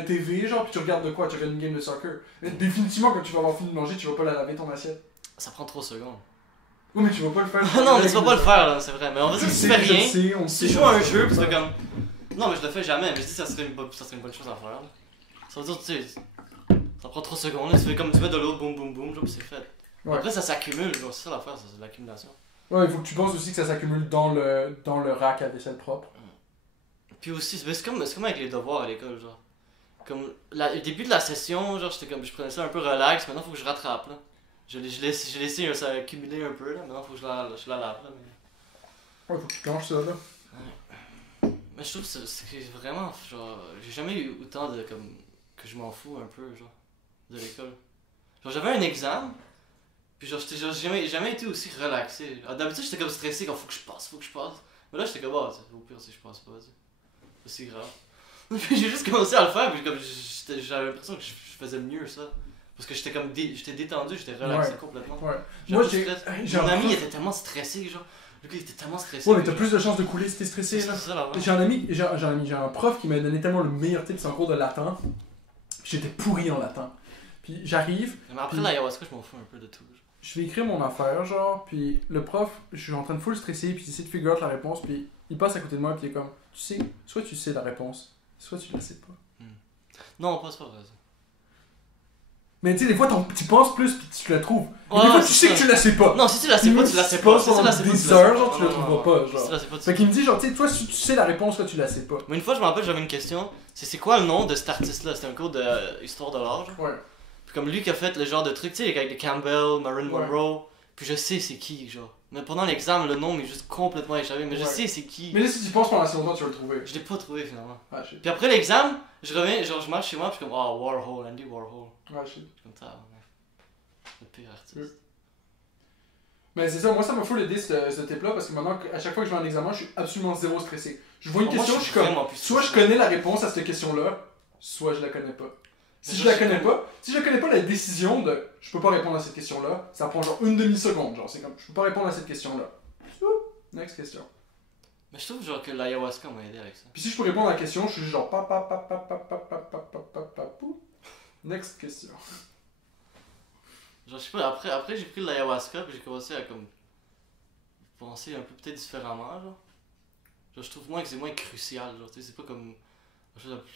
TV, genre, puis tu regardes de quoi? Tu regardes une game de soccer. Mais définitivement, quand tu vas avoir fini de manger, tu vas pas la laver ton assiette. Ça prend 3 secondes. Oui, mais tu vas pas le faire. Non, mais tu vas pas le faire là, c'est vrai. Mais on va dire que si tu fais rien, on si tu joues à un jeu, pis c'est comme. Non, mais je le fais jamais, mais je dis que ça serait une bonne chose à faire. Là. Ça veut dire, tu sais, ça prend 3 secondes, là, tu fais comme tu mets de l'eau, boum boum boum, genre, pis c'est fait. Ouais. Après, ça s'accumule, genre, c'est ça l'affaire, c'est l'accumulation. Ouais, il faut que tu penses aussi que ça s'accumule dans le rack à vaisselle propre. Puis aussi, c'est comme avec les devoirs à l'école, genre. Comme le début de la session, genre, je prenais ça un peu relax, maintenant faut que je rattrape, là. J'ai laissé ça accumuler un peu, là, maintenant faut que je la lave, là. Mais... Ouais, faut que tu planches ça, là. Mais je trouve que c'est vraiment, genre, j'ai jamais eu autant de, comme, que je m'en fous un peu, genre, de l'école. Genre, j'avais un examen, puis genre, j'ai jamais été aussi relaxé. D'habitude, j'étais comme stressé quand faut que je passe. Mais là, j'étais comme, ah, au pire, si je passe pas, c'est si grave. Puis j'ai juste commencé à le faire, puis comme, j'avais l'impression que je faisais mieux ça. Parce que j'étais comme, j'étais détendu, j'étais relaxé complètement. Ouais. Moi, j'ai mon un ami prof- il était tellement stressé, genre. Le gars, il était tellement stressé. Ouais, mais t'as plus de chances de couler si t'es stressé, là. C'est ça, là. J'ai un prof qui m'a donné tellement le meilleur tip, c'est en cours de latin. Puis j'étais pourri en latin. Puis j'arrive, Mais après l'ayahuasca, je m'en fous un peu de tout. je vais écrire mon affaire, genre, puis le prof, je suis en train de full stresser, puis j'essaie de figure out la réponse, puis il passe à côté de moi, puis il est comme, tu sais, soit tu sais la réponse, soit tu la sais pas. Non, pas, c'est pas vrai. Ça. Mais tu sais, des fois, tu penses plus puis tu la trouves. Et Ouais, des fois, c'est tu sais ça. que tu la sais pas. Non, si tu la sais pas, tu la sais pas. Pas Si tu pendant la sais pas, tu des la sais heures, pas. genre, tu la Non, trouveras non, pas, Si genre. tu la sais pas, tu Fait qu'il me dit, genre, tu sais, toi, si tu sais la réponse, toi, tu la sais pas. Mais une fois, je me rappelle, j'avais une question. C'est quoi le nom de cet artiste-là? C'était un cours d'histoire de l'art, genre. Ouais. Puis comme lui qui a fait le genre de truc, tu sais, avec les Campbell, Marilyn Ouais. Monroe. Puis je sais c'est qui, genre. Mais pendant l'examen, le nom m'est juste complètement échappé. Mais je Ouais. sais c'est qui. Mais là, si tu penses pendant assez longtemps, tu vas le trouver. Je l'ai pas trouvé finalement. Ah, shit. Puis après l'examen, je reviens, genre je marche chez moi, puis je suis comme, oh, Warhol, Andy Warhol. Ah, shit. Je suis comme ça, le pire artiste. Ouais. Mais c'est ça, moi, ça m'a full aidé ce type-là parce que maintenant, à chaque fois que je vais en examen, je suis absolument zéro stressé. Je vois une Moi, question, je je suis suis comme. vraiment plus Soit je stressé. connais la réponse à cette question-là, soit je la connais pas. Si Mais je je la sais connais pas. pas, si je connais pas la décision de je peux pas répondre à cette question-là, ça prend genre une demi-seconde. Genre, c'est comme je peux pas répondre à cette question-là. Next question. Mais je trouve genre que l'ayahuasca m'a aidé avec ça. Puis si je peux répondre à la question, je suis juste genre pa pa pa pa pa pa pa pa pa pa pa pou. Next question. Genre je sais pas, après j'ai pris l'ayahuasca, puis j'ai commencé à comme penser un peu peut-être différemment, genre. Genre je trouve moins que c'est moins crucial, genre, tu sais, c'est pas comme.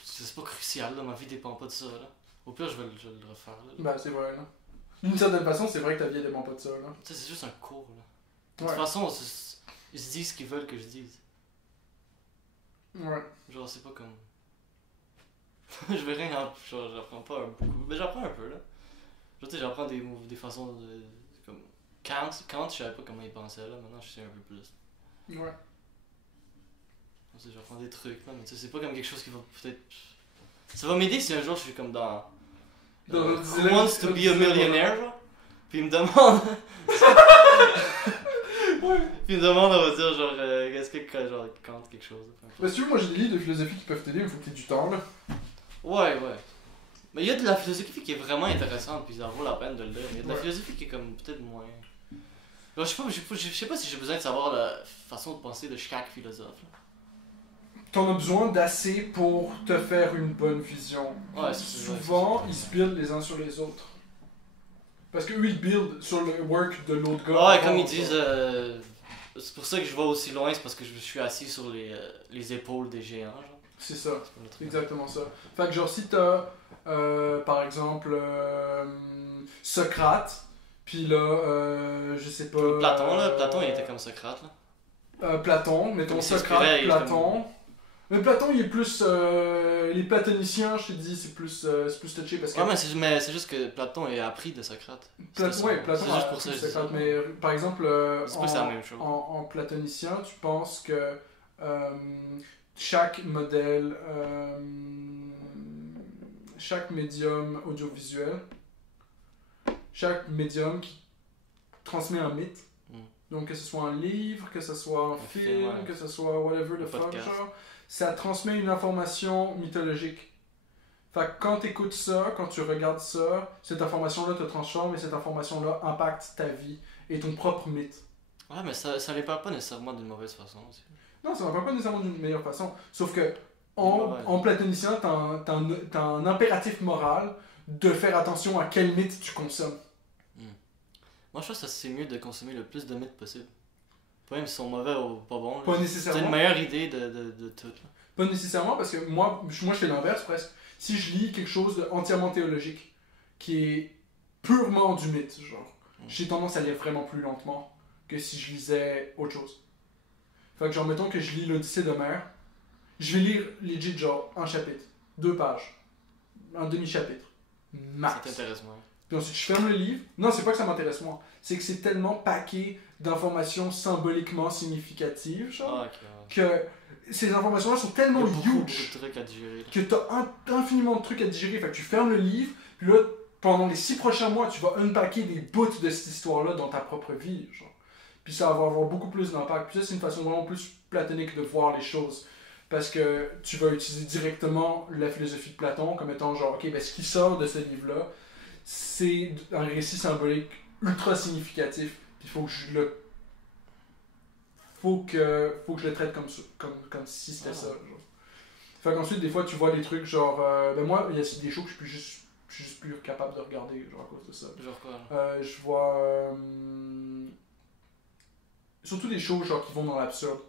C'est pas crucial, là, ma vie dépend pas de ça, là. Au pire, je vais le refaire, là. Bah, c'est vrai, là. D'une certaine façon, c'est vrai que ta vie elle dépend pas de ça, là. Tu sais, c'est juste un cours, là. De Ouais. toute façon, ils se disent ce qu'ils veulent que je dise. Ouais. Genre, c'est pas comme. Je vais rien, genre, j'apprends pas beaucoup. Mais j'apprends un peu, là. Genre, tu sais, j'apprends des façons de. Comme. Kant, je savais pas comment il pensait, là. Maintenant, je sais un peu plus. Ouais. Tu sais, j'apprends des trucs, là. Mais tu sais, c'est pas comme quelque chose qui va peut-être. Ça va m'aider si un jour je suis comme dans. Dans Who wants to be a millionaire, genre? Puis il me demande. Puis il me demande, on va dire, genre, qu'est-ce que genre, Kant, quelque chose. Bah, si tu veux, moi j'ai des livres de philosophie qui peuvent t'aider, mais il faut que t'aies du temps, là. Ouais. Mais il y a de la philosophie qui est vraiment intéressante, puis ça vaut la peine de le lire. Mais il y a de la Ouais. philosophie qui est comme peut-être moins. Genre, je sais pas si j'ai besoin de savoir la façon de penser de chaque philosophe. Là. T'en as besoin d'assez pour te faire une bonne vision. Ouais, c'est vrai, Souvent, ils se buildent les uns sur les autres. Parce qu'eux, ils buildent sur le work de l'autre gars. Ouais, avant, comme ils quoi. disent, c'est pour ça que je vais aussi loin, c'est parce que je suis assis sur les épaules des géants. Genre. C'est ça, C'est pas le truc. exactement ça. Fait que genre, si t'as, par exemple, Socrate, puis là, je sais pas... Platon, là, Platon il était comme Socrate. Là. Platon, mettons Il Socrate, s'inspirait, il est Platon... Mais Platon, il est plus... les platoniciens, je te dis, c'est plus touché parce que... Ouais, mais c'est juste que Platon est appris de Socrate. Platon, ouais, Platon C'est juste a pour ça que appris je dis ça. Socrate, mais par exemple, C'est pas que c'est la même chose. en platonicien, tu penses que chaque modèle, chaque médium audiovisuel, chaque médium qui transmet un mythe, donc que ce soit un livre, que ce soit un film, ouais. que ce soit whatever the Un fuck, podcast. genre, ça transmet une information mythologique. Fait que quand tu écoutes ça, quand tu regardes ça, cette information-là te transforme et cette information-là impacte ta vie et ton propre mythe. Ouais, mais ça les parle pas nécessairement d'une mauvaise façon aussi. Non, ça ne va pas nécessairement d'une meilleure façon. Sauf que Ouais. en platonicien, t'as un impératif moral de faire attention à quel mythe tu consommes. Moi, je pense que c'est mieux de consommer le plus de mythes possible. Pas même s'ils sont mauvais ou pas bons. Pas C'est nécessairement. une meilleure idée de tout. Là. Pas nécessairement, parce que moi je fais l'inverse presque. Si je lis quelque chose d'entièrement théologique, qui est purement du mythe, genre, j'ai tendance à lire vraiment plus lentement que si je lisais autre chose. Fait que genre, mettons que je lis l'Odyssée d'Homère, je vais lire legit genre un chapitre, 2 pages, un demi-chapitre, max. Ça t'intéresse moins. Puis ensuite je ferme le livre. Non, c'est pas que ça m'intéresse moins, c'est que c'est tellement paqué d'informations symboliquement significatives, genre, Ah, ok. Ouais. que ces informations-là sont tellement Il y a beaucoup huge de trucs à digérer. Là. que t'as infiniment de trucs à digérer. Fait que tu fermes le livre, puis là, pendant les 6 prochains mois, tu vas unpacker des bouts de cette histoire-là dans ta propre vie, genre. Puis ça va avoir beaucoup plus d'impact. Puis ça, c'est une façon vraiment plus platonique de voir les choses. Parce que tu vas utiliser directement la philosophie de Platon comme étant genre, ok, ben ce qui sort de ce livre-là, c'est un récit symbolique ultra significatif. Puis il faut que je le... Faut que je le traite comme si c'était ça, genre. Fait qu'ensuite, des fois, tu vois des trucs genre... ben moi, il y a des shows que je suis juste plus capable de regarder, genre à cause de ça. Genre quoi là? Je vois... surtout des shows genre qui vont dans l'absurde.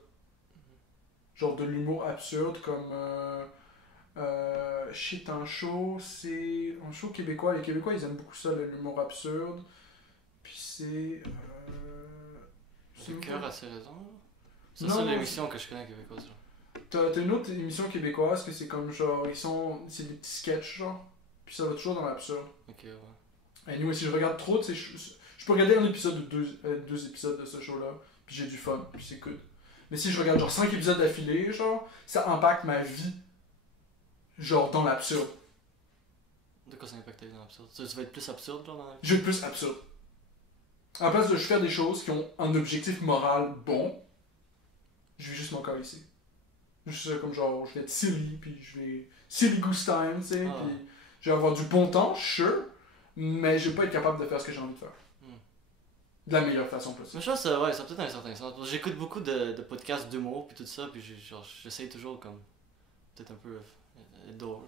Genre de l'humour absurde comme... Shit, un show, c'est un show québécois. Les Québécois, ils aiment beaucoup ça, l'humour absurde. Puis c'est... Le cœur a ses raisons. C'est Non, ça non, l'émission que je connais québécoise. T'as une autre émission québécoise que c'est comme genre, c'est des petits sketchs genre, puis ça va toujours dans l'absurde. Ok, ouais. Et nous, si je regarde trop, tu sais, je peux regarder un épisode ou deux épisodes de ce show-là, puis j'ai du fun, puis c'est good. Mais si je regarde genre 5 épisodes d'affilée, genre, ça impacte ma vie, genre dans l'absurde. De quoi ça impacte ta vie dans l'absurde? Tu vas être plus absurde genre dans la vie? Je vais être plus absurde. À la place de faire des choses qui ont un objectif moral bon, je vais juste m'en calisser. Juste comme genre, je vais être silly, puis je vais... Silly goose time, tu sais, puis je vais avoir du bon temps, sure, mais je vais pas être capable de faire ce que j'ai envie de faire. De la meilleure façon possible. Mais je pense que ouais, ça peut-être un certain sens. J'écoute beaucoup de podcasts d'humour puis tout ça, puis j'essaye toujours comme... Peut-être un peu être drôle.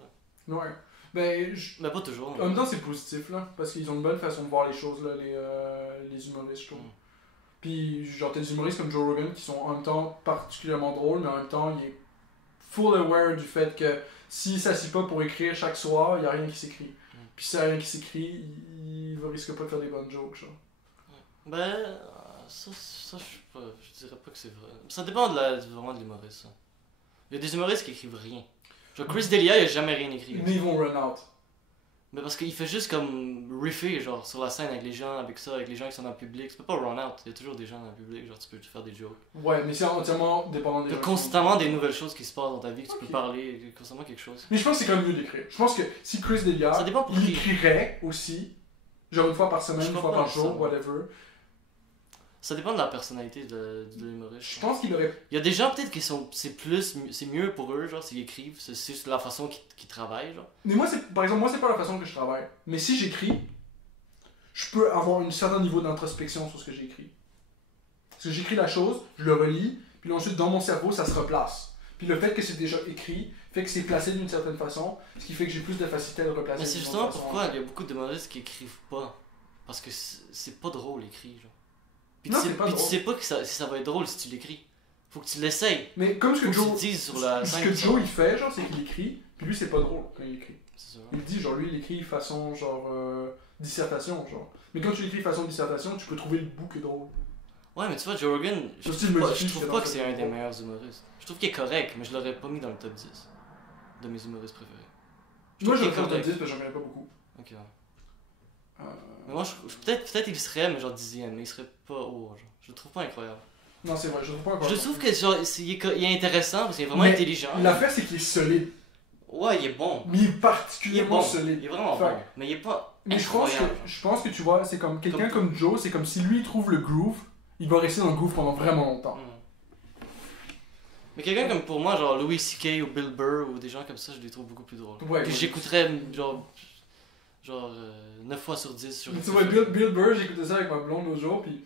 Là. Ouais. Ben, mais pas toujours. En même temps, c'est positif, là, parce qu'ils ont une bonne façon de voir les choses, là, les humoristes, je trouve. Puis, genre, t'as des humoristes comme Joe Rogan qui sont en même temps particulièrement drôles, mais en même temps, il est full aware du fait que s'il s'assied pas pour écrire chaque soir, il y a rien qui s'écrit. Puis s'il y a rien qui s'écrit, il risque pas de faire des bonnes jokes, genre. Ben, ça je dirais pas que c'est vrai. Ça dépend vraiment de l'humoriste, ça. Il y a des humoristes qui écrivent rien. Genre Chris D'Elia, il a jamais rien écrit. Mais ils vont run out. Mais parce qu'il fait juste comme riffer, genre, sur la scène avec les gens, avec les gens qui sont dans le public. Tu peux pas run out, il y a toujours des gens dans le public, genre, tu peux faire des jokes. Ouais, mais c'est entièrement dépendant des gens. Il y a constamment des nouvelles choses qui se passent dans ta vie, que tu peux parler, constamment quelque chose. Mais je pense que c'est quand même mieux d'écrire. Je pense que si Chris D'Elia, il écrirait aussi, genre une fois par semaine, une fois par jour, whatever. Ça dépend de la personnalité de l'humoriste. Je pense qu'il aurait... Il y a des gens peut-être qui sont... C'est mieux pour eux, genre, s'ils écrivent. C'est juste la façon qu'ils travaillent, genre. Mais moi, par exemple, c'est pas la façon que je travaille. Mais si j'écris, je peux avoir un certain niveau d'introspection sur ce que j'ai écrit. Parce que j'écris la chose, je le relis, puis ensuite, dans mon cerveau, ça se replace. Puis le fait que c'est déjà écrit, fait que c'est placé d'une certaine façon, ce qui fait que j'ai plus de facilité à le replacer. Mais c'est justement pourquoi il y a beaucoup d'humoristes qui écrivent pas. Parce que c'est pas drôle, écrit, genre. Puis non, tu sais pas que si ça va être drôle si tu l'écris. Faut que tu l'essayes. Mais comme ce que Joe, sur la ce que Joe il fait, genre, c'est qu'il écrit, puis lui c'est pas drôle quand il écrit. C'est ça. Il dit, genre, lui il écrit façon, genre, dissertation, genre. Mais quand tu l'écris façon dissertation, tu peux trouver le bout qui est drôle. Ouais, mais tu vois, Joe Rogan, je trouve pas que c'est un des meilleurs humoristes. Je trouve qu'il est correct, mais je l'aurais pas mis dans le top 10 de mes humoristes préférés. Moi, je l'aurais fait dans le top 10 parce que j'en connais pas beaucoup. Ok, ouais. Mais moi, peut-être il serait, mais genre 10ème, mais il serait pas haut, genre. Je le trouve pas incroyable. Non, c'est vrai, je le trouve pas incroyable. Je trouve que genre, il est intéressant parce qu'il est vraiment intelligent. L'affaire, c'est qu'il est solide. Ouais, il est bon. Mais il est particulièrement solide. Il est vraiment bon. Mais il est pas. Mais je pense que tu vois, c'est comme quelqu'un comme Joe, c'est comme si lui trouve le groove, il va rester dans le groove pendant vraiment longtemps. Mais quelqu'un comme pour moi, genre Louis C.K. ou Bill Burr ou des gens comme ça, je les trouve beaucoup plus drôles. Ouais, puis j'écouterais genre 9 fois sur 10 sur tu vois, Bill Burr, j'écoutais ça avec ma blonde l'autre jour, puis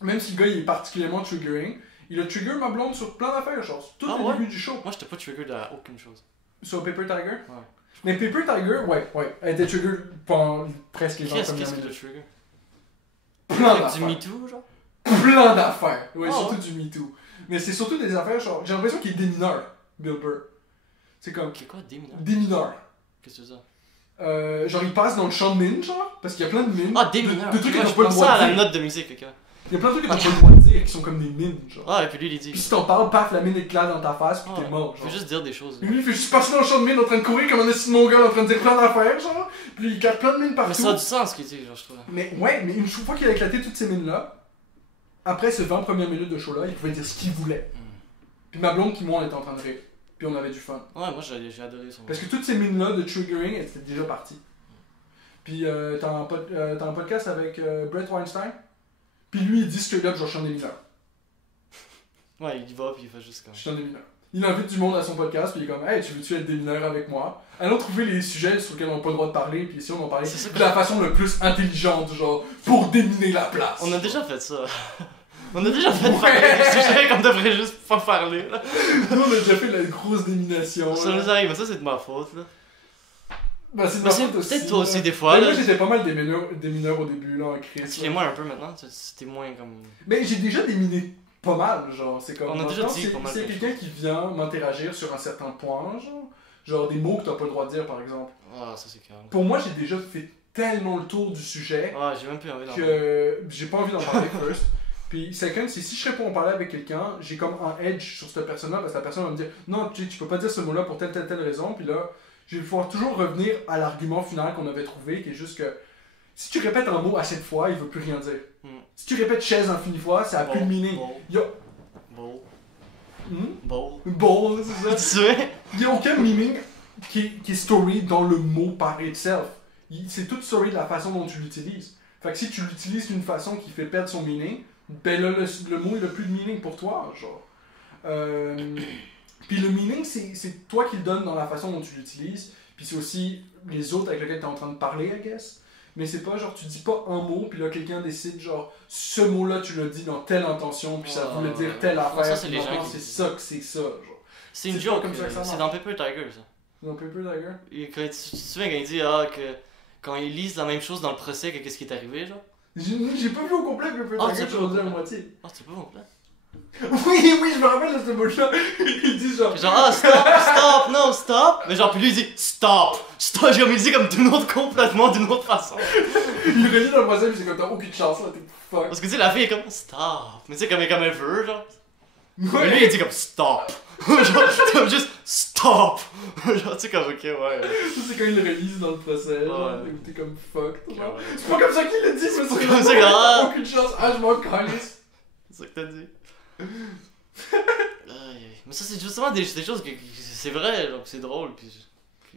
même si le gars il est particulièrement triggering, il a trigger ma blonde sur plein d'affaires, genre tout le début du show. Moi j'étais pas trigger à aucune chose. Sur Paper Tiger? Ouais. Mais Paper Tiger, ouais, elle était trigger pendant presque les 20 premières minutes. Qu'est-ce que le trigger? Plein d'affaires. Du MeToo, genre? Plein d'affaires. Ouais, surtout du MeToo. Mais c'est surtout des affaires, genre, j'ai l'impression qu'il est démineur, Bill Burr. C'est comme... C'est quoi, démineur? Démineur. Qu'est-ce que c'est ça? Genre, il passe dans le champ de mine, genre, parce qu'il y a plein de mines. Ah, démineur! De trucs que t'as pas le droit de dire. à la note de musique, ok. Il y a plein de trucs que t'as pas le droit de dire qui sont comme des mines, genre. Ah, et puis lui, il dit. Puis si t'en parles, paf, la mine éclate dans ta face, puis t'es mort, genre. Il fait juste dire des choses. Lui, il fait juste passer dans le champ de mine en train de courir comme un assis de mon gars en train de dire plein d'affaires, genre. Puis il éclate plein de mines partout. Mais ça a du sens, ce qu'il dit, genre, je trouve. Mais ouais, mais une fois qu'il a éclaté toutes ces mines-là, après ces 20 premières minutes de show-là, il pouvait dire ce qu'il voulait. Puis ma blonde qui, moi, on était en train de rire. Puis on avait du fun. Ouais, moi j'ai adoré son. Parce que toutes ces mines-là de triggering, elles étaient déjà parties. Puis t'as un podcast avec Brett Weinstein. Puis lui, il dit straight up, genre, je suis un des mineurs. Ouais, il y va, puis il fait juste comme. Je suis un des mineurs. Il invite du monde à son podcast, puis il est comme, hey, tu veux-tu être des mineurs avec moi? Allons trouver les sujets sur lesquels on n'a pas le droit de parler, puis ici on en parlait de la façon la plus intelligente, genre, pour déminer la place. On a déjà fait ça. On a déjà fait parler des sujets qu'on devrait juste pas parler, là. Nous, on a déjà fait la grosse démination. Ça nous arrive, mais ça, c'est de ma faute, là. Bah, c'est de ma faute aussi. Peut-être toi aussi, des fois. Moi, j'étais pas mal démineur au début, là, en crise. Tu l'es moins un peu maintenant, c'était moins comme. Mais j'ai déjà déminé pas mal, genre. C'est comme. On a déjà dit pas mal. C'est quelqu'un qui vient m'interagir sur un certain point, genre. Genre des mots que t'as pas le droit de dire, par exemple. Ah, ça c'est calme. Pour moi, j'ai déjà fait tellement le tour du sujet Ah, j'ai même plus envie d'en parler. que j'ai pas envie d'en parler first. Puis second, c'est si je serais pour en parler avec quelqu'un, j'ai comme un edge sur cette personne-là parce que la personne va me dire non, tu peux pas dire ce mot-là pour telle raison. Puis là, je vais pouvoir toujours revenir à l'argument final qu'on avait trouvé, qui est juste que si tu répètes un mot assez de fois, il veut plus rien dire. Si tu répètes chaise infini fois, ça a plus de meaning. Beau. Bon, c'est ça. Tu sais? Il n'y a aucun meaning qui est story dans le mot par itself. C'est toute story de la façon dont tu l'utilises. Fait que si tu l'utilises d'une façon qui fait perdre son meaning, ben là, le mot il a plus de meaning pour toi, genre. Puis le meaning, c'est toi qui le donnes dans la façon dont tu l'utilises. Puis c'est aussi les autres avec lesquels tu es en train de parler, I guess. Mais c'est pas genre, tu dis pas un mot, puis là quelqu'un décide, genre, ce mot-là tu l'as dit dans telle intention, puis ça voulait dire telle affaire. Ça, c'est les gens c'est ça que c'est ça, genre. C'est une C'est joke, comme ça que ça c'est marche. dans Paper Tiger ça. Dans Paper Tiger? Et quand, tu te souviens quand il dit que quand ils lisent la même chose dans le procès que qu'est-ce qui est arrivé, genre? J'ai pas vu au complet Paper Ah, Tiger, tu j'ai rendu à la moitié. Ah, c'est pas complet. Oui, je me rappelle de ce mot-là. Il dit genre. Genre, stop, non, stop! Mais genre, puis lui il dit stop! Stop! Genre, il dit comme d'une autre, complètement d'une autre façon. Il relit dans le procès, puis c'est comme t'as aucune chance là, t'es fuck. Parce que tu sais, la fille est comme stop! Mais tu sais, comme elle veut, genre. Mais Ouais. lui il dit comme stop! Genre, comme juste stop! Genre, tu sais, comme ok, ouais. C'est quand il le relise dans le procès, genre, Ouais. où t'es comme fuck. Genre. Ouais. C'est pas comme ça qu'il le dit, mais c'est comme ça que- t'as aucune chance. Ah, je m'en calisse. C'est ça que t'as dit. Mais ça, c'est justement des choses que c'est vrai, donc c'est drôle. Puis,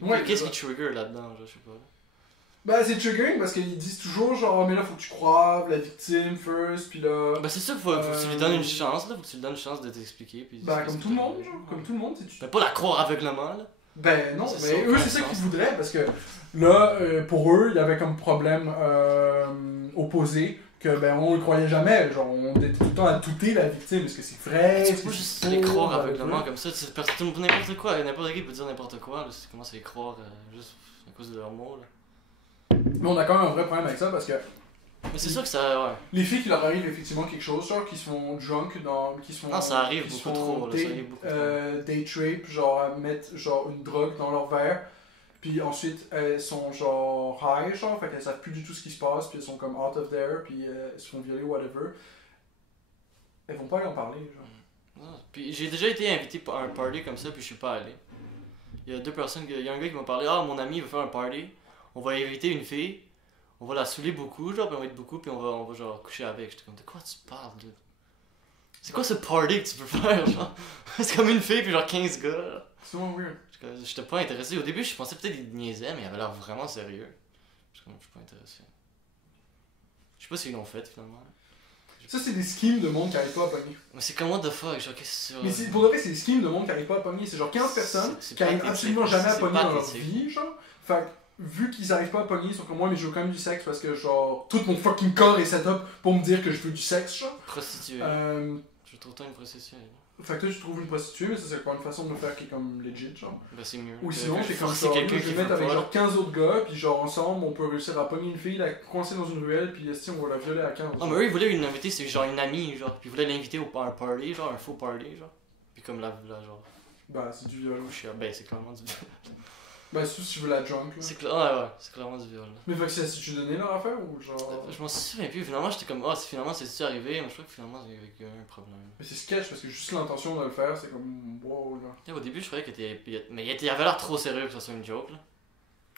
Ouais, qu'est-ce c'est qui trigger là-dedans, genre, je sais pas. Bah, c'est triggering parce qu'ils disent toujours genre, mais là, faut que tu croives la victime first, puis là. Bah, c'est sûr, faut que tu lui donnes une chance, là. Faut que tu lui donnes une chance de t'expliquer. Puis Bah, c'est comme ce tout que le t'as monde, dit. genre, comme tout le monde, si tu. Mais pas la croire aveuglement, là. Ben non, C'est mais ça, eux ouais, c'est ça sens. qu'ils voudraient parce que là, pour eux, il y avait comme problème opposé que ben on le croyait jamais, genre on était tout le temps à douter la victime, est-ce que c'est vrai, Tu est-ce peux que juste c'est les faux, croire blablabla. aveuglement comme ça. N'importe quoi, n'importe qui peut dire n'importe quoi. Là, tu commences à les croire juste à cause de leurs mots, là. Mais on a quand même un vrai problème avec ça parce que Mais c'est sûr que ça, ouais. les filles qui leur arrive effectivement quelque chose, genre qui se font drunk, qui se font. Ah, ça arrive qui se beaucoup font trop, là, ça arrive beaucoup date rape, genre à mettre genre une drogue dans leur verre. Puis ensuite, elles sont genre high, genre, fait qu'elles savent plus du tout ce qui se passe, puis elles sont comme out of there, puis elles se font violer, whatever. Elles vont pas aller en parler, genre. Ah, puis j'ai déjà été invité à un party comme ça, puis je suis pas allé. Il y a deux personnes, il y a un gars qui m'a parlé, ah mon ami veut faire un party, on va inviter une fille, on va la saouler beaucoup, genre, puis on va être beaucoup, puis on va genre coucher avec. J'étais comme, de quoi tu parles, là? C'est quoi ce party que tu peux faire, genre? C'est comme une fille, puis genre 15 gars, là. C'est vraiment weird. J'étais pas intéressé. Au début, je pensais peut-être qu'il niaisait, mais il avait l'air vraiment sérieux. Je suis pas intéressé. Je sais pas s'ils l'ont fait finalement. Ça, c'est des schemes de monde qui arrivent pas à pogner. Mais c'est comme what the fuck, genre qu'est-ce que Mais pour de vrai, c'est des schemes de monde qui arrivent pas à pogner. C'est genre 15 personnes c'est qui arrivent pathétique. absolument jamais à C'est pogner dans leur pathétique. vie, genre. Fait que, vu qu'ils arrivent pas à pogner, ils sont comme moi, mais je veux quand même du sexe parce que, genre, tout mon fucking corps est set up pour me dire que je veux du sexe, genre. Prostituée. Je trouve toi une prostituée. Fait que toi, tu trouves une prostituée, mais ça, c'est pas une façon de le faire qui est comme legit, genre. Ben c'est mieux. Ou sinon, c'est comme forcer genre, quelqu'un je qui vais veut mettre avec pas. genre 15 autres gars, puis genre ensemble, on peut réussir à pogner une fille, la coincer dans une ruelle, puis si on va la violer à 15. Non, mais eux ils voulaient une inviter, c'est genre une amie, genre. Puis ils voulaient l'inviter à un party, genre un faux party, genre. Puis comme la genre. Bah, c'est du viol. Ben c'est clairement du viol. Bah, c'est si tu veux la drunk, là. Ouais, c'est clairement du viol. Là. Mais fait que c'est si tu donnais leur affaire ou genre. Je m'en souviens plus, finalement j'étais comme, finalement c'est arrivé, mais je crois que finalement il y avait un problème. Mais c'est sketch parce que juste l'intention de le faire, c'est comme wow, là. Tu sais, au début je croyais que mais il avait l'air trop sérieux que ça soit une joke, là.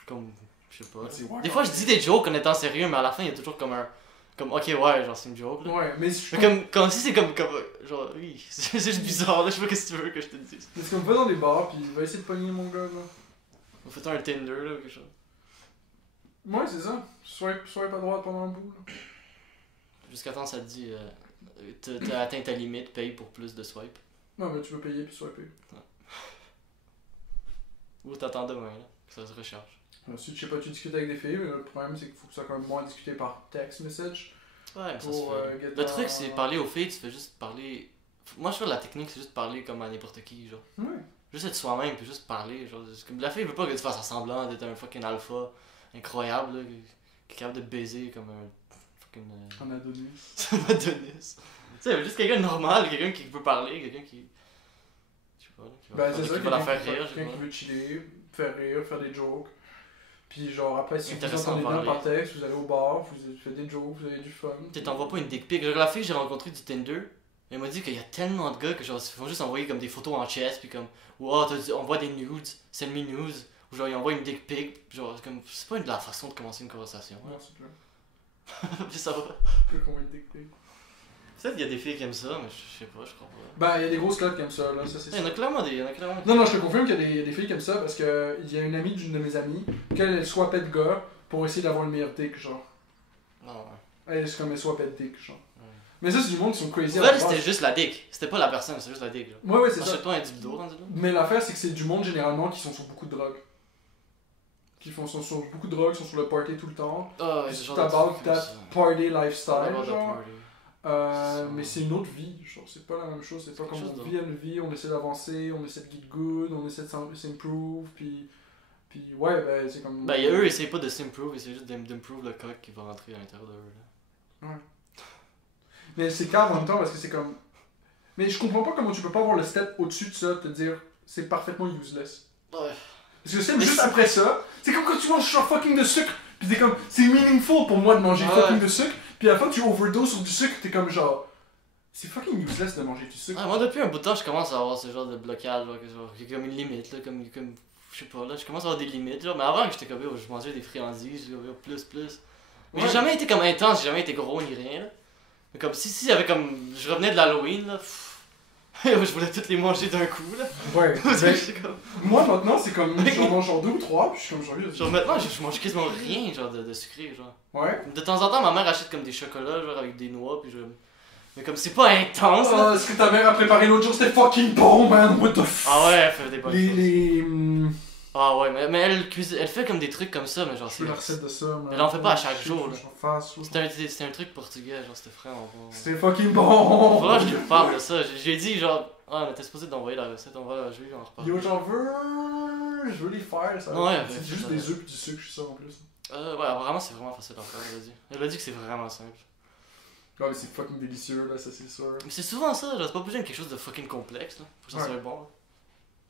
Comme, je sais pas. Là. C'est ouais, Des fois je dis des jokes en étant sérieux, mais à la fin il y a toujours comme un. Comme, ok, ouais, genre c'est une joke, là. Ouais, mais je Mais comme si c'est comme, genre, oui, c'est juste bizarre, là, je sais pas qu'est-ce que tu veux que je te dise. Parce qu'on va dans des bars, puis il va essayer de pogner mon gars, là. On fait un Tinder, là, ou quelque chose. Ouais, c'est ça. Swipe à droite pendant un bout, là. Jusqu'à temps ça te dit, t'as atteint ta limite, paye pour plus de swipe. Non, mais tu peux payer puis swiper. Ou t'attends demain, là, que ça se recharge. Ensuite, je sais pas, tu discutes avec des filles, mais le problème, c'est qu'il faut que ça soit quand même moins discuté par text message. Ouais, mais ça se Pour, fait. get Le dans- truc, c'est parler aux filles, tu fais juste parler. Moi, je fais la technique, c'est juste parler comme à n'importe qui, genre. Ouais. Juste être soi-même, puis juste parler, genre. Comme la fille veut pas que tu fasses semblant d'être un fucking alpha incroyable, là, qui est capable de baiser comme un fucking. En Adonis. Un Adonis. Tu sais, juste quelqu'un de normal, quelqu'un qui peut parler, quelqu'un qui. Je sais pas, là, qui va, Ben, c'est ça, qui va la quelqu'un faire rire, je sais quelqu'un pas. qui veut chiller, faire rire, faire des jokes. Puis genre après, si vous Intéressant entendez à bien parler. par texte, vous allez au bar, vous faites des jokes, vous avez du fun. Tu t'envoies pas une dick pic. Genre, la fille que j'ai rencontrée du Tinder, elle m'a dit qu'il y a tellement de gars que genre, ils font juste envoyer comme des photos en chest, puis comme, wow, on voit des nudes, send me news, ou genre ils envoient une dick pic, genre, c'est pas la façon de commencer une conversation. Non, c'est clair. Puis ça va. Tu peux qu'on dick pic. Peut-être qu'il y a des filles qui aiment ça, mais je sais pas, je crois pas. Ben, il y a des grosses clottes qui aiment ça, là, ça c'est Il y en a clairement des. Non, non, je te confirme qu'il y a des filles qui aiment ça parce que il y a une amie d'une de mes amies, qu'elle soit pet gars pour essayer d'avoir le meilleur dick, genre. Non, ouais. Elle, c'est comme elle soit pet dick, genre. Ouais. Mais ça, c'est du monde qui sont crazy Pour à la elle, base. c'était juste la dick. C'était pas la personne, c'était juste la dick. Genre. Ouais, ouais, c'est ça. Achète-toi un dildo rendu là. Mais l'affaire, c'est que c'est du monde généralement qui sont sur beaucoup de drogue. Sont sur beaucoup de drogue, sont sur le party tout le temps. Ah, ouais, It's c'est genre about de that party lifestyle, About the genre. party. Mais c'est une autre vie, genre, c'est pas la même chose, c'est pas C'est comme quelque on chose vit une vie, on essaie d'avancer, on essaie de get good, on essaie de s'improve, puis ouais, ben c'est comme... Ben, eux, ils essayent pas de s'improve, ils essayent juste d'improve le coq qui va rentrer à l'intérieur de eux. Là. Mais c'est calme en même temps parce que c'est comme... Mais je comprends pas comment tu peux pas avoir le step au-dessus de ça, te dire c'est parfaitement useless. Ouais. Parce que c'est Mais juste c'est- après ça, c'est comme quand tu manges genre fucking de sucre, pis t'es comme, c'est meaningful pour moi de manger Ouais. fucking de sucre, pis à la fois que tu overdoses sur du sucre, t'es comme genre, c'est fucking useless de manger du sucre. Ouais, moi, depuis un bout de temps, je commence à avoir ce genre de blocage, genre, qu'il y a comme une limite, là, comme, je sais pas, là, je commence à avoir des limites, genre, mais avant, j'étais comme, je mangeais des friandises, je disais, plus. Mais Ouais. j'ai jamais été comme intense, j'ai jamais été gros ni rien, là. Mais comme, si, il y avait comme, je revenais de l'Halloween, là, je voulais toutes les manger d'un coup, là. Ouais, J'étais comme... moi maintenant c'est comme, j'en mange genre 2 ou 3, puis je suis comme genre, Genre, maintenant, je mange quasiment rien, genre, de sucré, genre. ouais. De temps en temps, ma mère achète comme des chocolats, genre, avec des noix, puis je... Mais comme, c'est pas intense, là. Oh, ce que ta mère a préparé l'autre jour, c'était fucking bon, man, what the f... Ah ouais, elle fait des bonnes choses. Les... Ah ouais, mais elle fait comme des trucs comme ça, mais genre Je veux la recette de ça, man. Mais elle en fait pas à chaque jour, là. J'en fasse, C'était un truc portugais, genre c'était vraiment bon. C'était fucking bon! Faudra que je te parle de ça. J'ai dit genre, ah mais t'es supposé d'envoyer la recette, on va jouer, on repart. Yo, j'en veux... Je veux les faire, ça. Ouais, c'est ouais, juste ça. des œufs pis du sucre, je suis ça en plus. Ouais, vraiment c'est vraiment facile à faire, elle a dit. Elle a dit que c'est vraiment simple. Ouais, mais c'est fucking délicieux, là, ça c'est sûr. Mais c'est souvent ça, genre c'est pas besoin de quelque chose de fucking complexe, là. Faut que ça Ouais. soit bon. Là.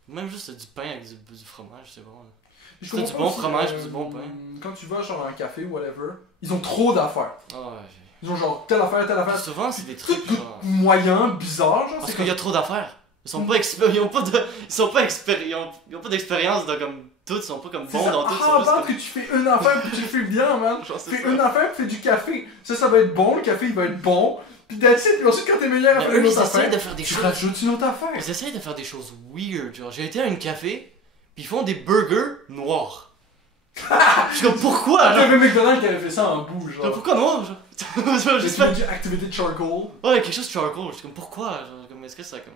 Même juste du pain avec du fromage, c'est bon. Là. Je C'est du comprends bon aussi, fromage pis du bon pain. Quand tu vas genre à un café ou whatever, ils ont trop d'affaires. Ah ouais, Ils ont genre telle affaire, telle Puis affaire. souvent c'est des Tout, trucs tout genre... moyen, bizarre, genre. Parce c'est qu'il y a trop d'affaires. Ils sont pas ils ont pas ils ont pas d'expérience dans comme tout, ils sont pas comme C'est bons ça. dans tout, ils sont Ah, juste avant comme... que tu fais une affaire puis tu le fais bien, man. Genre, c'est Fais ça. une affaire puis fais du café. Ça va être bon, le café il va être bon. Puis that's it. Puis ensuite, quand t'es meilleur à Mais faire eux, une ils autre essayent affaire, de faire des tu choses. rajoutes une autre affaire. Ils essayent de faire des choses weird. Genre, j'ai été à un café, puis ils font des burgers noirs. Je suis comme, pourquoi? Ah, Genre, t'avais McDonald's qui avait fait ça en bout, genre, genre. pourquoi noir? Genre, J'ai juste fait fait. du activated charcoal. Ouais, quelque chose de charcoal. Je suis comme, pourquoi? Genre, comme, est-ce que ça comme.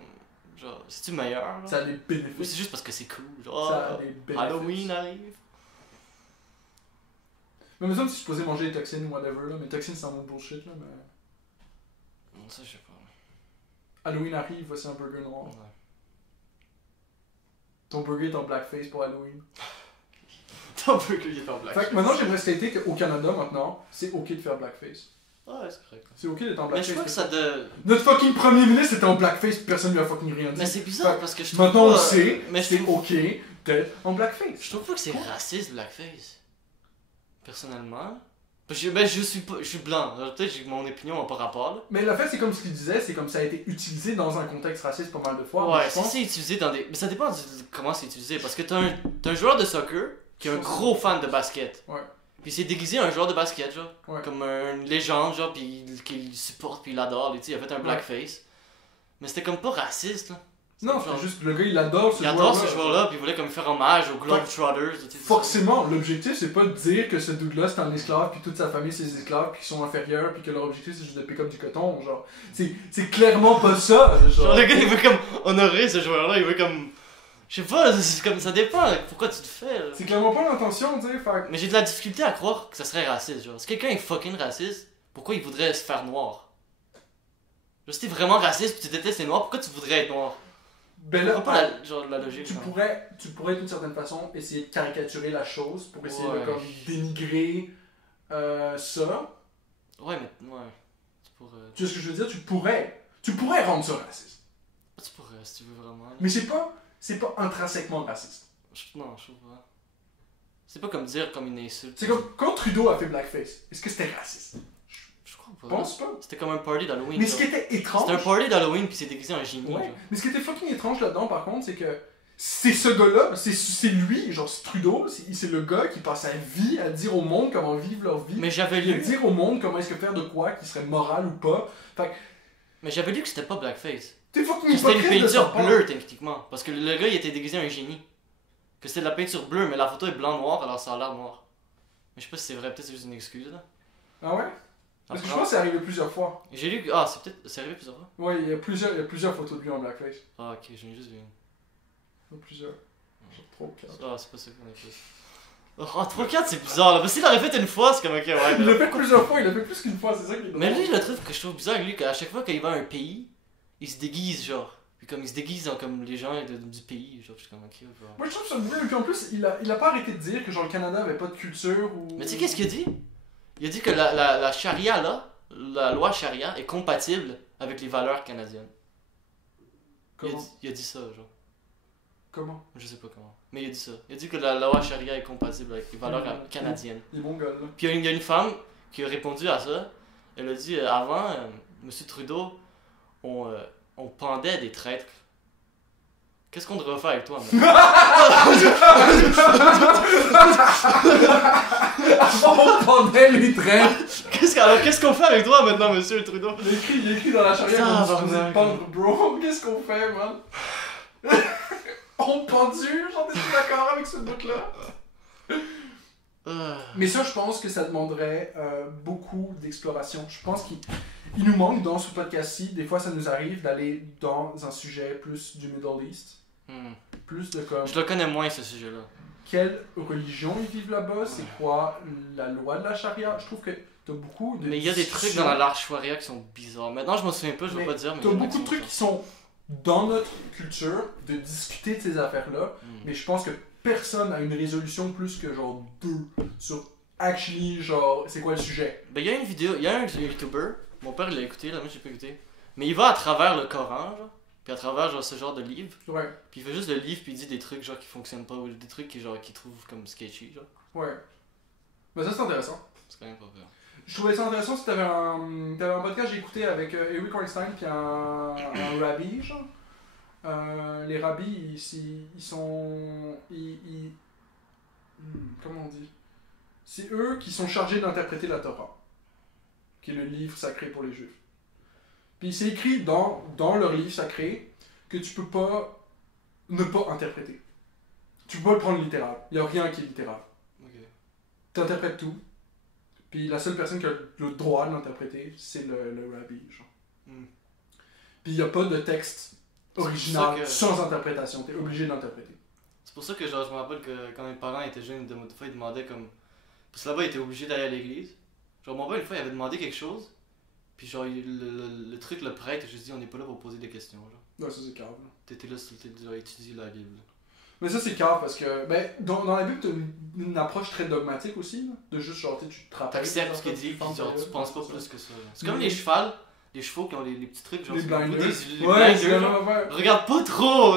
Genre, c'est-tu meilleur? Genre? Ça a des Ou bénéfices. c'est juste parce que c'est cool? Genre, Ça a des bénéfices. Halloween arrive. Mais me semble si je posais manger des toxines ou whatever, là. Mais toxines c'est un mot de bullshit, là. Mais. Non, ça, je sais pas. Halloween arrive, voici un burger noir. Ouais. Ton burger est en blackface pour Halloween. Ton burger, il est en black. Fait que maintenant, j'aimerais stater qu'au Canada, maintenant, c'est ok de faire blackface. Ouais, c'est correct. C'est ok d'être en Mais blackface. je crois que ça de. Notre fucking premier ministre était en blackface, personne lui a fucking rien dit. Mais c'est bizarre Fait- parce que je trouve. Maintenant, on pas- sait, Mais je c'est trouve. ok d'être en blackface. Je trouve pas que c'est raciste, blackface. Personnellement. Parce que je suis blanc. Alors, peut-être que j'ai mon opinion n'a pas rapport. Là. Mais le fait, c'est comme ce qu'il disait, c'est comme ça a été utilisé dans un contexte raciste pas mal de fois. mais Ouais, je si pense- c'est utilisé dans des. Mais ça dépend de comment c'est utilisé. Parce que t'as un joueur de soccer qui est un gros fan de basket. Ouais. Puis il s'est déguisé en un joueur de basket, genre. Ouais. Comme une légende, genre, puis qu'il supporte, puis il adore. Il a fait un blackface. Mais c'était comme pas raciste, là. Non, Genre, c'est juste le gars, il adore ce il adore ce joueur-là, puis il voulait comme faire hommage aux Globetrotters. tu sais, Forcément, l'objectif c'est pas de dire que ce dude-là c'est un esclave, puis toute sa famille c'est des esclaves, puis qu'ils sont inférieurs, puis que leur objectif c'est juste de pick up du coton, genre. C'est clairement pas ça, genre. Genre, le gars, il veut comme honorer ce joueur-là, il veut comme. Je sais pas, c'est comme ça dépend pourquoi tu le fais. Là. C'est clairement pas l'intention, tu sais, fait Mais j'ai de la difficulté à croire que ça serait raciste. Genre, si quelqu'un est fucking raciste, pourquoi il voudrait se faire noir? Genre, si t'es vraiment raciste pis tu détestes les noirs, pourquoi tu voudrais être noir? ben Je là, comprends pas la logique. tu genre. pourrais d'une certaine façon essayer de caricaturer la chose pour essayer Ouais. de comme dénigrer ça. Ouais, mais. Ouais. Tu pourrais. Tu vois ce que je veux dire? Tu pourrais rendre ça raciste. Tu pourrais, si tu veux vraiment. Mais c'est pas intrinsèquement raciste. Non, je trouve pas. C'est pas comme dire comme une insulte. C'est comme quand Trudeau a fait blackface. Est-ce que c'était raciste? Je crois pas. Pense pas. C'était comme un party d'Halloween. Mais ce qui était étrange. C'était un party d'Halloween puis c'est déguisé en génie. Ouais. Genre. Mais ce qui était fucking étrange là-dedans, par contre, c'est que c'est ce gars-là, c'est lui, genre c'est Trudeau, c'est le gars qui passe sa vie à dire au monde comment vivre leur vie. Mais j'avais Puis à lu. dire au monde comment est-ce que faire de quoi, qui serait moral ou pas. Fait que Mais j'avais lu que c'était pas blackface. t'es fucking C'était une hypocrite de sa peinture part. bleue techniquement. Parce que le gars il était déguisé en génie. Que c'était de la peinture bleue, mais la photo est blanc-noir alors ça a l'air noir. Mais je sais pas si c'est vrai, peut-être c'est juste une excuse là. Ah ouais? Parce que je Après, pense que c'est arrivé plusieurs fois. j'ai lu que. Ah, c'est arrivé plusieurs fois. Ouais, il y a plusieurs photos de lui en blackface. Ah, ok, j'en ai juste vu une. Il y en a plusieurs. Genre trop calme. Ah, c'est pas ça qu'on a fait. Oh, 3-4 c'est bizarre là. Parce qu'il l'aurait fait une fois, c'est comme ok, ouais. Il l'a fait plusieurs fois, il l'a fait plus qu'une fois, c'est ça qui est Mais drôle. lui, le truc que je trouve bizarre, lui, qu'à chaque fois qu'il va à un pays, il se déguise, genre. Puis comme il se déguise en comme les gens du pays, genre, je suis comme ok, genre. Moi je trouve ça weird, puis en plus, il a pas arrêté de dire que genre le Canada avait pas de culture ou. Mais tu sais qu'est-ce qu'il a dit? Il a dit que la charia là, la loi charia est compatible avec les valeurs canadiennes. Comment? Il a dit ça, genre. Comment? Je sais pas comment. Mais il a dit ça. Il a dit que la loi charia est compatible avec les valeurs canadiennes. Il est bon gars là. Puis il y a une femme qui a répondu à ça. Elle a dit avant, Monsieur Trudeau, on pendait des traîtres. Qu'est-ce qu'on devrait faire avec toi maintenant? On pendait les trains! Qu'est-ce qu'on fait avec toi maintenant, Monsieur Trudeau? Il a écrit dans la charia qu'on se faisait Tabarnak. pendre. Bro, qu'est-ce qu'on fait, man? On pendu? Genre, t'es d'accord avec ce bout-là? Mais ça, je pense que ça demanderait beaucoup d'exploration. Je pense qu'il nous manque dans ce podcast-ci, des fois ça nous arrive d'aller dans un sujet plus du Middle East. Plus de comme... Je le connais moins ce sujet-là. Quelle religion ils vivent là-bas, c'est quoi la loi de la charia. Je trouve que t'as beaucoup de Mais il y a des trucs dans la large charia qui sont bizarres. Maintenant, je m'en souviens pas, je veux pas dire. Mais t'as il y en a beaucoup de qui trucs qui sont dans notre culture, de discuter de ces affaires-là, mais je pense que personne n'a une résolution plus que genre 2 sur actually, genre, c'est quoi le sujet. Ben, il y a une vidéo, il y a un YouTuber, mon père il l'a écouté, là, moi j'ai pas écouté. Mais il va à travers le Coran, genre, puis à travers genre ce genre de livre, Ouais, puis il fait juste le livre, puis il dit des trucs genre qui fonctionnent pas, ou des trucs qu'il trouve comme sketchy, genre. ouais. Ben ça c'est intéressant. C'est quand même pas peur. Je trouvais ça intéressant si t'avais un podcast que j'ai écouté avec Eric Weinstein puis un rabbi, genre. Les rabbis, ils sont... comment on dit? C'est eux qui sont chargés d'interpréter la Torah, qui est le livre sacré pour les Juifs. Puis c'est écrit dans leur livre sacré que tu peux pas ne pas interpréter. Tu peux pas le prendre littéral. Il n'y a rien qui est littéral. Ok. Tu interprètes tout. Puis la seule personne qui a le droit de l'interpréter, c'est le rabbi. Genre. Puis il n'y a pas de texte original sans interprétation. Tu es obligé d'interpréter. C'est pour ça que genre, je me rappelle que quand mes parents étaient jeunes, des fois ils demandaient comme. Parce que là-bas ils étaient obligés d'aller à l'église. Genre mon père une fois il avait demandé quelque chose. Puis genre le truc, le prêtre, je dis on n'est pas là pour poser des questions. Genre. Ouais, ça c'est grave. T'étais là pour étudier la Bible. Mais ça c'est grave parce que ben, dans la Bible, tu as une approche très dogmatique aussi. Là, de juste genre, tu te rappelles. T'acceptes ce qu'il dit, puis genre, tu penses pas plus que ça. C'est comme Mais- les chevaux qui ont les petits trucs, genre, Les c'est blinders. des Ouais, blinders, c'est genre. ouais. Regarde pas trop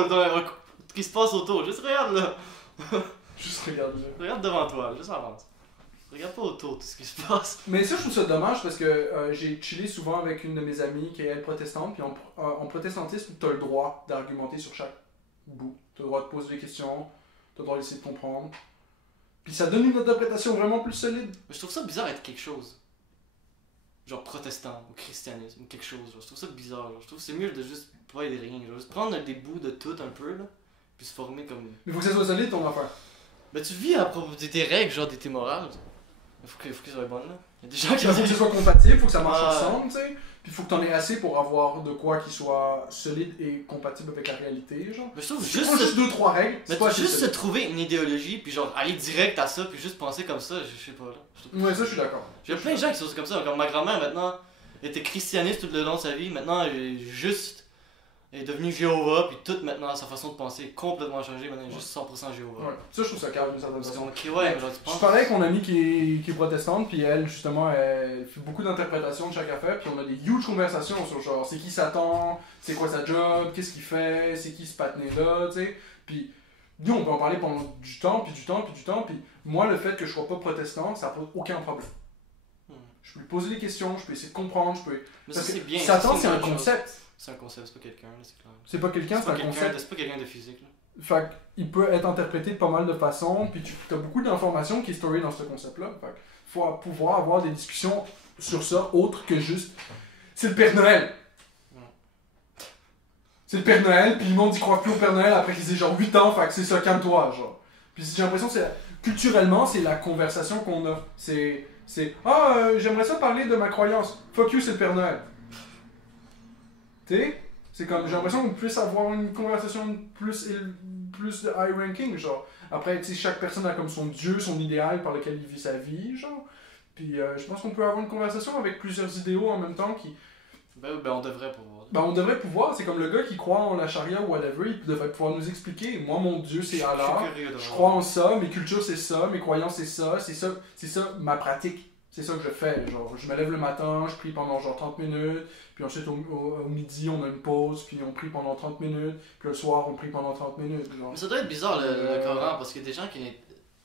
ce qui se passe autour, juste regarde là. Juste regarde là. Regarde devant toi, juste avance. Regarde pas autour tout ce qui se passe. Mais ça, je trouve ça dommage parce que j'ai chillé souvent avec une de mes amies qui est elle protestante. Puis en protestantisme, tu as le droit d'argumenter sur chaque bout. Tu as le droit de poser des questions, tu as le droit d'essayer de comprendre. Puis ça donne une interprétation vraiment plus solide. Mais je trouve ça bizarre d'être quelque chose. Genre protestant, ou christianisme, ou quelque chose. Genre, je trouve ça bizarre. Genre. Je trouve que c'est mieux de juste pas être rien. Genre, juste prendre des bouts de tout un peu, là. Puis se former comme. Mais faut que ça soit solide ton affaire. Ben tu vis à propos de tes règles, genre de tes morales. Il faut que ça soit bon là. Il y a des gens qui Il faut que ce soit compatible, faut que ça marche Ah. ensemble, tu sais. Puis faut que t'en aies assez pour avoir de quoi qui soit solide et compatible avec la réalité, genre. Mais je trouve Juste, juste. 2-3 règles, Mais c'est pas assez juste se solide. trouver une idéologie, puis genre aller direct à ça, puis juste penser comme ça, je sais pas là. Ouais, ça je suis d'accord. J'ai plein de gens qui sont comme ça, comme ma grand-mère maintenant était christianiste tout le long de sa vie, maintenant elle est juste est devenue Jéhovah, puis toute maintenant sa façon de penser est complètement changée, maintenant elle est juste 100% Jéhovah. Ouais, ça je trouve ça calme d'une certaine Parce façon. qu'on ouais, genre tu Je penses. parlais avec mon amie qui est protestante, puis elle, justement, elle fait beaucoup d'interprétations de chaque affaire, puis on a des huge conversations sur genre, c'est qui Satan, c'est quoi sa job, qu'est-ce qu'il fait, c'est qui ce patiné-là, tu sais. Puis Nous, on peut en parler pendant du temps, puis du temps, puis du temps, puis moi, le fait que je sois pas protestant, ça pose aucun problème. Je peux lui poser des questions, je peux essayer de comprendre, je peux... Mais Parce ça, que c'est bien. Satan, c'est un une bonne chose. concept. C'est un concept, c'est pas quelqu'un, là, c'est clair. C'est pas quelqu'un, c'est un concept. C'est pas quelqu'un de physique, là. Fait il peut être interprété de pas mal de façons, puis tu as beaucoup d'informations qui est storées dans ce concept-là. Fait faut pouvoir avoir des discussions sur ça, autre que juste... C'est le Père Noël! C'est le Père Noël, puis le monde y croit plus au Père Noël après qu'ils aient genre 8 ans, fait que c'est ça, calme-toi, genre. Puis j'ai l'impression que culturellement, c'est la conversation qu'on a. J'aimerais ça parler de ma croyance. Fuck you, c'est le Père Noël. Tu sais? C'est comme, j'ai l'impression qu'on puisse avoir une conversation plus de high ranking, genre. Après, tu sais, chaque personne a comme son dieu, son idéal par lequel il vit sa vie, genre. Puis je pense qu'on peut avoir une conversation avec plusieurs idéaux en même temps qui... Ben on devrait pouvoir. Ben on devrait pouvoir, c'est comme le gars qui croit en la charia ou whatever, il devrait pouvoir nous expliquer. Moi, mon dieu, c'est Allah. Je crois en ça, mes cultures, c'est ça, mes croyances, c'est ça, ma pratique. C'est ça que je fais. Genre, je me lève le matin, je prie pendant genre 30 minutes, puis ensuite au midi, on a une pause, puis on prie pendant 30 minutes, puis le soir, on prie pendant 30 minutes. Genre. Mais ça doit être bizarre le Coran, parce qu'il y a des gens qui...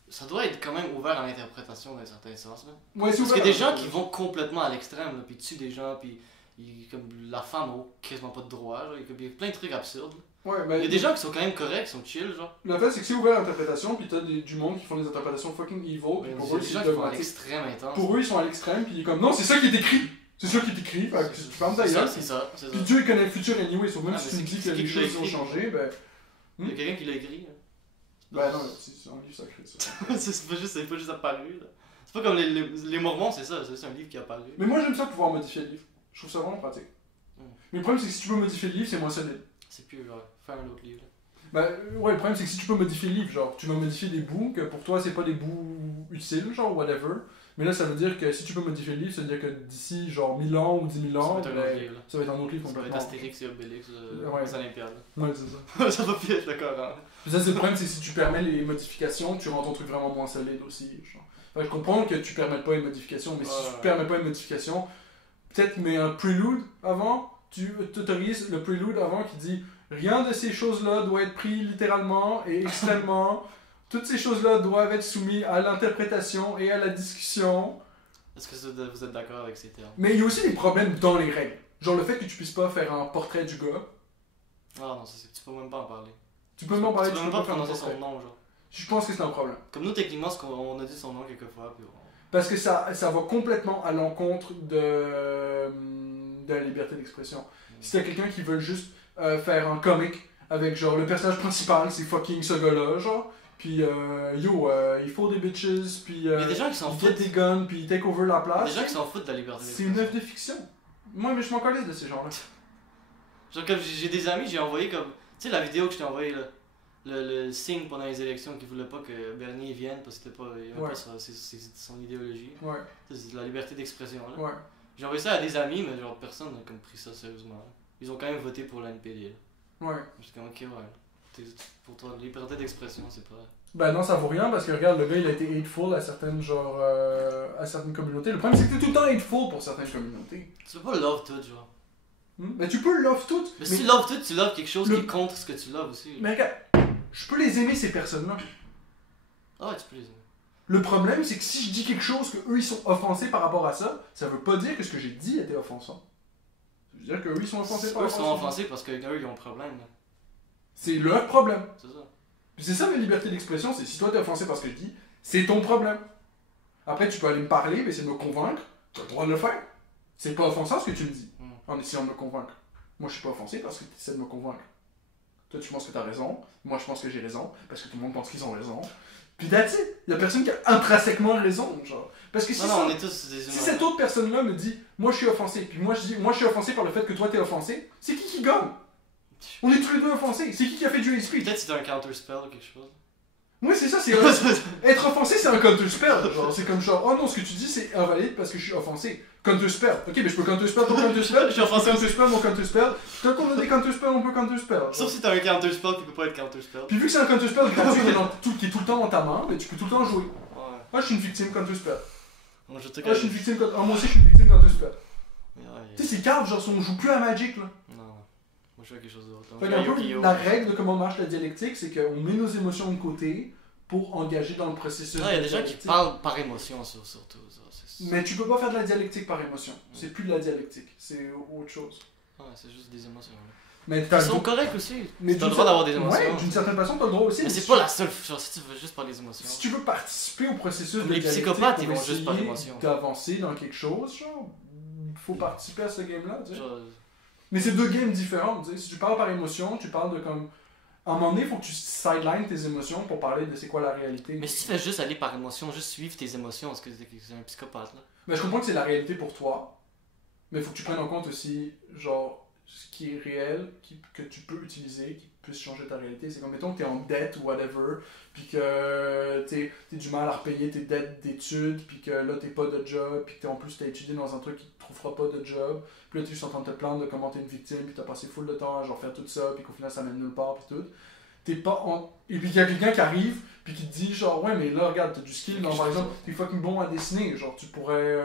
Ça doit être quand même ouvert à l'interprétation d'un certain sens. Là. Ouais, parce qu'il y a des gens qui vont complètement à l'extrême, là, puis tuent des gens, puis comme la femme n'a quasiment pas de droit, genre, il y a plein de trucs absurdes. Ouais, il y a des gens qui sont quand même corrects, qui sont chill, genre. Le fait, c'est que c'est ouvert à l'interprétation, puis t'as du monde qui font des interprétations fucking evil, puis pour eux, des gens qui font à l'extrême intense. Pour eux, ils sont à l'extrême, puis il est comme, non, c'est ça qui est écrit! C'est ça qui est écrit, fait que tu fermes ta gueule. C'est ça. Puis Dieu, il connaît le futur anyway, sauf même si tu me dis que les choses ont changé, ben... Il y a quelqu'un qui l'a écrit. Ben non, c'est un livre sacré, ça. c'est pas juste apparu, là. C'est pas comme les Mormons, c'est ça, c'est un livre qui est apparu. Mais moi, j'aime ça pouvoir modifier le livre. Je trouve ça vraiment pratique. Mais le problème, c'est que si tu peux modifier le livre, c'est moins solide. C'est plus genre, faire un autre livre. Bah ouais, le problème, c'est que si tu peux modifier le livre, genre, tu vas modifier des bouts, que pour toi, c'est pas des bouts utiles, genre, whatever. Mais là, ça veut dire que si tu peux modifier le livre, ça veut dire que d'ici, genre, 1000 ans ou 10 000 ans, ça va être un autre livre, là. Ça va être un autre livre complètement. Ça va être Astérix et Obélix aux Olympiades. Ouais, c'est ça. Ça va plus être le Coran. Puis ça, c'est le problème, c'est que si tu permets les modifications, tu rends ton truc vraiment moins solide aussi, genre. Enfin, je comprends que tu permettes pas une modification, mais si tu permets pas une modification, peut-être mets un prelude avant. Tu autorises le prelude avant qui dit rien de ces choses-là doit être pris littéralement et extrêmement. Toutes ces choses-là doivent être soumises à l'interprétation et à la discussion. Est-ce que vous êtes d'accord avec ces termes? Mais il y a aussi des problèmes dans les règles. Genre le fait que tu puisses pas faire un portrait du gars. Ah non, tu peux même pas en parler. Tu peux même en parler, tu peux même pas prononcer son nom, genre. Je pense que c'est un problème. Comme nous, techniquement, on a dit son nom quelques fois. Puis Parce que ça va complètement à l'encontre de la liberté d'expression. Si t'as quelqu'un qui veut juste faire un comic avec genre le personnage principal, c'est fucking ce gars-là, genre. Puis il faut des bitches, puis il y a des gens qui s'en foutent des guns, puis il take over la place. Il y a des gens qui s'en foutent de la liberté d'expression. C'est une œuvre de fiction. Moi, mais je m'en connais de ces gens-là. Genre comme j'ai des amis, j'ai envoyé comme... Tu sais la vidéo que je t'ai envoyée là, le signe pendant les élections qui voulait pas que Bernier vienne parce que c'était pas, pas son idéologie. Ouais. C'est la liberté d'expression là. Ouais. J'ai envoyé ça à des amis, mais genre personne n'a comme pris ça sérieusement. Ils ont quand même voté pour la NPD. Ouais. J'étais comme ok ouais. Pour toi, la liberté d'expression c'est pas... Ben non, ça vaut rien parce que regarde, le gars il a été hateful à certaines à certaines communautés. Le problème c'est que t'es tout le temps hateful pour certaines communautés. Tu peux pas love tout genre. Mais tu peux love tout. Mais si tu love tout, tu love quelque chose qui est contre ce que tu loves aussi. Mais regarde, je peux les aimer ces personnes-là. Ah ouais, tu peux les aimer. Le problème c'est que si je dis quelque chose que eux ils sont offensés par rapport à ça, ça veut pas dire que ce que j'ai dit était offensant. Ça veut dire qu'eux ils sont offensés par rapport à ça. Eux sont offensés parce qu'eux ils ont un problème. Là. C'est leur problème. C'est ça. C'est ça la liberté d'expression, c'est si toi t'es offensé par ce que je dis, c'est ton problème. Après tu peux aller me parler, mais essayer de me convaincre, t'as le droit de le faire. C'est pas offensant ce que tu me dis, en essayant de me convaincre. Moi je suis pas offensé parce que tu essaies de me convaincre. Toi tu penses que t'as raison, moi je pense que j'ai raison, parce que tout le monde pense qu'ils ont raison. Puis that's it, y'a personne qui a intrinsèquement raison, genre. Parce que si, on est tous des humains. Si cette autre personne-là me dit, moi je suis offensé, puis moi je dis, moi je suis offensé par le fait que toi t'es offensé, c'est qui gagne? On est tous les deux offensés. C'est qui a fait du hate speech? Peut-être c'est un counterspell ou quelque chose. Ouais, c'est ça, c'est être offensé, c'est un counterspell. Genre, c'est comme genre, oh non, ce que tu dis, c'est invalide parce que je suis offensé. Counterspell. Ok, mais je peux counterspell ton counterspell. Je suis offensé. Counterspell mon counterspell. Tant qu'on a des counterspells, on peut counterspell. Sauf si t'as un counterspell qui peut pas être counterspell. Puis vu que c'est un counterspell gratuit qui est tout le temps dans ta main, mais tu peux tout le temps jouer. Ouais. Moi, je suis une victime counterspell. Moi, je suis une victime moi aussi, je suis une victime counterspell. Yeah. Tu sais, ces cartes, genre, on joue plus à Magic là. Non. Moi, je fais quelque chose d'autre. Fait qu'un peu, la règle de comment marche la dialectique, c'est qu'on met nos émotions de côté pour engager dans le processus. Il y a des gens qui parlent par émotion, surtout. Mais tu peux pas faire de la dialectique par émotion. C'est plus de la dialectique, c'est autre chose. Ouais, c'est juste des émotions. Mais ils sont corrects aussi. Mais tu as le droit d'avoir des émotions. Ouais, d'une certaine façon, tu as le droit aussi. Mais c'est pas la seule chose, si tu veux juste parler des émotions. Si tu veux participer au processus de les dialectique psychopathes, pour ils vont juste par émotion. d'avancer dans quelque chose, genre, faut participer à ce game-là, tu sais. Genre... Mais c'est deux games différents, tu sais. Si tu parles par émotion, tu parles de comme... À un moment donné, il faut que tu sideline tes émotions pour parler de c'est quoi la réalité. Mais si tu fais juste aller par émotion, juste suivre tes émotions, est-ce que c'est un psychopathe, là? Mais je comprends que c'est la réalité pour toi, mais il faut que tu prennes en compte aussi, genre, ce qui est réel, que tu peux utiliser, qui puisse changer ta réalité. C'est comme, mettons que t'es en dette ou whatever, puis que t'es du mal à repayer tes dettes d'études, puis que là t'es pas de job, puis que en plus t'as étudié dans un truc qui te trouvera pas de job, puis là t'es juste en train de te plaindre de comment t'es une victime, puis t'as passé full de temps à genre faire tout ça, puis qu'au final ça mène nulle part, puis tout. T'es pas en... Et puis qu'il y a quelqu'un qui arrive, puis qui te dit genre, ouais, mais là, regarde, t'as du skill, non, par exemple, t'es fucking bon à dessiner, genre, tu pourrais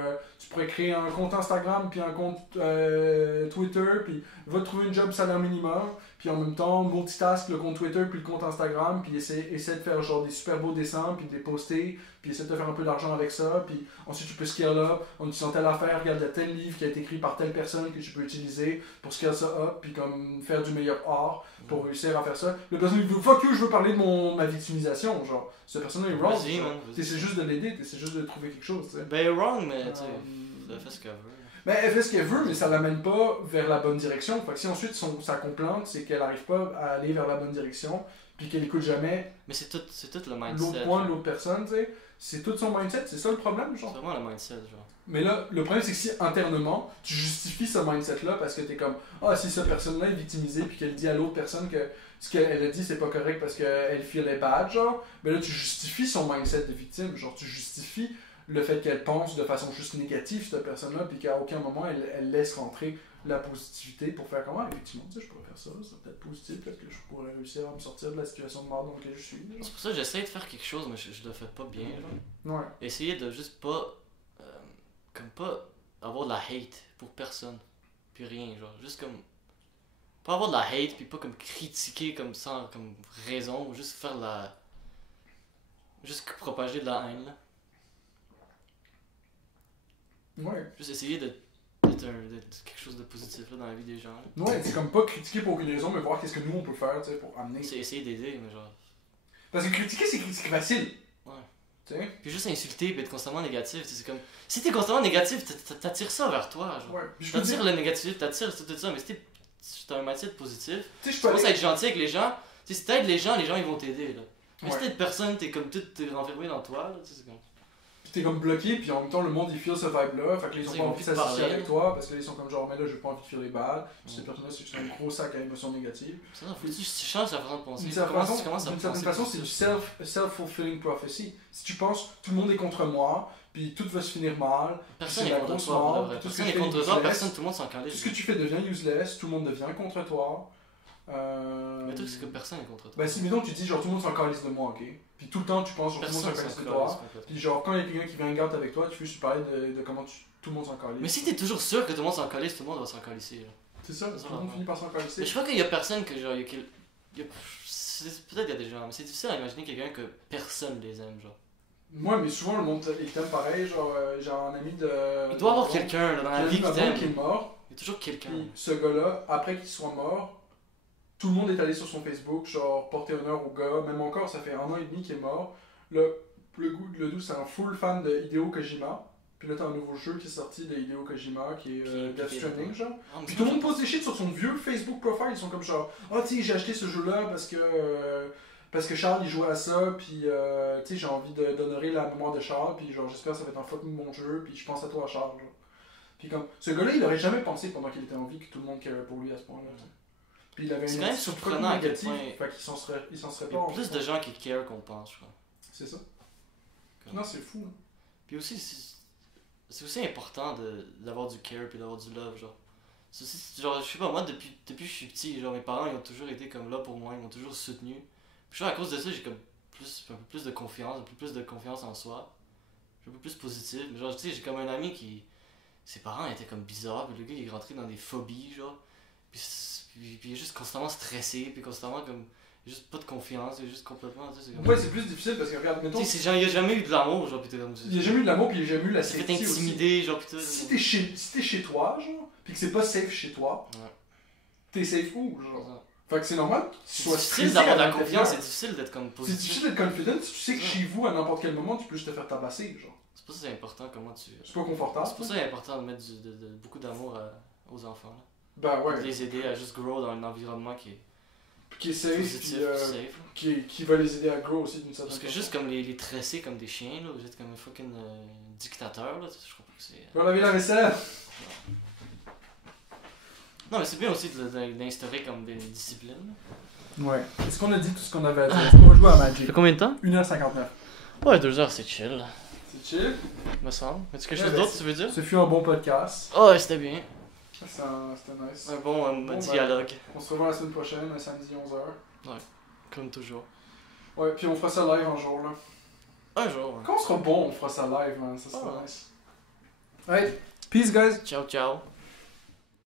créer un compte Instagram, puis un compte Twitter, puis va te trouver une job salaire minimum, puis en même temps, multitask le compte Twitter, puis le compte Instagram, puis essaie de faire genre des super beaux dessins, puis de les poster, puis essaie de te faire un peu d'argent avec ça, puis ensuite tu peux scale up, on utilise telle affaire, regarde, il y a tel livre qui a été écrit par telle personne que tu peux utiliser pour scale ça up, puis comme faire du meilleur art pour réussir à faire ça. Le personne il veut fuck you, je veux parler de ma victimisation, genre, cette personne-là est wrong. C'est juste de l'aider, c'est juste de trouver quelque chose, tu sais. Ben, wrong, mais tu sais, elle fait ce qu'elle veut. Ben, elle fait ce qu'elle veut, mais ça l'amène pas vers la bonne direction. Fait que si ensuite sa complainte, c'est qu'elle arrive pas à aller vers la bonne direction, puis qu'elle écoute jamais. Mais c'est tout le mindset. L'autre point de l'autre personne, tu sais. C'est tout son mindset, c'est ça le problème, genre. C'est vraiment le mindset, genre. Mais là, le problème, c'est que si internement, tu justifies ce mindset-là parce que t'es comme, ah, si cette personne-là est victimisée, puis qu'elle dit à l'autre personne que ce qu'elle a dit, c'est pas correct parce qu'elle feel bad, genre, ben là, tu justifies son mindset de victime, genre, tu justifies le fait qu'elle pense de façon juste négative, cette personne-là, puis qu'à aucun moment, elle laisse rentrer la positivité pour faire comment, effectivement, tu sais, je pourrais faire ça, c'est peut-être positif, peut-être que je pourrais réussir à me sortir de la situation de mort dans laquelle je suis. Genre. C'est pour ça que j'essaie de faire quelque chose, mais je le fais pas bien, genre. Ouais. Essayer de juste pas, comme pas avoir de la hate pour personne, puis rien, genre, juste comme, pas avoir de la hate, puis pas comme critiquer comme sans comme raison, ou juste faire juste propager de la haine, là. Ouais. Juste essayer d'être quelque chose de positif là, dans la vie des gens. Là. Ouais, c'est comme pas critiquer pour aucune raison, mais voir qu'est-ce que nous on peut faire, tu sais, pour amener. C'est essayer d'aider, mais genre. Parce que critiquer, c'est facile. Ouais. Tu sais? Puis juste insulter, puis être constamment négatif, c'est comme. Si t'es constamment négatif, t'attires ça vers toi, genre. Ouais. T'attires le négatif, t'attires tout ça, mais si t'as un mindset positif, tu commences à être gentil avec les gens, tu sais, si t'aides les gens ils vont t'aider, là. Mais ouais. si t'es personne, t'es comme tout renfermé dans toi, là, tu sais, c'est comme. T'es comme bloqué, puis en même temps, le monde il feel ce vibe-là. Fait que ils ont pas envie de s'associer avec toi parce qu'ils sont comme genre, mais là, j'ai pas envie de filer bad. Puis cette personne-là, c'est juste un gros sac à émotions négatives. C'est ça, faut que tu changes ta façon de penser. D'une certaine façon, c'est du self-fulfilling prophecy. Si tu penses, tout le monde est contre moi, puis tout va se finir mal, personne n'est contre toi, personne n'est contre toi, personne, tout le monde s'en calme. Tout ce que tu fais devient useless, tout le monde devient contre toi. Mais le truc, c'est que personne n'est contre toi. Bah, si, mettons, tu dis genre tout le monde s'en calisse de moi, ok? Puis tout le temps, tu penses genre tout le monde s'en calisse de toi. Puis genre, quand il y a quelqu'un qui vient garder avec toi, tu fais juste parler de comment tout le monde s'en calisse. Mais si t'es toujours sûr que tout le monde s'en calisse, tout le monde va s'en calisser. C'est ça, tout le monde finit par s'en calisser. Mais je crois qu'il y a personne que genre. Peut-être il y a des gens, mais c'est difficile à imaginer quelqu'un que personne les aime, genre. Moi, mais souvent le monde il t'aime pareil, genre j'ai un ami de. Il doit y avoir quelqu'un dans la vie qui t'aime. Qui est mort. Il y a toujours quelqu'un. Ce gars-là, après qu'il soit mort, tout le monde est allé sur son Facebook, genre porter honneur au gars. Même encore, ça fait 1 an et demi qu'il est mort. Le dude, c'est un full fan de Hideo Kojima. Puis là, t'as un nouveau jeu qui est sorti de Hideo Kojima qui est Death Stranding, genre. Puis tout le monde pose des shit sur son vieux Facebook profile. Ils sont comme genre, oh, tu sais, j'ai acheté ce jeu-là parce que Charles il jouait à ça, puis tu sais, j'ai envie d'honorer la mémoire de Charles, puis genre j'espère que ça va être un fucking bon jeu, puis je pense à toi Charles. Genre. Puis comme, ce gars-là il aurait jamais pensé pendant qu'il était en vie que tout le monde carait pour lui à ce point-là. Puis il avait une attitude surprenant à quel point. Fait qu'il s'en serait pas. Il y a plus de gens qui care qu'on pense, je crois. C'est ça. Non, c'est fou. Hein. Puis aussi, c'est aussi important d'avoir du care puis d'avoir du love, genre. Genre, je sais pas, moi depuis que je suis petit, genre mes parents ils ont toujours été comme là pour moi, ils m'ont toujours soutenu. Puis à cause de ça, j'ai comme un peu plus de confiance, un peu plus de confiance en soi. Un peu plus positif. Mais genre, tu sais, j'ai comme un ami qui. Ses parents étaient comme bizarres, puis le gars il est rentré dans des phobies, genre. Puis il est juste constamment stressé, puis constamment comme. Il a juste pas de confiance, il est juste complètement. Tu sais, c'est comme... Ouais, c'est plus difficile parce que regarde, mettons. Tu sais, genre, il a jamais eu de l'amour, genre, pis t'es comme. Il a jamais eu de l'amour, puis il a jamais eu la Il s'est fait safety aussi. intimider, genre, pis tout. Si t'es chez toi, genre, pis que c'est pas safe chez toi, Ouais. t'es safe où, genre? Ça. Fait que c'est normal que tu C'est sois difficile stressé d'avoir de à la l'intérieur. confiance, c'est difficile d'être comme C'est positif. difficile d'être confident si tu sais que Ouais. chez vous, à n'importe quel moment, tu peux juste te faire tabasser, genre. C'est pour ça que c'est important comment tu. C'est pas confortable. C'est pour ça que c'est important de mettre beaucoup d'amour aux enfants. Là. Ben ouais. De les aider à juste grow dans un environnement qui est Puis qui est safe, positif, puis safe. qui va les aider à grow aussi d'une certaine Parce que façon. juste comme les tresser comme des chiens, là, vous êtes comme un fucking dictateur, là, je crois pas que c'est. Va laver la vaisselle! Non, mais c'est bien aussi d'instaurer comme des disciplines. Ouais. Est-ce qu'on a dit tout ce qu'on avait à dire? Est-ce qu'on va jouer à Magic? combien de temps? 1h59. Ouais, 2 heures, c'est chill, C'est chill. me semble. As-tu quelque Ouais, chose ben, d'autre, tu veux dire? Ce fut un bon podcast. Oh, ouais, c'était bien. C'était nice. Un bon Bon, dialogue, On se revoit la semaine prochaine, un samedi 11h. comme toujours. Ouais, puis on fera ça live un jour, là. Un jour. Quand on sera bon, on fera ça live, man. Ça sera Ah. nice. Alright, peace, guys! Ciao, ciao.